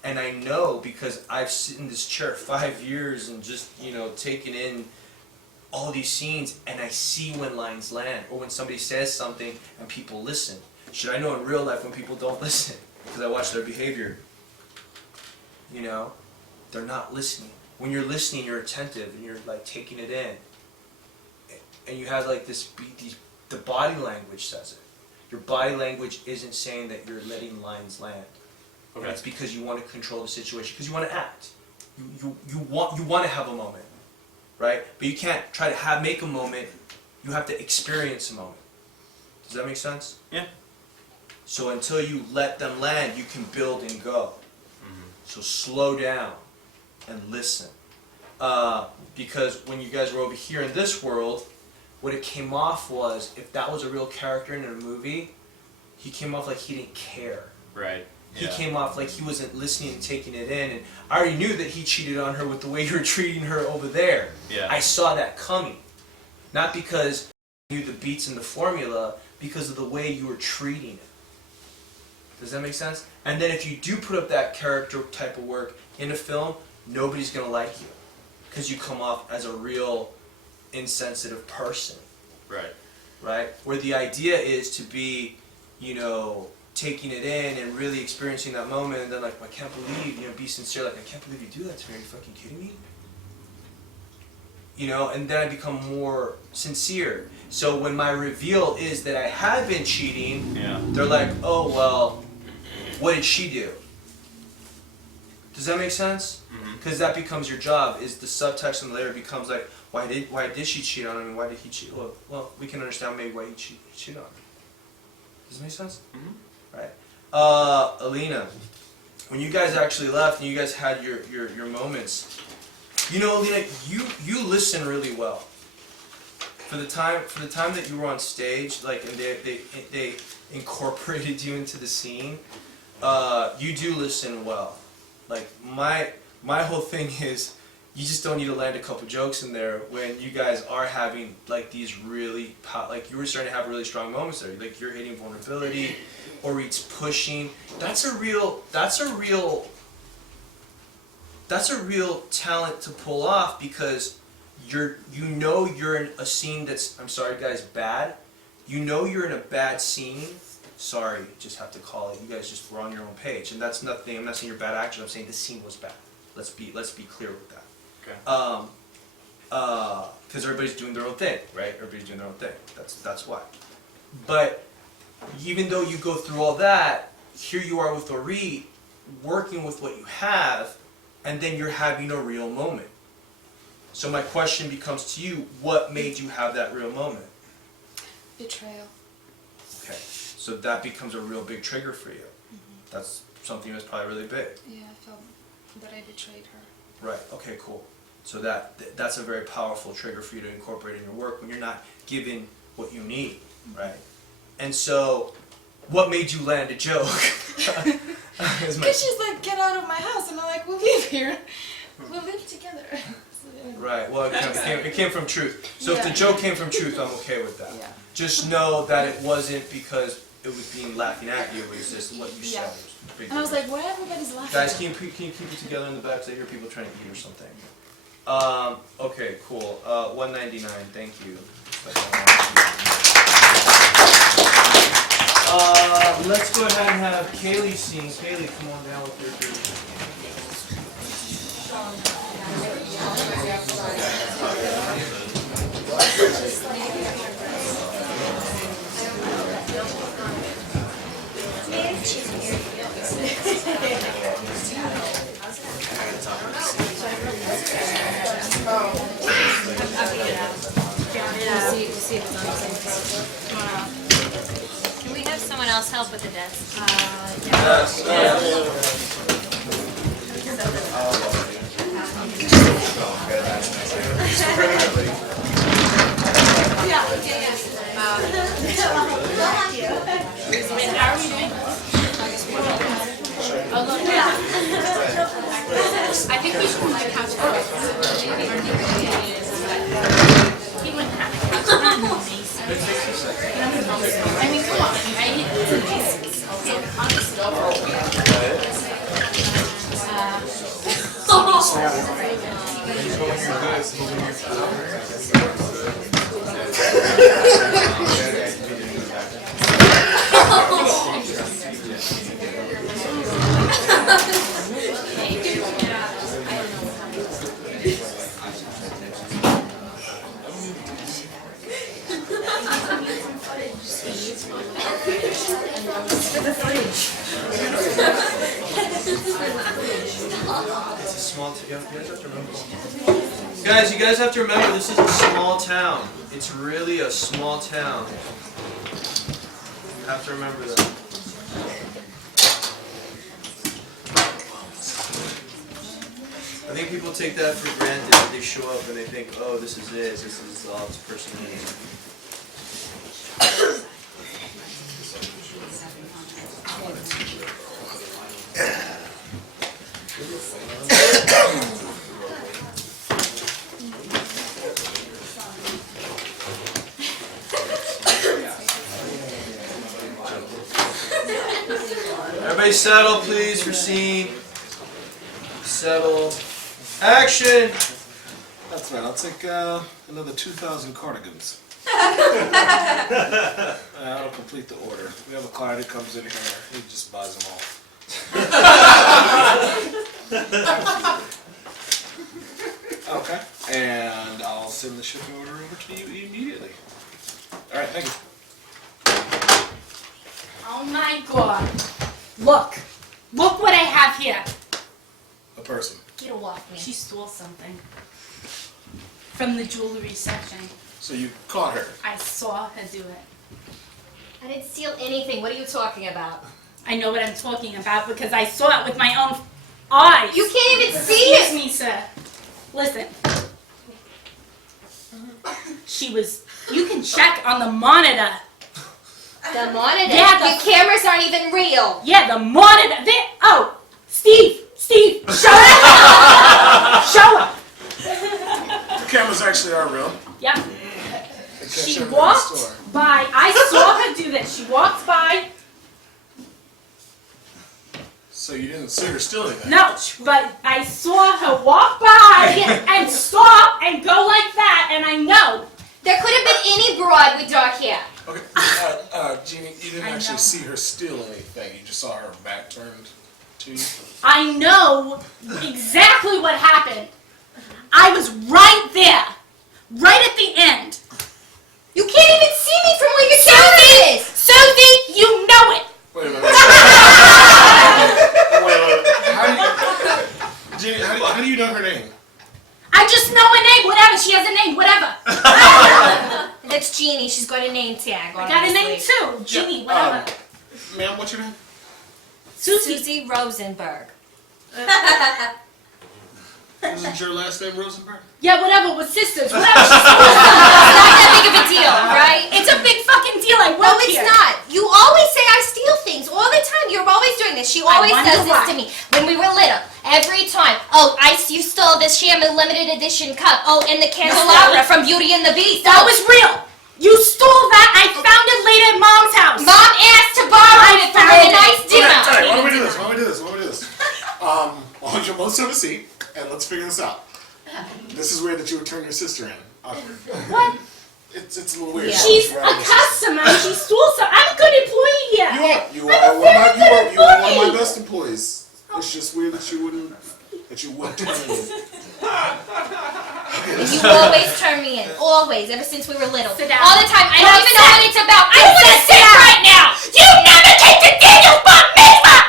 And I know because I've sit in this chair 5 years and just, you know, taken in all these scenes and I see when lines land or when somebody says something and people listen. Should I know in real life when people don't listen? Because I watch their behavior. You know? They're not listening. When you're listening, you're attentive and you're like taking it in. And you have like this, the body language says it. Your body language isn't saying that you're letting lines land. Okay. It's because you want to control the situation, because you want to act. You want to have a moment, right? But you can't try to make a moment. You have to experience a moment. Does that make sense? Yeah. So until you let them land, you can build and go. So slow down and listen. Because when you guys were over here in this world, what it came off was, if that was a real character in a movie, he came off like he didn't care. Right. He Yeah. came off like he wasn't listening and taking it in. And I already knew that he cheated on her with the way you were treating her over there. Yeah. I saw that coming. Not because I knew the beats and the formula, because of the way you were treating it. Does that make sense? And then if you do put up that character type of work in a film, nobody's going to like you. Because you come off as a real insensitive person. Right. Right? Where the idea is to be, you know, taking it in and really experiencing that moment and then like, I can't believe, you know, be sincere, like, I can't believe you do that to me, are you fucking kidding me? You know, and then I become more sincere. So when my reveal is that I have been cheating, they're like, oh, well, what did she do? Does that make sense? Because that becomes your job, is the subtext and later becomes like, why did she cheat on him and why did he cheat? Well, we can understand maybe why he cheated on her. Does that make sense? Right. Alina, when you guys actually left and you guys had your moments, you know, Alina, you listen really well. For the time that you were on stage, like, and they incorporated you into the scene, you do listen well. Like, my whole thing is, you just don't need to land a couple jokes in there when you guys are having like these really like you were starting to have really strong moments there. Like you're hitting vulnerability, or it's pushing. That's a real talent to pull off, because you're in a scene that's, I'm sorry guys, bad. You know you're in a bad scene. Sorry, just have to call it. You guys just were on your own page, and that's nothing. I'm not saying you're bad actors. I'm saying the scene was bad. Let's be clear with that. Okay. Because everybody's doing their own thing, right? Everybody's doing their own thing. That's why. But even though you go through all that, here you are with Orit, working with what you have, and then you're having a real moment. So my question becomes to you: what made you have that real moment? Betrayal. Okay, so that becomes a real big trigger for you. That's something that's probably really big. Yeah, I felt that I betrayed her. Right. Okay. Cool. So that's a very powerful trigger for you to incorporate in your work when you're not given what you need, right? And so, what made you land a joke? Because she's like, get out of my house, and I'm like, we'll live here. We'll live together. Right. Well, it came from truth. So if the Yeah. joke came from truth, I'm okay with that. Yeah. Just know that it wasn't because it was being laughing at you. It was just what you said. Yeah. It was a big And I was difference. like, why everybody's laughing? Guys, can you keep it together in the back? 'Cause I hear people trying to eat or something. Okay, cool. 199. Thank you. Let's go ahead and have Kaylee sing. Kaylee, come on down with your group. Can we have someone else help with the desk? Yes. I think we should put the couch He wouldn't have a couch. I mean, come on, right? It's a small town. Guys, you guys have to remember this is a small town. It's really a small town. You have to remember that. I think people take that for granted. They show up and they think, oh, this is it. This is all this person is. Everybody settle, please, for scene. Settle. Action! That's right, I'll take another 2,000 cardigans. That'll complete the order. We have a client who comes in here, he just buys them all. Okay, and I'll send the shipping order over to you immediately. Alright, thank you. Oh my god. Look. Look what I have here. A person. Get off me. She stole something. From the jewelry section. So you caught her? I saw her do it. I didn't steal anything. What are you talking about? I know what I'm talking about because I saw it with my own eyes. You can't even see it! Excuse me, sir. Listen. She was... You can check on the monitor. The monitor? Yeah, Your cameras aren't even real. Yeah, the monitor. Oh, Steve, show up. Show up. The cameras actually are real. Yep. They catch She everything in the walked store. by. I saw her do this. She walked by. So you didn't see her steal anything? No, but I saw her walk by and stop and go like that, and I know. There could have been any broad with dark hair. Okay, Jeannie, you didn't actually see her steal anything. You just saw her back turned to you? I know exactly what happened. I was right there, right at the end. You can't even see me from where your camera is. Susie, you know it. Wait a minute. Jeannie, how do you know her name? I just know her name, whatever. She has a name, whatever. That's Jeannie. She's got a name tag on I got a her name sleeve. too. Jeannie, whatever. Ma'am, what's your name? Susie Rosenberg. Isn't your last name Rosenberg? Yeah, whatever. We're sisters. Whatever. It's not that big of a deal, right? It's a big fucking deal. I No, work it's here. not. You always say I steal things all the time. You're always doing this. She always wonder does this why. to me. When we were little, every time. Oh, you stole this Shamu limited edition cup. Oh, and the candelabra from Beauty and the Beast. That was real. You stole that. I found it later at Mom's house. Mom asked to borrow it for a nice dinner. Alright, why don't we do this? Why don't we do this? Why don't you both have a seat, and let's figure this out. This is weird that you would turn your sister in. What? It's a little weird. She's a customer. She stole some. I'm a good employee here. You are one of my best employees. It's just weird that you would turn me in. You always turn me in. Always. Ever since we were little. Sit down. All the time. I don't even know what it's about. I Sit want to sit down. right now. You never take the Daniel Bar Mitzvah.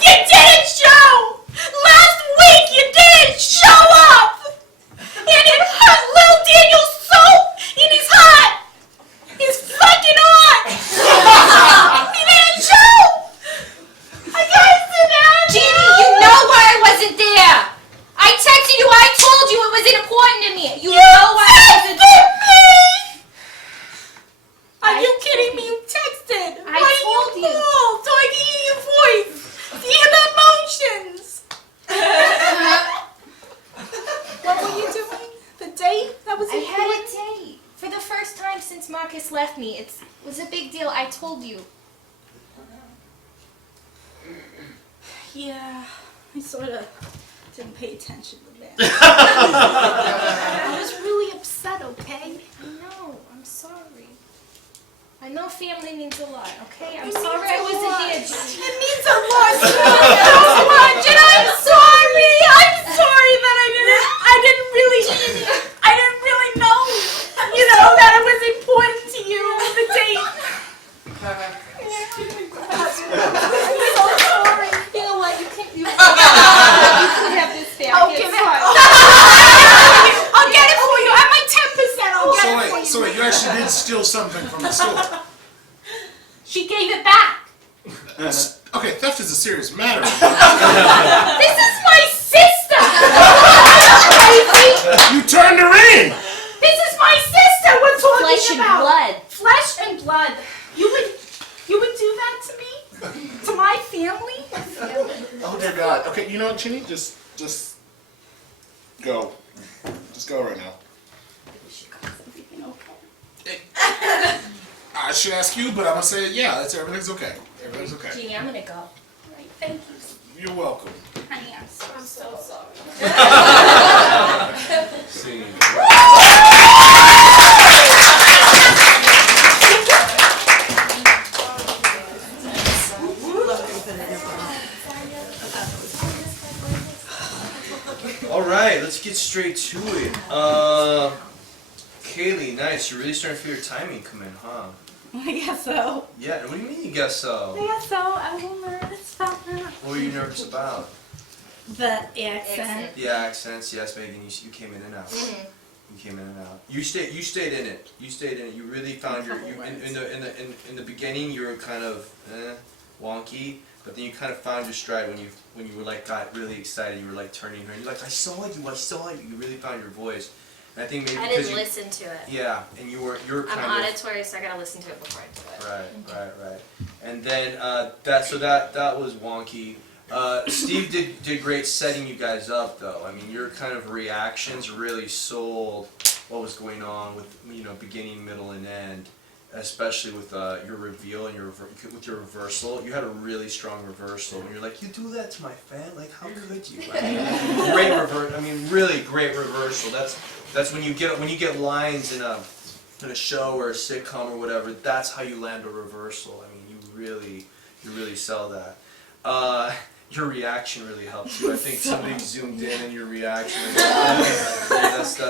You didn't show. Last week you didn't show up. And it hurt little Daniel's soul in his heart. His fucking heart. He didn't show. date. For the first time since Marcus left me. It was a big deal. I told you. Yeah, I sort of didn't pay attention to that. I was really upset, okay? I know. I'm sorry. I know family means a lot, okay? I'm It sorry means I a wasn't lot. there. It means a lot so much, and I'm sorry. I'm sorry that I didn't really know, that it was important to you, the date. I'm so sorry. You know what? You can have this back. I'll It's give it. fine. I'll get it for you. I'm like 10%. I'll get it for you. So wait, you actually did steal something from the store. She gave it back. Okay, theft is a serious matter. This is my sister. You turned her in. This is my sister. We're talking Flesh and about blood. Flesh and blood. You would do that to me? To my family? Oh dear God. Okay, you know what, Chinny? Just go. Just go right now. I should ask you, but I'm gonna say yeah. Everything's okay. Everything's okay. Jeannie, I'm gonna go. Right, thank you. You're welcome. Honey, I'm so sorry. All right, let's get straight to it. Kaylee, nice. You're really starting to feel your timing come in, huh? I guess so. Yeah. What do you mean you guess so? I guess so. I'm a little nervous about that. What were you nervous about? The accent. The accents. Yes, Megan. You came in and out. You came in and out. You stayed in it. You stayed in it. You really found your. In the beginning, you were kind of wonky, but then you kind of found your stride when you were like got really excited. You were like turning her, and you're like, I saw you. You really found your voice. And I think maybe I because didn't you, listen to it. Yeah, and you were kind I'm of auditory, so I gotta listen to it before I do it. right. And then that was wonky. Steve did great setting you guys up though. I mean, your kind of reactions really sold what was going on with beginning, middle, and end. Especially with your reveal and with your reversal, you had a really strong reversal, and you're like, you do that to my fan? Like, how could you? I mean, great reversal. I mean, really great reversal. That's when you get lines in a show or a sitcom or whatever. That's how you land a reversal. I mean, you really sell that. Your reaction really helped you. I think somebody zoomed in on your reaction. That's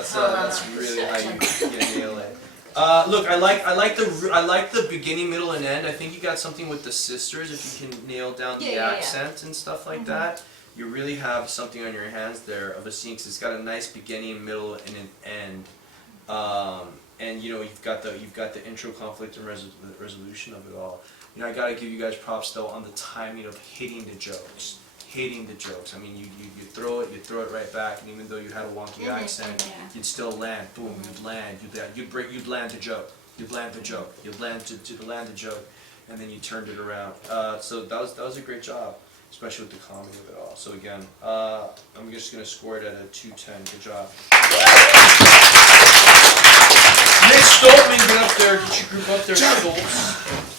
really how you nail it. Look, I like the beginning, middle, and end. I think you got something with the sisters. If you can nail down the accent and stuff like that, you really have something on your hands there of a scene. Cause it's got a nice beginning, middle, and an end. And you've got the intro, conflict, and resolution of it all. I gotta give you guys props though on the timing of hitting the jokes. I mean, you throw it right back, and even though you had a wonky accent, you'd still land. Boom, you'd land. You'd land the joke. You'd land the joke. You'd land to land the joke, and then you turned it around. So that was a great job, especially with the comedy of it all. So again, I'm just gonna score it at a 210. Good job. Nick Stoltman, get up there. Get your group up there, Stoltz.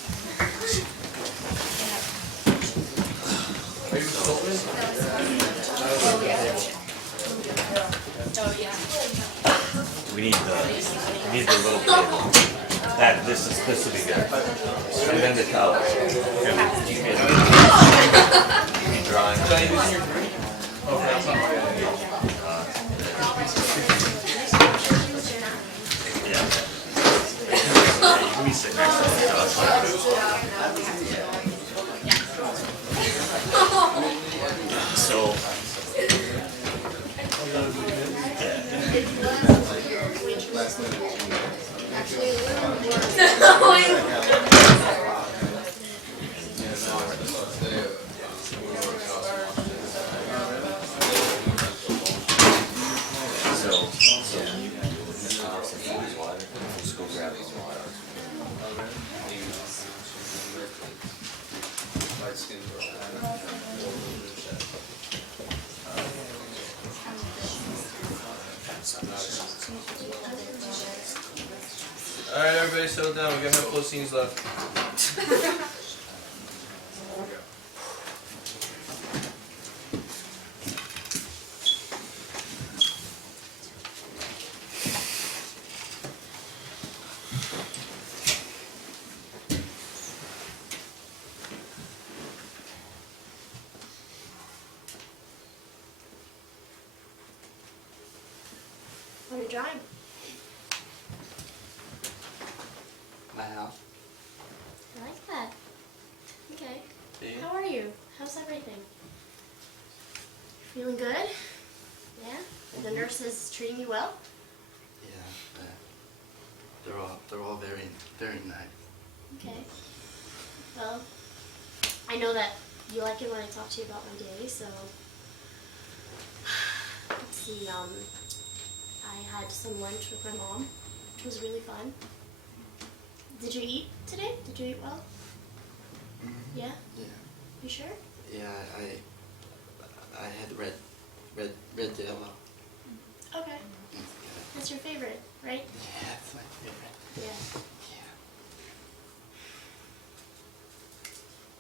We need the little table. This will be good. And then the towel. Drawing. Yeah. You can be sitting next to me. So. Alright, everybody settle down. We got no close scenes left. What are you drawing? My house. I like that. Okay. Yeah. How are you? How's everything? Feeling good? Yeah? And the nurse is treating you well? Yeah. They're all very, very nice. Okay. Well, I know that you like it when I talk to you about my day, so let's see, I had some lunch with my mom, which was really fun. Did you eat today? Did you eat well? Mm-hmm. Yeah? Yeah. You sure? Yeah, I had red jello. Okay. That's your favorite, right? Yeah, that's my favorite. Yeah.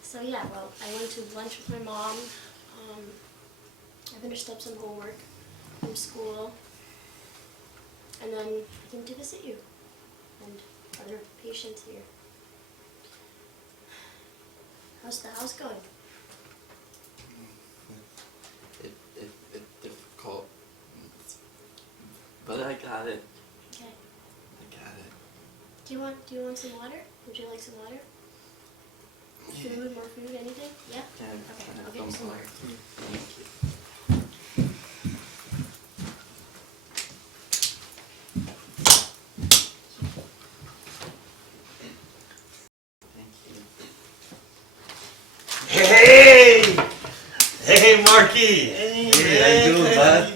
So yeah, well, I went to lunch with my mom. I finished up some homework from school. And then I came to visit you and other patients here. How's the house going? It's difficult, but I got it. Okay. I got it. Do you want some water? Would you like some water? Food, more food, anything? Yeah? Yeah, Okay, I'll get you some water. Thank you. Hey! Hey, Marky! Hey, how you doing, bud?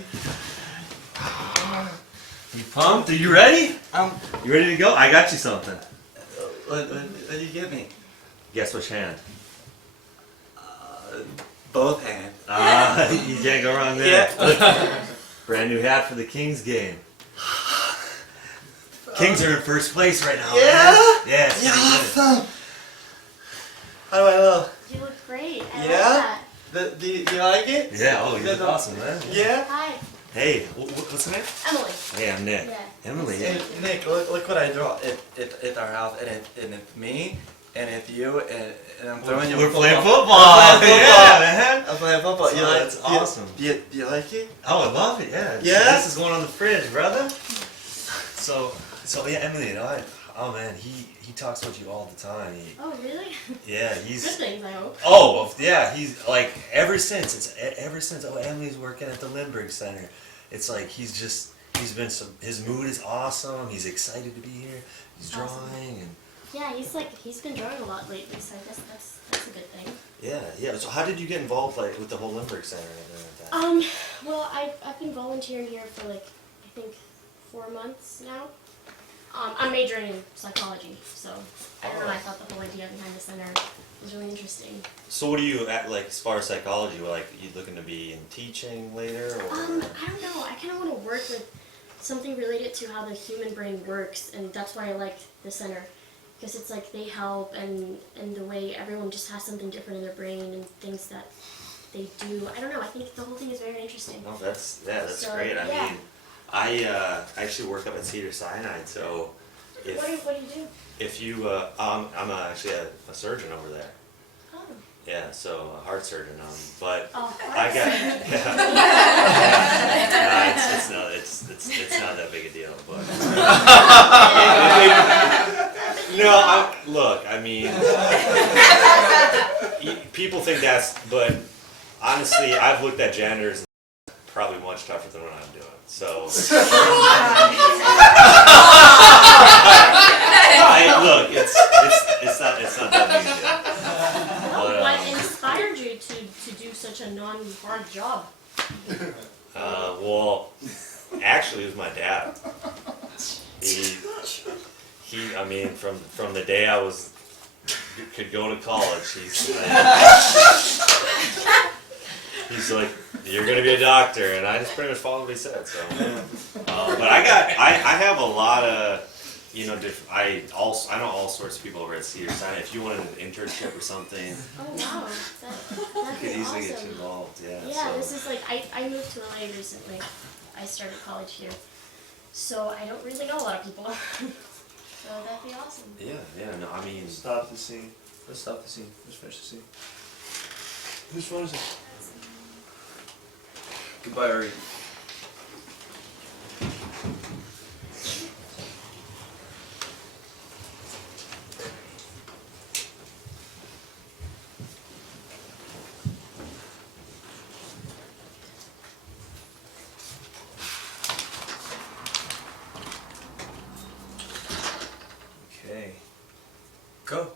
You pumped? Are you ready? You ready to go? I got you something. What did you give me? Guess which hand? Both hands. You can't go wrong there. Yeah. Brand new hat for the Kings game. Kings are in first place right now. Yeah? Man. Yeah, it's Yeah, pretty good. awesome. How do I look? You look great. I like Yeah? that. Do you like it? Yeah, oh, you look awesome, man. Yeah? Hi. Hey, what's the name? Emily. Hey, I'm Nick. Yeah. Emily. Hey, Nick, look what I draw. It's our house, and it's me, and it's you, and I'm throwing you. We're playing football. Yeah, man. I'm playing football. So You like? that's awesome. Do you like it? Oh, I love it. Yeah. Yeah? This is going on the fridge, brother. So yeah, Emily, oh man, he talks about you all the time. Oh, really? Yeah, he's. Good things, I hope. Oh yeah, he's like ever since Emily's working at the Lindbergh Center, it's like his mood is awesome. He's excited to be here. He's Awesome. drawing and. Yeah, he's been drawing a lot lately, so I guess that's a good thing. Yeah. So how did you get involved with the whole Lindbergh Center and everything like that? Well, I've been volunteering here for I think 4 months now. I'm majoring in psychology, so I don't know. I thought the whole idea behind the center was really interesting. So what are you at as far as psychology? You looking to be in teaching later or? I don't know. I kind of want to work with something related to how the human brain works, and that's why I like the center. Because it's like they help, and the way everyone just has something different in their brain and things that they do. I don't know. I think the whole thing is very interesting. Oh, that's So, great. I yeah. mean, I actually work up at Cedar Sinai, so What do you do? if you, I'm actually a surgeon over there. Oh. Yeah, so a heart surgeon. But Oh, I got heart yeah. It's not that big a deal, but no. Look, I mean, people think but honestly, I've looked at janitors. Probably much tougher than what I'm doing. So, look, it's not that big a deal. But, what inspired you to do such a non-hard job? Well, actually, it was my dad. I mean, from the day I could go to college, he's like, you're gonna be a doctor, and I just pretty much followed what he said. So, but I have a lot of you know, I know all sorts of people over at Cedar Sinai. If you wanted an internship or something, Oh wow, you that'd could be easily get you awesome. involved. Yeah. Yeah, so. this is like I moved to LA recently. I started college here, so I don't really know a lot of people. So that'd be awesome. Yeah. No, I mean. Stop the scene. Let's stop the scene. Let's finish the scene. Whose phone is it? Goodbye, Ari. Okay. Go.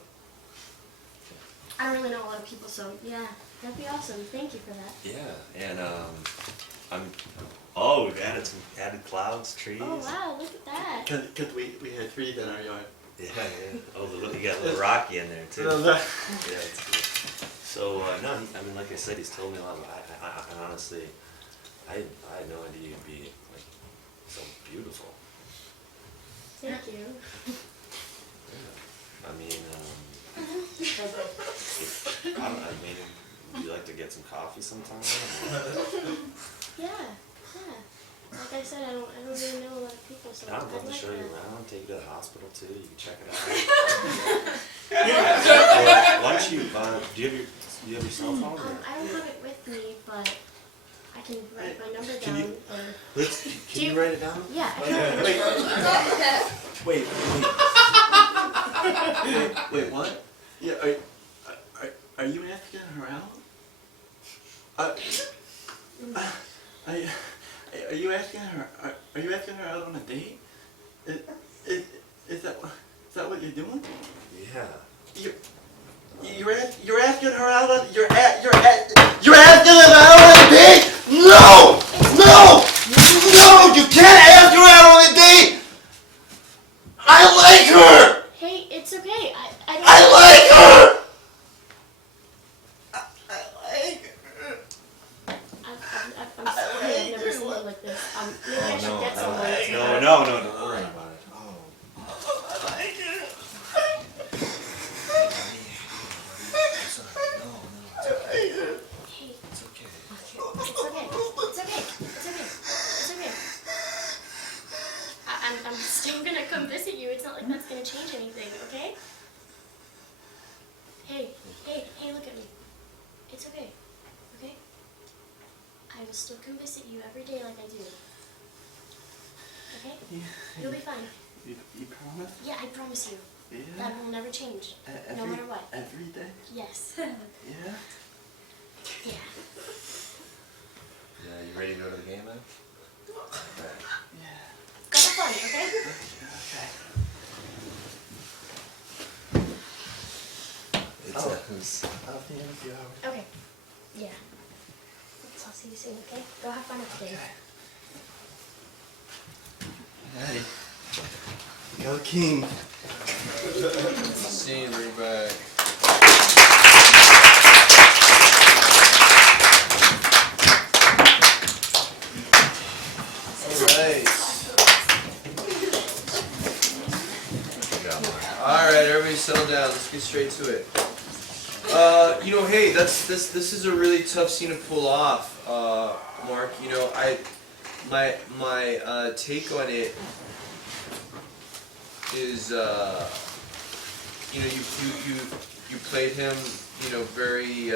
I don't really know a lot of people, so yeah, that'd be awesome. Thank you for that. Yeah, and oh, we've added clouds, trees. Oh wow, look at that. Cause we had trees in our yard. Yeah. Oh, you got a little Rocky in there too. Yeah, it's cool. So no, I mean, like I said, he's told me a lot. I honestly, I had no idea you'd be like so beautiful. Thank you. I mean, I don't know, maybe would you like to get some coffee sometime? Yeah. Like I said, I don't really know a lot of people, so I'd love to like show you that. around, take you to the hospital too. You can check it out. Why don't you? Do you have your cell phone? Or? I don't have it with me, but I can write my number Can down. you- or Can you write it down? Yeah, I can write it down. Wait, what? Yeah, are you asking her out? Are you asking her? Are you asking her out on a date? Is that what you're doing? Yeah. You're asking her out on you're asking her out on a date? No! You can't ask her out on a date. I like her. Hey, it's okay. I don't. I like her. I'm sorry. I've never seen it like this. Maybe I should get someone to. No, don't worry about it. I'm still gonna come visit you. It's not like that's gonna change anything, okay? Hey, look at me. It's okay, okay? I will still come visit you every day like I do. Okay? You'll be fine. You promise? Yeah, I promise you. Yeah. That will never change, no matter what. Every day? Yes. Yeah. Yeah. Yeah, you ready to go to the game, man? Right. Go have fun, okay? I'll see you in a few hours. Okay. Yeah. So I'll see you soon, okay? Go have fun at the game. Hey. Go King. Scene, bring back. Alright, everybody settle down. Let's get straight to it. Hey, this is a really tough scene to pull off, Mark. My take on it is, you played him, very,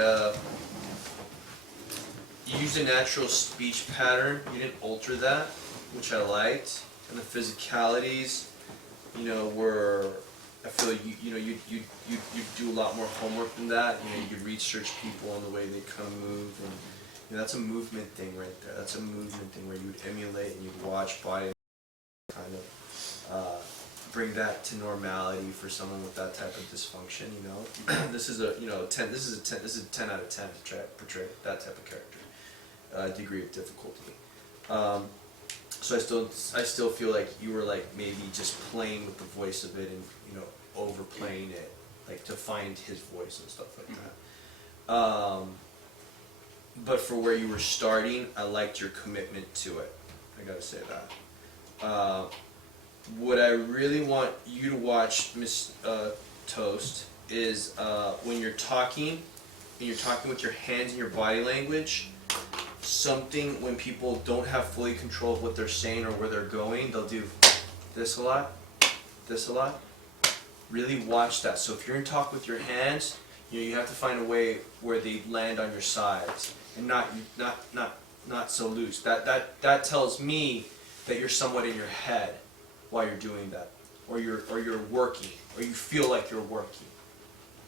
you used a natural speech pattern. You didn't alter that, which I liked, and the physicalities, were. I feel like you do a lot more homework than that. You research people on the way they kind of move, and that's a movement thing right there. That's a movement thing where you would emulate and you'd watch body, kind of bring that to normality for someone with that type of dysfunction. This is a 10. This is a 10 out of 10 to try to portray that type of character, degree of difficulty. So I still feel like you were like maybe just playing with the voice of it and overplaying it, like to find his voice and stuff like that. But for where you were starting, I liked your commitment to it. I gotta say that. what I really want you to watch, Miss Toast, is when you're talking, and you're talking with your hands and your body language, something when people don't have fully control of what they're saying or where they're going, they'll do this a lot, this a lot. Really watch that. So if you're in talk with your hands, you have to find a way where they land on your sides and not so loose. That tells me that you're somewhat in your head while you're doing that, or you're working, or you feel like you're working.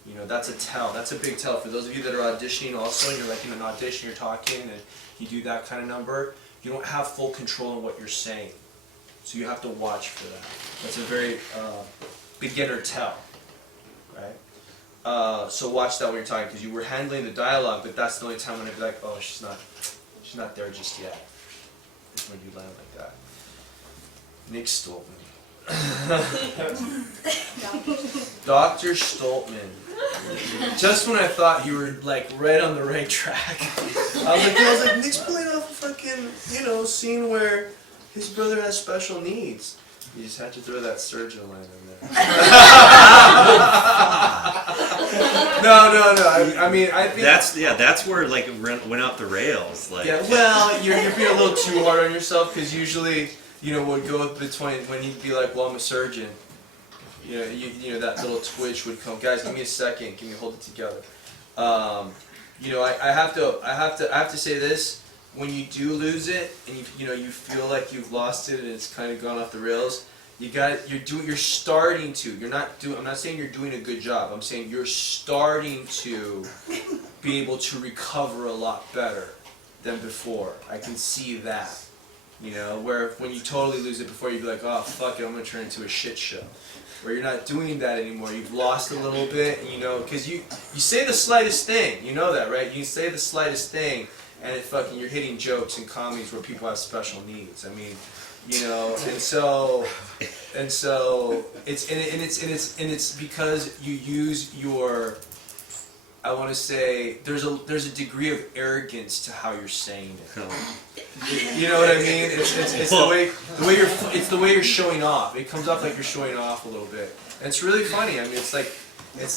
You know, that's a tell. That's a big tell for those of you that are auditioning. Also, you're like in an audition, you're talking, and you do that kind of number. You don't have full control on what you're saying, so you have to watch for that. That's a very beginner tell, right? So watch that when you're talking, because you were handling the dialogue, but that's the only time when I'd be like, oh, she's not there just yet. It's when you land like that. Nick Stoltman. Dr. Stoltman. Just when I thought you were like right on the right track, I was like, Nick's pulling off a fucking, scene where his brother has special needs. You just had to throw that surgeon line in there. No. I mean, I think that's where like it went off the rails. Like, yeah, well, you're being a little too hard on yourself, because usually, would go between when he'd be like, well, I'm a surgeon. That little twitch would come. Guys, give me a second. Can you hold it together? I have to say this. When you do lose it, and you feel like you've lost it, and it's kind of gone off the rails, you're starting to. I'm not saying you're doing a good job. I'm saying you're starting to be able to recover a lot better than before. I can see that. Where when you totally lose it before, you'd be like, oh, fuck it, I'm going to turn it into a shit show. Where you're not doing that anymore. You've lost a little bit, because you say the slightest thing. You know that, right? You say the slightest thing, and you're hitting jokes and comedies where people have special needs. I mean, and so it's because you use your, I want to say, there's a degree of arrogance to how you're saying it. You know what I mean? It's the way you're showing off. It comes off like you're showing off a little bit, and it's really funny. I mean, it's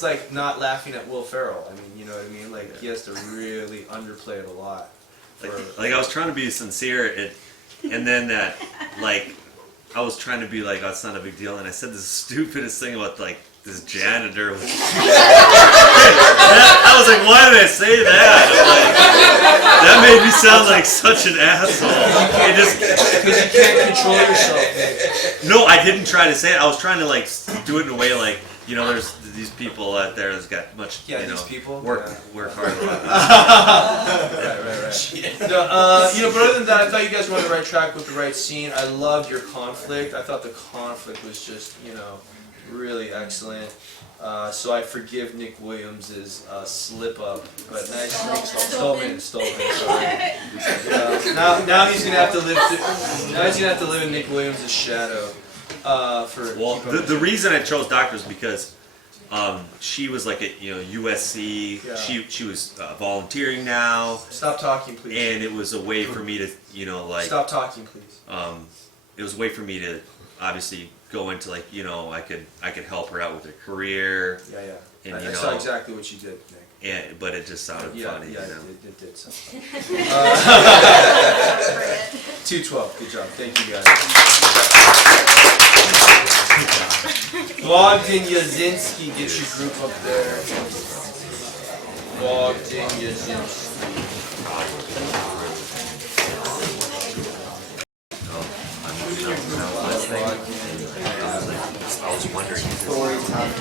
like not laughing at Will Ferrell. I mean, you know what I mean? Like, he has to really underplay it a lot. Like I was trying to be sincere, and then that, like, I was trying to be like, oh, it's not a big deal, and I said the stupidest thing about like this janitor. I was like, why did I say that? That made me sound like such an asshole. Because you can't control yourself. No, I didn't try to say it. I was trying to like do it in a way like, there's these people out there that's got much, these people work hard. Right. No, but other than that, I thought you guys were on the right track with the right scene. I loved your conflict. I thought the conflict was just, really excellent. So I forgive Nick Williams' slip up, but nice. Stoltman. Sorry. Now he's gonna have to live. Now he's gonna have to live in Nick Williams' shadow. The reason I chose doctor is because she was like at USC. Yeah. She was volunteering now. Stop talking, please. And it was a way for me to Stop talking, please. It was a way for me to obviously go into like I could help her out with her career. Yeah. And, I saw exactly what you did, Nick. But it just sounded funny. Yeah, it did sound funny. 212. Good job. Thank you guys. Bogdan Yazinski, get your group up there. Bogdan Yazinski. I was wondering. Story time.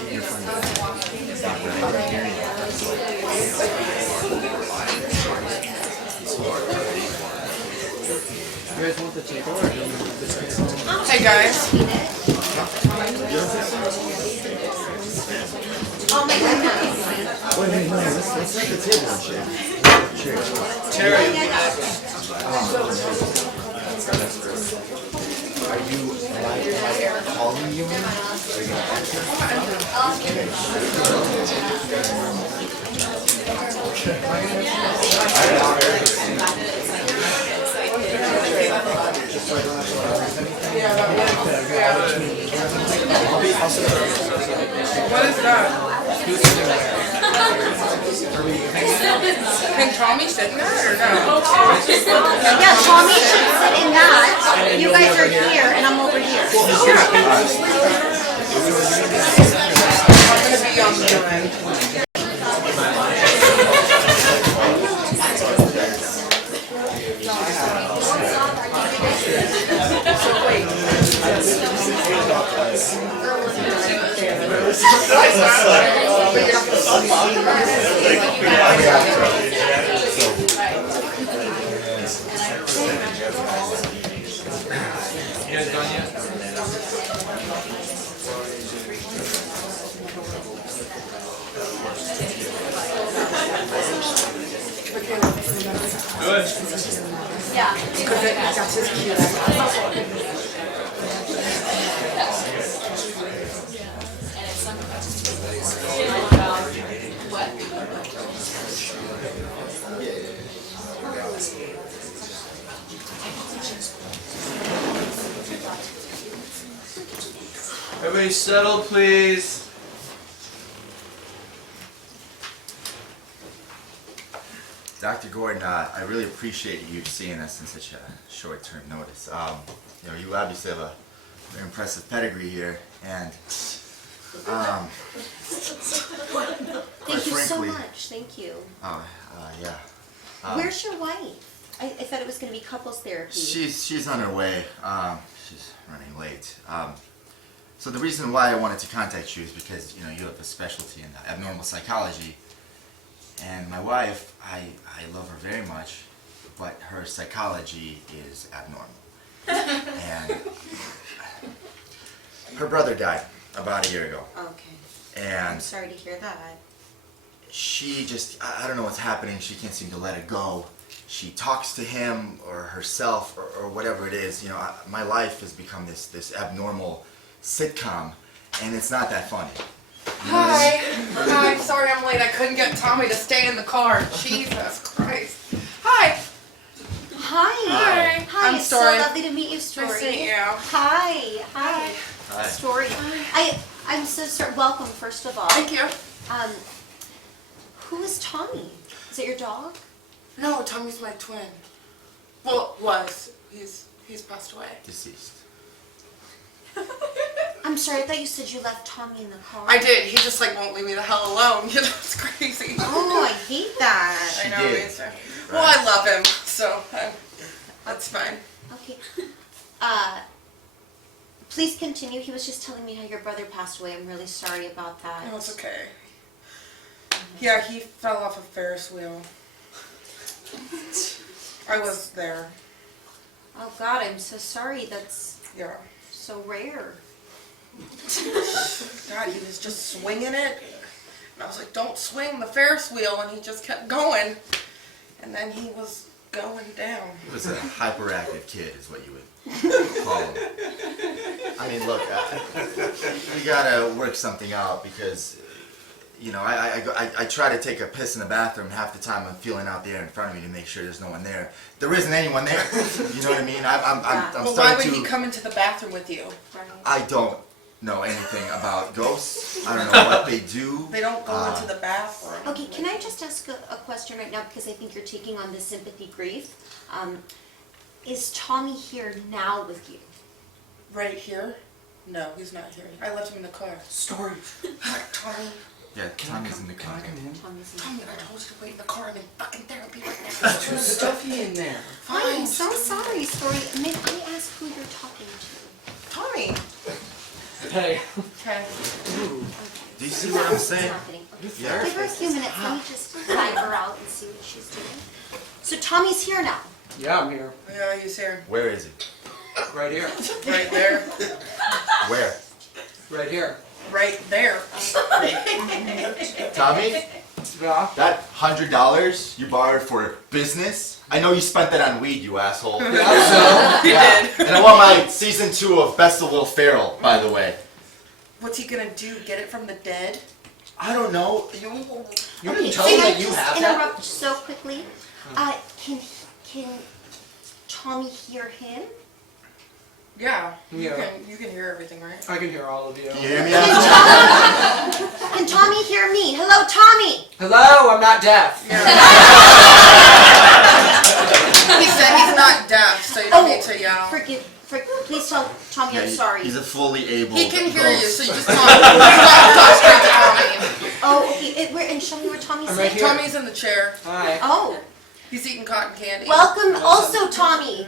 You guys want the table or do you want this? Hey guys. Oh my goodness. Wait, no, let's set the table and share. Terry, are you calling you in? Are you gonna answer? Yeah, that was, yeah. What is that? Can Tommy sit in that or no? Yeah, Tommy should sit in that. You guys are here and I'm over here. I'm gonna be on the end. So wait. You guys done yet? Good. Yeah. Everybody settle, please. Dr. Gordon, I really appreciate you seeing us in such a short-term notice. You know, you obviously have a very impressive pedigree here, and Thank you so much. Thank you. yeah. Where's your wife? I thought it was going to be couples therapy. She's on her way. She's running late. So the reason why I wanted to contact you is because you know you have a specialty in abnormal psychology, and my wife, I love her very much, but her psychology is abnormal. And her brother died about a year ago, Okay. and I'm sorry to hear that. she just, I don't know what's happening, she can't seem to let it go. She talks to him or herself or whatever it is. You know, my life has become this abnormal sitcom, and it's not that funny. You know what I mean? Hi. Hi. Sorry I'm late. I couldn't get Tommy to stay in the car. Jesus Christ. Hi. Hi. Hi. I'm It's Story. so lovely to meet you, Story. Nice to meet you. Hi. Hi. Hi. Story. I'm so sorry. Welcome, first of all. Thank you. Who is Tommy? Is it your dog? No, Tommy's my twin. Well, was. He's passed away. Deceased. I'm sorry. I thought you said you left Tommy in the car. I did. He just like won't leave me the hell alone. You know, it's crazy. Oh, I hate that. I know. Me too. Well, I love him, so that's fine. Okay. Please continue. He was just telling me how your brother passed away. I'm really sorry about that. No, it's okay. Yeah, he fell off a Ferris wheel. I was there. Oh God, I'm so sorry. That's so rare. God, he was just swinging it. And I was like, don't swing the Ferris wheel. And he just kept going. And then he was going down. He was a hyperactive kid is what you would call him. I mean, look, we gotta work something out because, you know, I try to take a piss in the bathroom. Half the time I'm feeling out there in front of me to make sure there's no one there. There isn't anyone there. You know what I mean? I'm Well, why starting would to. he come into the bathroom with you? I don't know anything about ghosts. I don't know what they do. They don't go into the bathroom. Okay, can I just ask a question right now because I think you're taking on this sympathy grief. Is Tommy here now with you? Right here? No, he's not here. I left him in the car. Story. Tommy. Yeah, Tommy's in the car. Tommy, I told you to wait in the car. I'm in fucking therapy right now. It's too stuffy in there. Fine. I'm so sorry, Story. May I ask who you're talking to? Tommy. Hey. Okay. Do you see what I'm saying? Yeah. Give her a few minutes. Let me just flag her out and see what she's doing. So Tommy's here now. Yeah, I'm here. Yeah, he's here. Where is he? Right here. Right there. Where? Right here. Right there. Tommy? Yeah? That $100 you borrowed for business? I know you spent that on weed, you asshole. Yeah, so? Yeah. And I want my season 2 of Best of Will Ferrell, by the way. What's he gonna do? Get it from the dead? I don't know. You Okay, didn't tell me can I that you just have that? interrupt so quickly? Can Tommy hear him? Yeah. Yeah. You can hear everything, right? I can hear all of you. Can you hear me? Can Tommy hear me? Hello, Tommy. Hello, I'm not deaf. He said he's not deaf, so you don't need to yell. Please tell Tommy I'm sorry. He's a fully able. He can hear you, ghost. so you just talk straight to Tommy. Oh, okay. And show me where Tommy's I'm sitting. Tommy's in the chair. Hi. Oh. He's eating cotton candy. Welcome also, Tommy.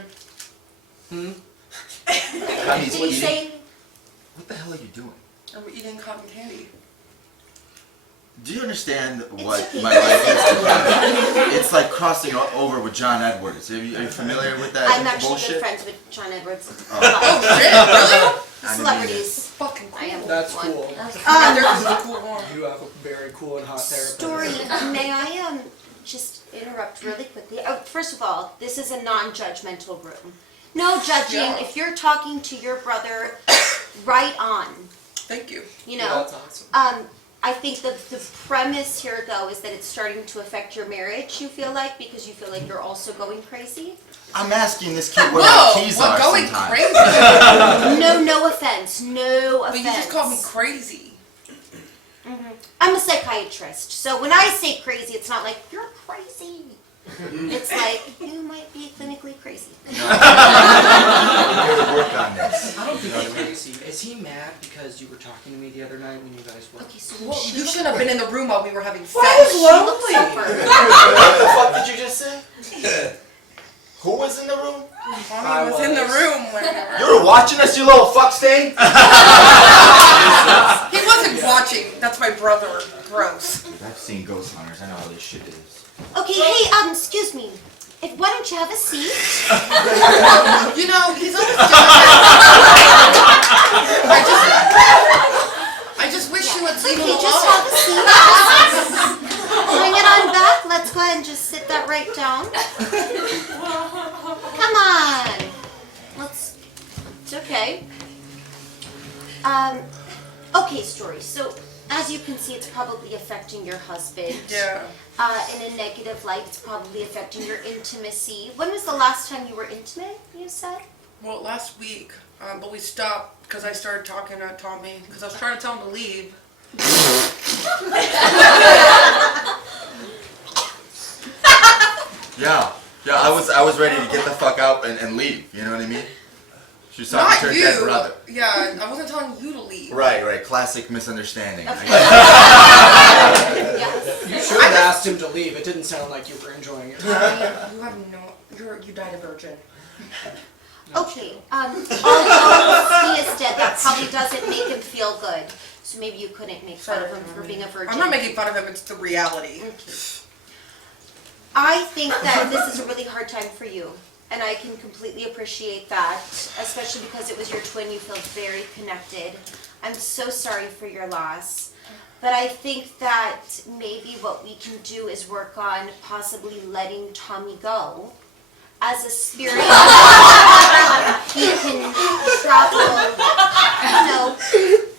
Hmm? Did he say... What the hell are you doing? I'm eating cotton candy. Do you understand what my life is? It's like crossing over with John Edwards. Are you familiar with that I'm actually bullshit? good friends with John Edwards. Oh shit, really? Celebrities. Fucking cool. I am That's one. cool. You have a very cool and hot therapist. Story, may I just interrupt really quickly? First of all, this is a non-judgmental room. No judging. Yeah. If you're talking to your brother, right on. Thank you. You know, That's awesome. I think the premise here, though, is that it's starting to affect your marriage, you feel like, because you feel like you're also going crazy? I'm asking this kid what my keys are going sometimes. crazy? No offense. No offense. But you just called me crazy. I'm a psychiatrist, so when I say crazy, it's not like, you're crazy. It's like, you might be clinically crazy. I'm here to work on this. I don't think he's crazy. Is he mad because you were talking to me the other night when you guys were... Okay, so Well, you shouldn't have been in the room while we were having sex. Why is lonely? What the fuck did you just say? Who was in the room? Tommy was in the room when You were watching us, you little fuck stain? he wasn't watching. That's my brother. Gross. I've seen Ghost Hunters. I know how this shit is. Okay, hey, excuse me. Why don't you have a seat? You know, he's always doing that. I just wish you would leave him Okay, alone. just have a seat. Bring it on back. Let's go ahead and just sit that right down. Come on. It's okay. Okay, Story. So, as you can see, it's probably affecting your husband. Yeah. In a negative light, it's probably affecting your intimacy. When was the last time you were intimate, you said? Well, last week, but we stopped because I started talking to Tommy because I was trying to tell him to leave. Yeah, I was ready to get the fuck out and leave. You know what I mean? She was talking Not to her you. dead brother. Yeah, I wasn't telling you to leave. Right. Classic misunderstanding. You should have asked him to leave. It didn't sound like you were enjoying it. You have you died a virgin. Okay, although he is dead, that probably doesn't make him feel good. So maybe you couldn't make fun of him for being a virgin. I'm not making fun of him, it's the reality. Okay. I think that this is a really hard time for you. And I can completely appreciate that, especially because it was your twin, you feel very connected. I'm so sorry for your loss. But I think that maybe what we can do is work on possibly letting Tommy go. As a spirit, he can travel,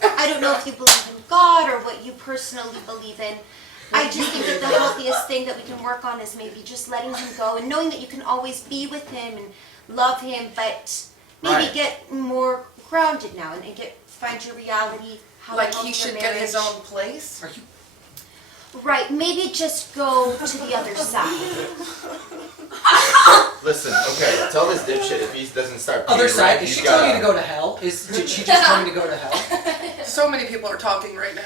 I don't know if you believe in God or what you personally believe in. I just think that the healthiest thing that we can work on is maybe just letting him go and knowing that you can always be with him and love him, but maybe get more grounded now and find your reality. How Like to help he your should marriage. get his own place? Right, maybe just go to the other side. Listen, okay, tell this dipshit if he doesn't start. Other paying side? rent, Is he's she telling you gotta- to go to hell? Did she just tell you to go to hell? So many people are talking right now.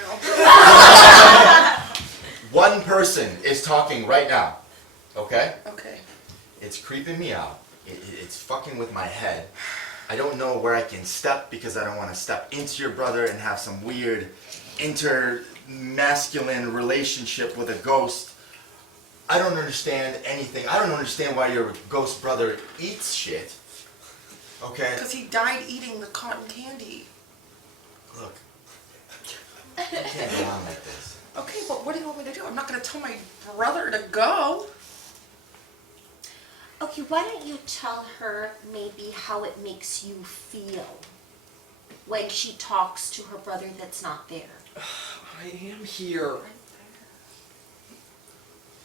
One person is talking right now. Okay? Okay. It's creeping me out. It's fucking with my head. I don't know where I can step because I don't want to step into your brother and have some weird inter-masculine relationship with a ghost. I don't understand anything. I don't understand why your ghost brother eats shit. Okay? Because he died eating the cotton candy. Look. I can't go on like this. Okay, but what do you want me to do? I'm not going to tell my brother to go. Okay, why don't you tell her maybe how it makes you feel when she talks to her brother that's not there? I am here.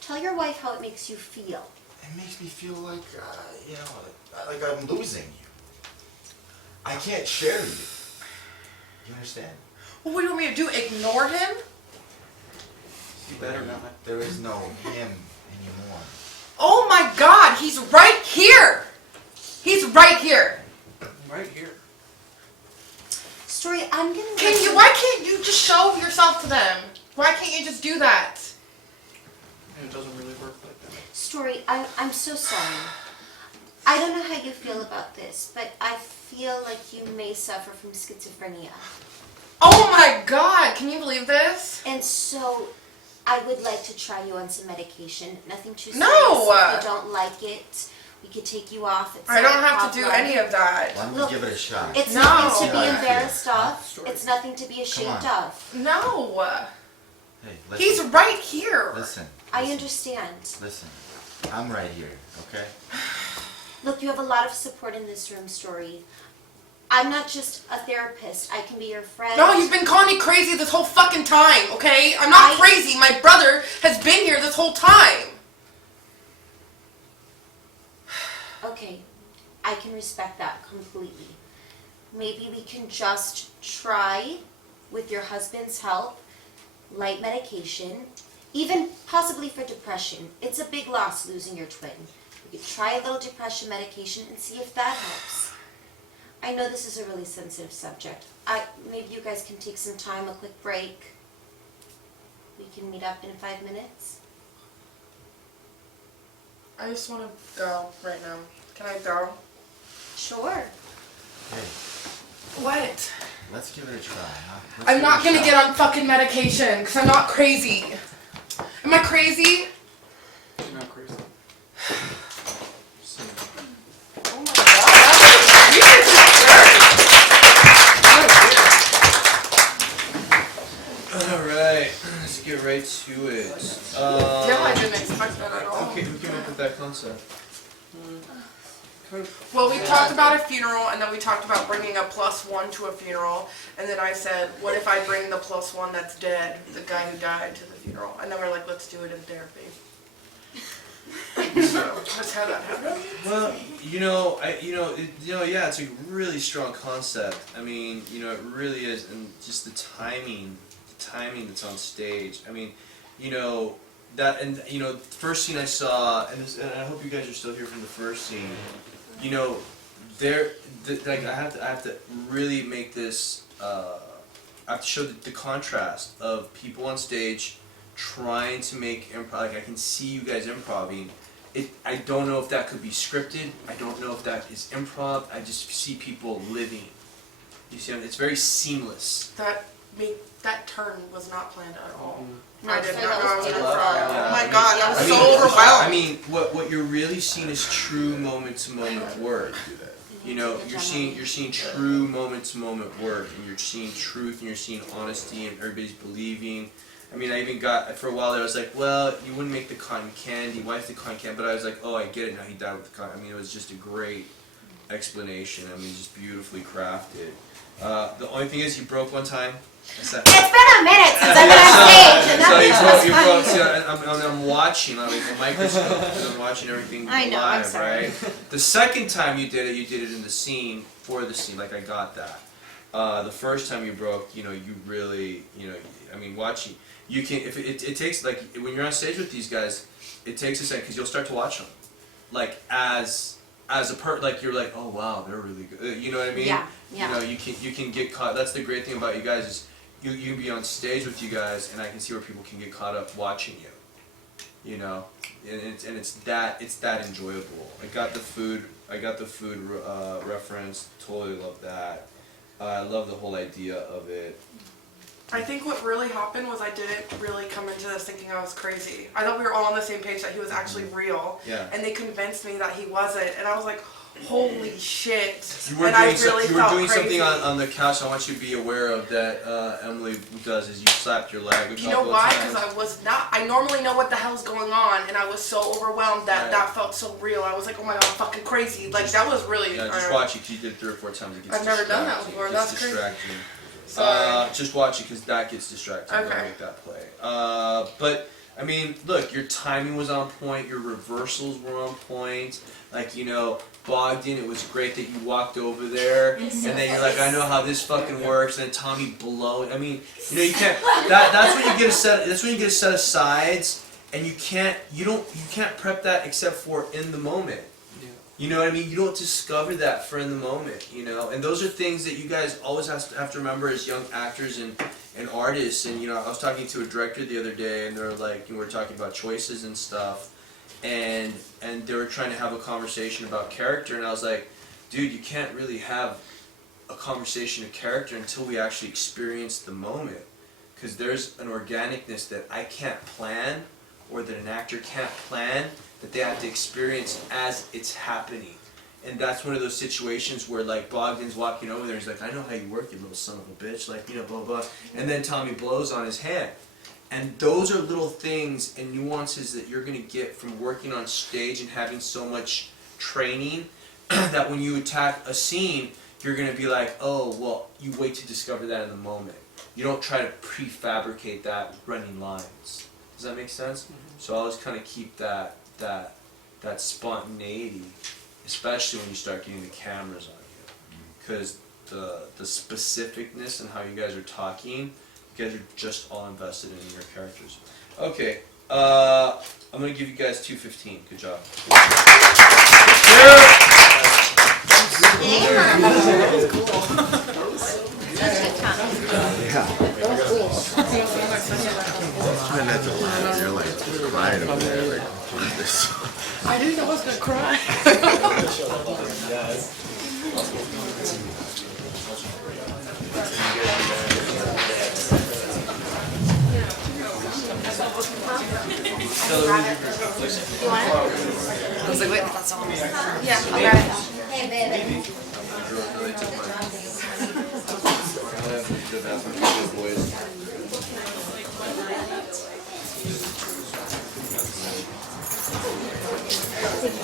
Tell your wife how it makes you feel. It makes me feel like, like I'm losing you. I can't share you. You understand? Well, what do you want me to do? Ignore him? You better not. There is no him anymore. Oh my God, he's right here. He's right here. Right here. Story, I'm gonna. Why can't you just show yourself to them? Why can't you just do that? It doesn't really work like that. Story, I'm so sorry. I don't know how you feel about this, but I feel like you may suffer from schizophrenia. Oh my God, can you believe this? And so, I would like to try you on some medication. Nothing too serious. No! If you don't like it, we could take you off. It's I not don't a have to do problem. any of that. Why don't we Look, give it a shot? It's No. nothing to be Yeah. embarrassed of. It's nothing to be ashamed on. of. No. Hey, listen. He's right here. Listen. I understand. Listen. I'm right here, okay? Look, you have a lot of support in this room, Story. I'm not just a therapist. I can be your friend. No, you've been calling me crazy this whole fucking time, okay? I'm not crazy. My brother has been here this whole time. Okay, I can respect that completely. Maybe we can just try, with your husband's help, light medication, even possibly for depression. It's a big loss losing your twin. We could try a little depression medication and see if that helps. I know this is a really sensitive subject. Maybe you guys can take some time, a quick break. We can meet up in 5 minutes. I just want to go right now. Can I go? Sure. Hey, What? let's give it a try, huh? Let's I'm give not it a gonna shot. get on fucking medication because I'm not crazy. Am I crazy? You're not crazy. Oh my God. You guys All right, let's get right to it. Yeah, I didn't expect that at all. Okay, who came up with that concept? Well, we talked about a funeral, and then we talked about bringing a +1 to a funeral, and then I said, what if I bring the +1 that's dead, the guy who died, to the funeral? And then we're like, let's do it in therapy. So, that's how that happened. Well, yeah, it's a really strong concept. I mean, it really is, and just the timing that's on stage. I mean, that, and the first scene I saw, and I hope you guys are still here from the first scene. Like I have to really make this. I have to show the contrast of people on stage trying to make improv. Like I can see you guys improving. I don't know if that could be scripted. I don't know if that is improv. I just see people living. You see, it's very seamless. That turn was not planned at all. No, I did so not that know I was was gonna beautiful. cry. Yeah, Oh my I mean- God, I was I so mean, overwhelmed. I mean, what you're really seeing is true moment-to-moment work. You're seeing true moment-to-moment work, and you're seeing truth, and you're seeing honesty, and everybody's believing. I mean, I even got, for a while there, I was like, well, you wouldn't make the cotton candy. Why is the cotton candy? But I was like, oh, I get it now. He died with the cotton. I mean, it was just a great explanation. I mean, just beautifully crafted. The only thing is, you broke one time. It's been a minute since I've been on stage, and So that you broke. was See, I'm watching on a microscope because I'm watching everything I know, I'm live, sorry. right? The second time you did it in the scene, for the scene, like I got that. The first time you broke, you really, I mean, watching, you can, if it takes, like, when you're on stage with these guys, it takes a second, because you'll start to watch them. Like, as a like, you're like, oh wow, they're really good. You know what I mean? Yeah, yeah. You can get caught, that's the great thing about you guys is, you can be on stage with you guys, and I can see where people can get caught up watching you. And it's that enjoyable. I got the food reference. Totally love that. I love the whole idea of it. I think what really happened was I didn't really come into this thinking I was crazy. I thought we were all on the same page that he was actually real. Yeah. And they convinced me that he wasn't. And I was like, holy shit. You were and doing, I really you were felt doing crazy. something on the couch. I want you to be aware of that. Emily does is you slapped your leg a You know couple why? of times. Because I normally know what the hell's going on, and I was so overwhelmed that Right. that felt so real. I was like, oh my God, I'm fucking crazy. Like, that was really... Yeah, just watch it because you did it 3 or 4 times. It gets I've never done that distracting. before. It gets That's crazy. distracting. Sorry. Just watch it because that gets distracting. Okay. Don't make that play. But I mean, look, your timing was on point, your reversals were on point. Like, you know, Bogdan, it was great that you walked over there, and then you're like, I know how this fucking works. And then Tommy blow. I mean, you know, you can't. That's when you get a set. That's when you get a set of sides, and you can't prep that except for in the moment. You know what I mean? You don't discover that for in the moment, you know? And those are things that you guys always have to remember as young actors and artists. And, you know, I was talking to a director the other day, and they were like, we were talking about choices and stuff, and they were trying to have a conversation about character, and I was like, dude, you can't really have a conversation of character until we actually experience the moment. Because there's an organicness that I can't plan, or that an actor can't plan, that they have to experience as it's happening. And that's one of those situations where, like, Bogdan's walking over there, he's like, I know how you work, you little son of a bitch, like, you know, blah, blah. And then Tommy blows on his hand. And those are little things and nuances that you're going to get from working on stage and having so much training that when you attack a scene, you're going to be like, oh, well, you wait to discover that in the moment. You don't try to prefabricate that running lines. Does that make sense? So I always kind of keep that spontaneity, especially when you start getting the cameras on you, because the specificness and how you guys are talking, you guys are just all invested in your characters. Okay, I'm gonna give you guys 215. Good job. Trying not to laugh. You're like crying over there. Like, this. I didn't know I was gonna cry. You want it? I was like, wait, that's all. Yeah, I'll grab it. Hey, baby.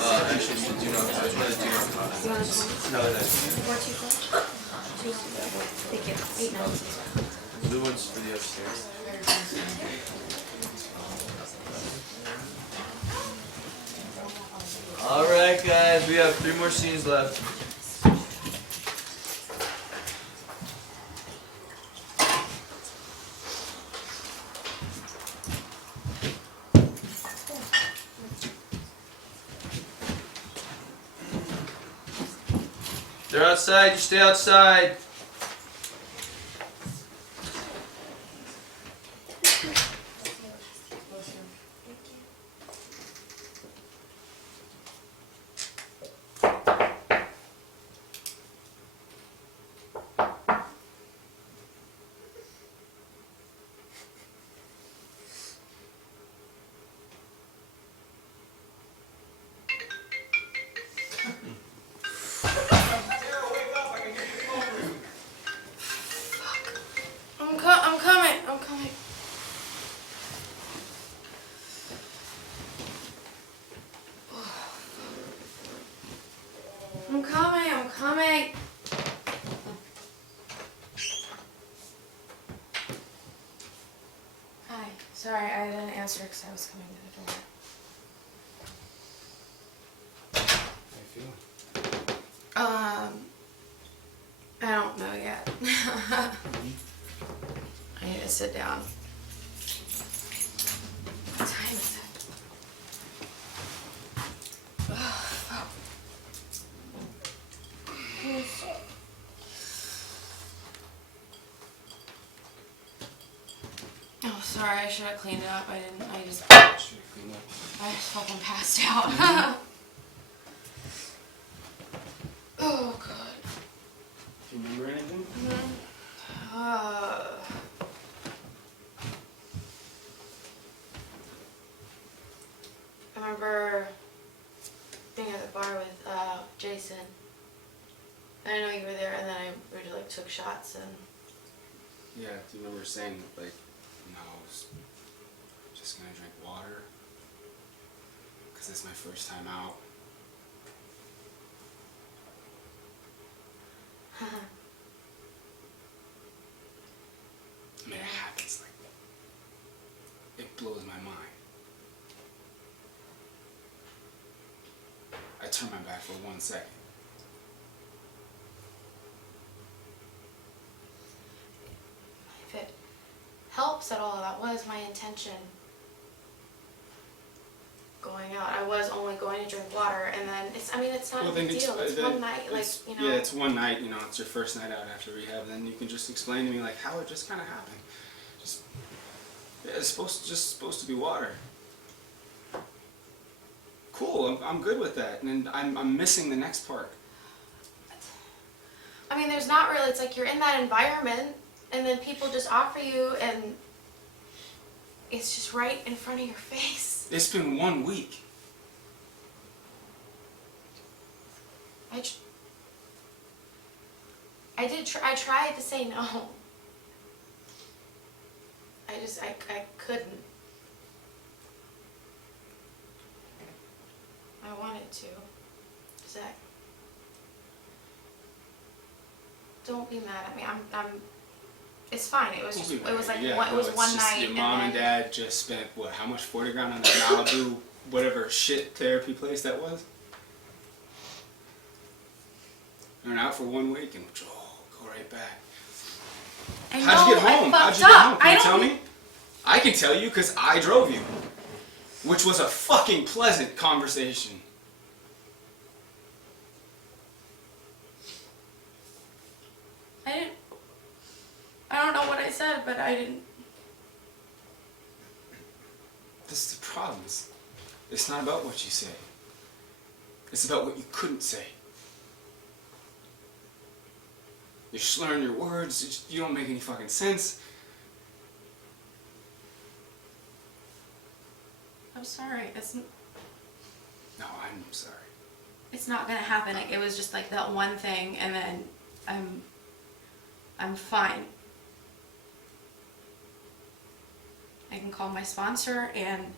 Actually, do not. I just wanted to do not. No, Thank you. 8 ounces. Blue ones for the upstairs. Alright guys, we have 3 more scenes left. They're outside, you stay outside. I'm coming. I'm coming. Hi. Sorry, I didn't answer because I was coming to the door. How you feeling? I don't know yet. I need to sit down. What time is it? Oh, fuck. Oh, sorry, I should have cleaned it up. I just fucking passed out. Oh, God. Do you remember anything? I remember being at the bar with Jason. I didn't know you were there, and then we like took shots and. Yeah, do you remember saying like, no, I was just gonna drink water? Cause it's my first time out. I mean, it happens like, it blows my mind. for 1 second. If it helps at all, that was my intention. Going out, I was only going to drink water, and then it's not a big deal. It's one night, Yeah, it's one night. It's your first night out after rehab. Then you can just explain to me like how it just kind of happened. It's supposed to be water. Cool, I'm good with that, and I'm missing the next part. There's not really. It's like you're in that environment, and then people just offer you, and it's just right in front of your face. It's been 1 week. I tried to say no. I couldn't. I wanted to. Zach, don't be mad at me. I'm. It's fine. It was just. It was like Yeah, one, it was one just night. Your mom and dad just spent how much $40,000 on that Malibu, whatever shit therapy place that was. They're out for 1 week and go right back. How'd you get home? How'd you get home? Can you tell me? I can tell you because I drove you, which was a fucking pleasant conversation. I don't know what I said, but I didn't. This is the problem. It's not about what you say. It's about what you couldn't say. You're slurring your words. You don't make any fucking sense. I'm sorry. No, I'm sorry. It's not gonna happen. It was just like that one thing, and then I'm fine. I can call my sponsor and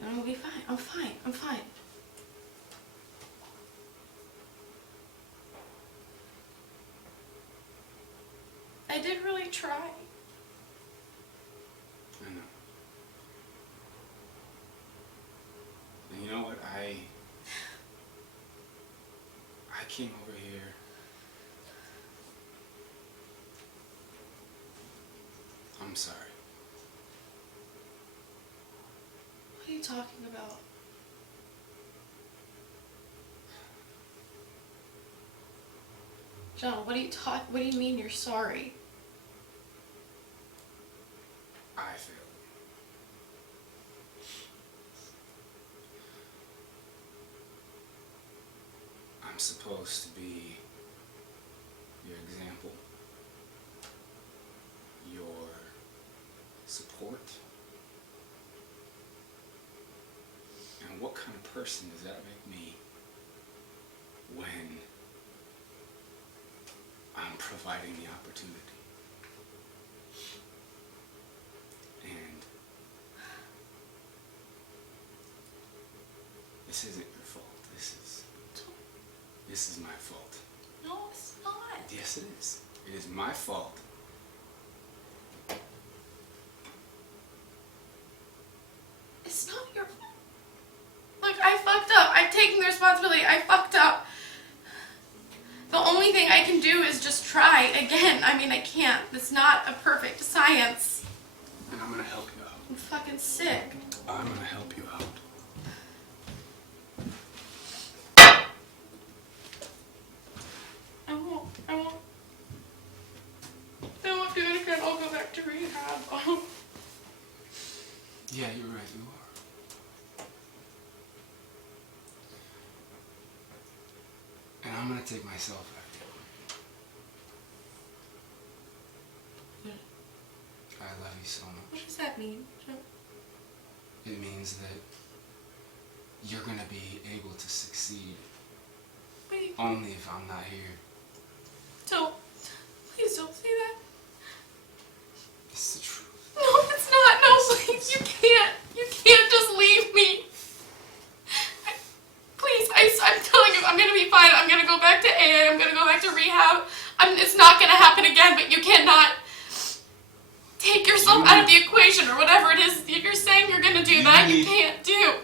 it'll be fine. I'm fine. I'm fine. I did really try. I know. And you know what? I came over here. I'm sorry. What are you talking about? John, what do you mean you're sorry? I failed. I'm supposed to be your example, your support. And what kind of person does that make me when I'm providing the opportunity? And this isn't your fault. This is my fault. No, it's not. Yes, it is. It is my fault. It's not your fault. Look, I fucked up. I'm taking the responsibility. I fucked up. The only thing I can do is just try again. I can't. It's not a perfect science. And I'm gonna help you out. I'm fucking sick. I'm gonna help you out. I won't do it again. I'll go back to rehab. Oh. Yeah, you're right. You are. And I'm gonna take myself back. I love you so much. What does that mean? It means that you're gonna be able to succeed Wait. only if I'm not here. Please don't say that. It's the truth. No, it's not. No, please, you can't. You can't just leave me. Please, I'm telling you, I'm gonna be fine. I'm gonna go back to AA. I'm gonna go back to rehab. It's not gonna happen again, but you cannot take yourself out of the equation or whatever it is that you're saying you're gonna do. That you can't do.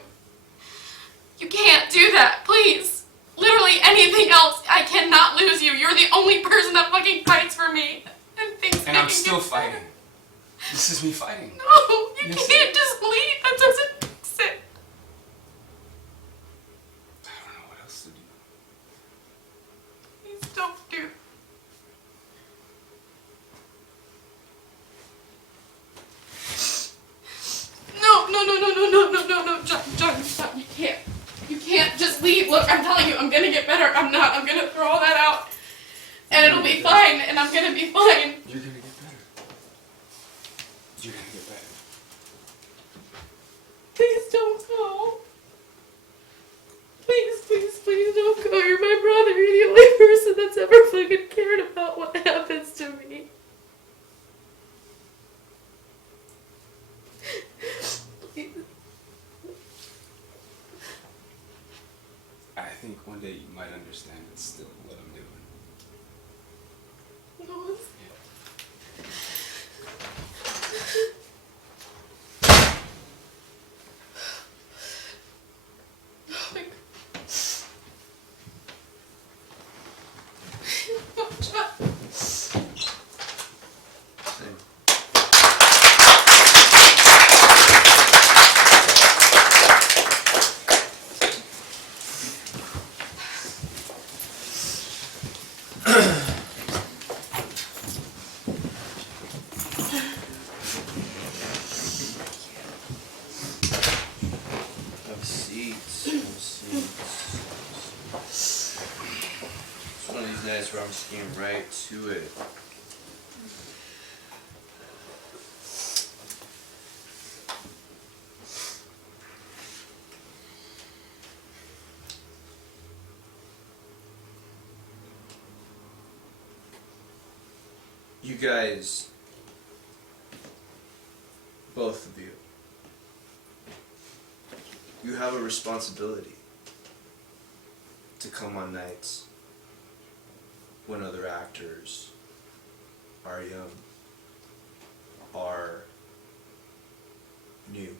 can't do that, please. Literally anything else, I cannot lose you. You're the only person that fucking fights for me. And I'm still fighting. This is me fighting. No, you can't just leave. That doesn't fix it. I don't know what else to do. Please don't do. No, John, stop. You can't. You can't just leave. Look, I'm telling you, I'm gonna get better. I'm not. I'm gonna throw all that out. And it'll be fine, and I'm gonna be fine. You're gonna get better. You're gonna get better. Please don't go. Please don't go. You're my brother. You're the only person that's ever fucking cared about what happens to me. I think one day you might understand it's still what I'm doing. No, oh my God. Oh, John. Have seats. It's one of these nights where I'm just getting right to it. You guys, both of you, you have a responsibility to come on nights when other actors are young, are new,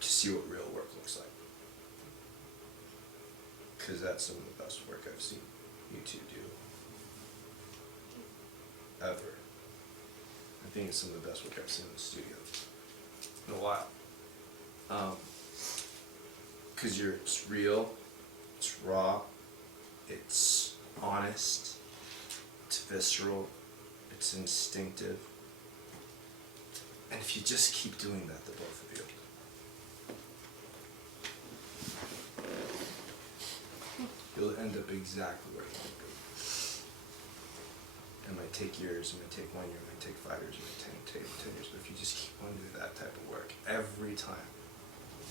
to see what real work looks like. Because that's some of the best work I've seen you two do. Ever. I think it's some of the best work I've seen in the studio in a while. Because it's real, it's raw, it's honest, it's visceral, it's instinctive. And if you just keep doing that, the both of you, you'll end up exactly where you want to be. It might take years, it might take 1 year, it might take 5 years, it might take 10 years, but if you just keep on doing that type of work every time,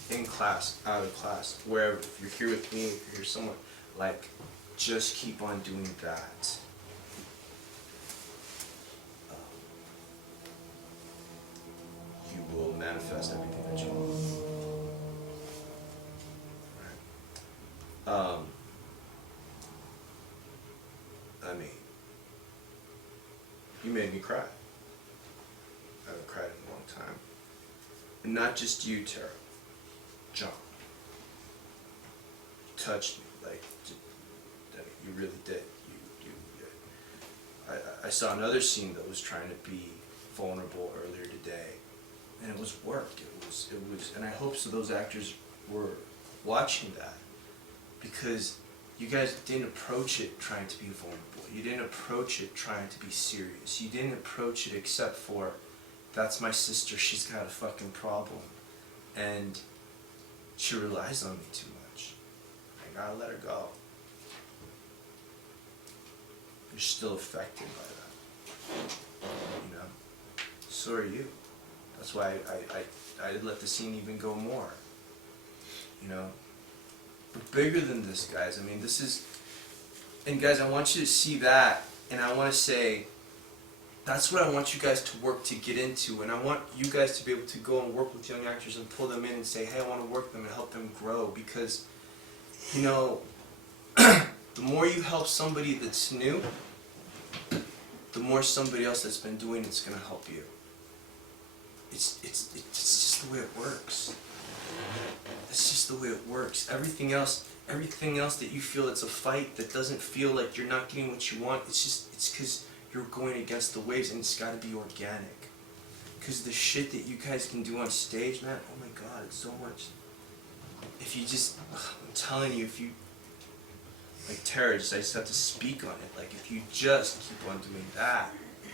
in class, out of class, wherever, if you're here with me, if you're here somewhere, like, just keep on doing that. You will manifest everything that you want. Right. I mean, you made me cry. I haven't cried in a long time. And not just you, Tara. John. You touched me, like, you really did. I saw another scene that was trying to be vulnerable earlier today, and it was work. It was, and I hope so those actors were watching that, because you guys didn't approach it trying to be vulnerable. You didn't approach it trying to be serious. You didn't approach it except for, that's my sister, she's got a fucking problem, and she relies on me too much. I gotta let her go. You're still affected by that. You know? So are you. That's why I let the scene even go more. You know? But bigger than this, guys. I mean, this is... And guys, I want you to see that, and I want to say, that's what I want you guys to work to get into, and I want you guys to be able to go and work with young actors and pull them in and say, hey, I want to work with them and help them grow, because, you know, the more you help somebody that's new, the more somebody else that's been doing it's going to help you. It's just the way it works. It's just the way it works. Everything else that you feel it's a fight, that doesn't feel like you're not getting what you want, it's because you're going against the waves, and it's got to be organic. Because the shit that you guys can do on stage, man, oh my god, it's so much. If you just, I'm telling you, if you, like Tara, I just have to speak on it. Like, if you just keep on doing that,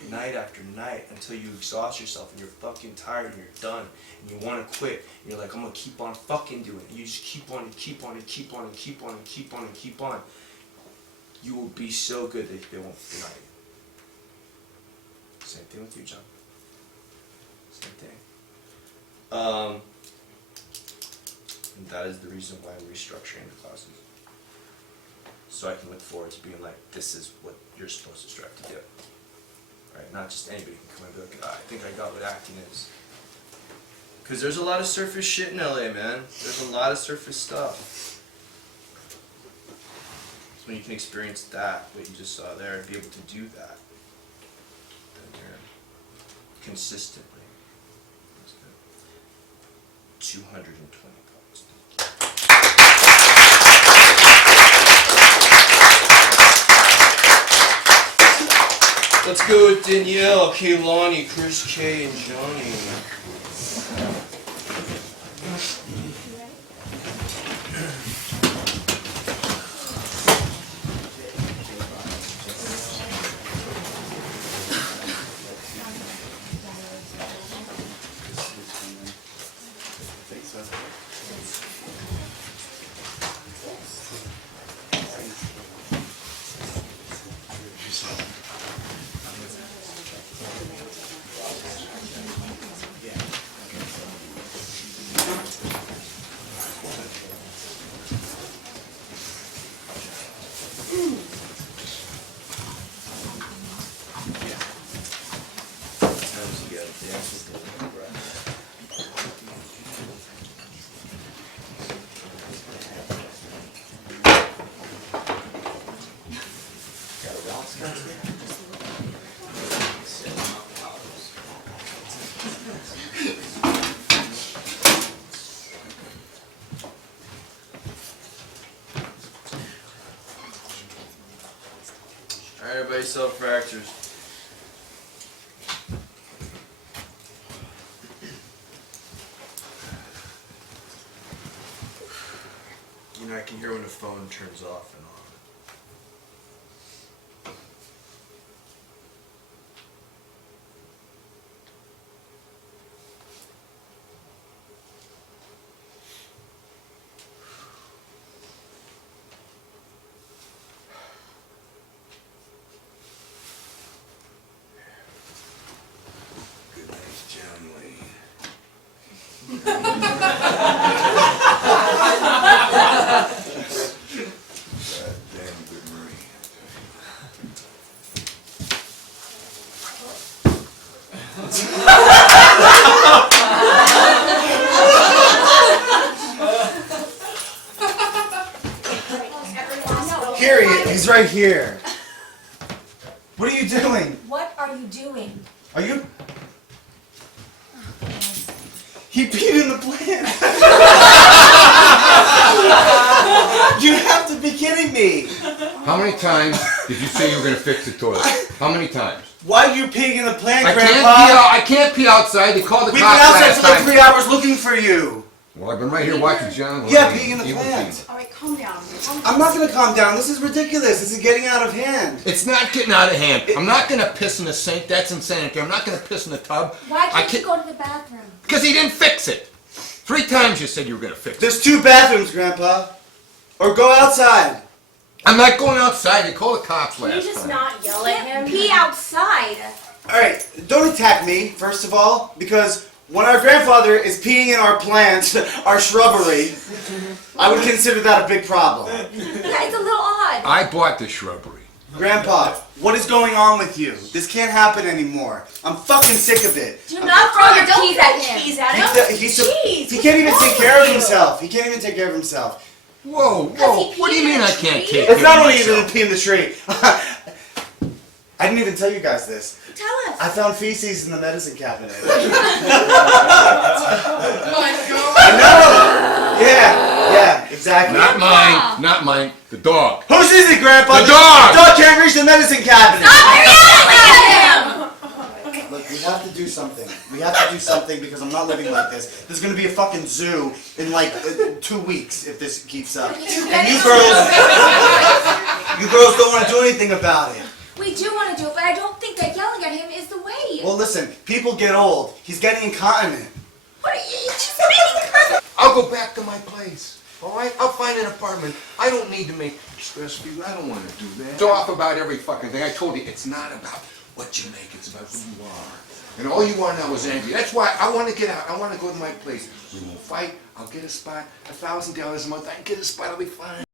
night after night, until you exhaust yourself and you're fucking tired and you're done and you want to quit, and you're like, I'm gonna keep on fucking doing it. And you just keep on and keep on and keep on and keep on and keep on and keep on. You will be so good that they won't deny you. Same thing with you, John. Same thing. And that is the reason why I'm restructuring the classes. So I can look forward to being like, this is what you're supposed to strive to do. Right? Not just anybody can come and be like, I think I got what acting is. Because there's a lot of surface shit in LA, man. There's a lot of surface stuff. So when you can experience that, what you just saw there, and be able to do that, then you're consistently. 220 points. Let's go with Danielle, Kaylani, Chris K, and Johnny. Alright, everybody, self-fractures. You know, I can hear when the phone turns off and on. Harriet, he's right here. What are you doing? What are you doing? Are you? He peed in the plant. You have to be kidding me. How many times did you say you were going to fix the toilet? How many times? Why are you peeing in the plant, I Grandpa? can't pee outside. They called the We've cops been outside last for like time. 3 hours looking for you. Well, I've been right here watching John. Yeah, peeing in the plant. All right, calm down. I'm not gonna calm down. This is ridiculous. This is getting out of hand. It's not getting out of hand. I'm not going to piss in the sink. That's insanity. I'm not going to piss in the tub. Why can't you go to the bathroom? Because he didn't fix it. 3 times you said you were going to fix it. There's 2 bathrooms, Grandpa. Or go outside. I'm not going outside. They called the cops Can you last just time. not yell at him? Pee outside. Alright, don't attack me, first of all, because when our grandfather is peeing in our plants, our shrubbery, I would consider that a big problem. Yeah, it's a little odd. I bought the shrubbery. Grandpa, what is going on with you? This can't happen anymore. I'm fucking sick of it. Do not throw your keys at him. He can't even take care of himself. He can't even take care of himself. Whoa, whoa, what do you mean I can't take It's care not of only myself? even the pee in the tree. I didn't even tell you guys this. Tell us. Yes. I found feces in the medicine cabinet. My I know! Yeah, exactly. Not mine, not mine, the dog. Whose is it, Grandpa? The dog! The dog can't reach the medicine cabinet! Look, we have to do something. We have to do something because I'm not living like this. There's gonna be a fucking zoo in like 2 weeks if this keeps up. And you girls don't want to do anything about it. We do want to do it, but I don't think that yelling at him is the way. Well, listen, people get old. He's getting incontinent. What are you just making I'll go back to my place. All right? I'll find an apartment. I don't need to make stress for you. I don't want to do that. It's off about every fucking thing. I told you, it's not about what you make. It's about who you are. And all you are now is angry. That's why I want to get out. I want to go to my place. We won't fight. I'll get a spot. $1,000 a month. I can get a spot. I'll be fine.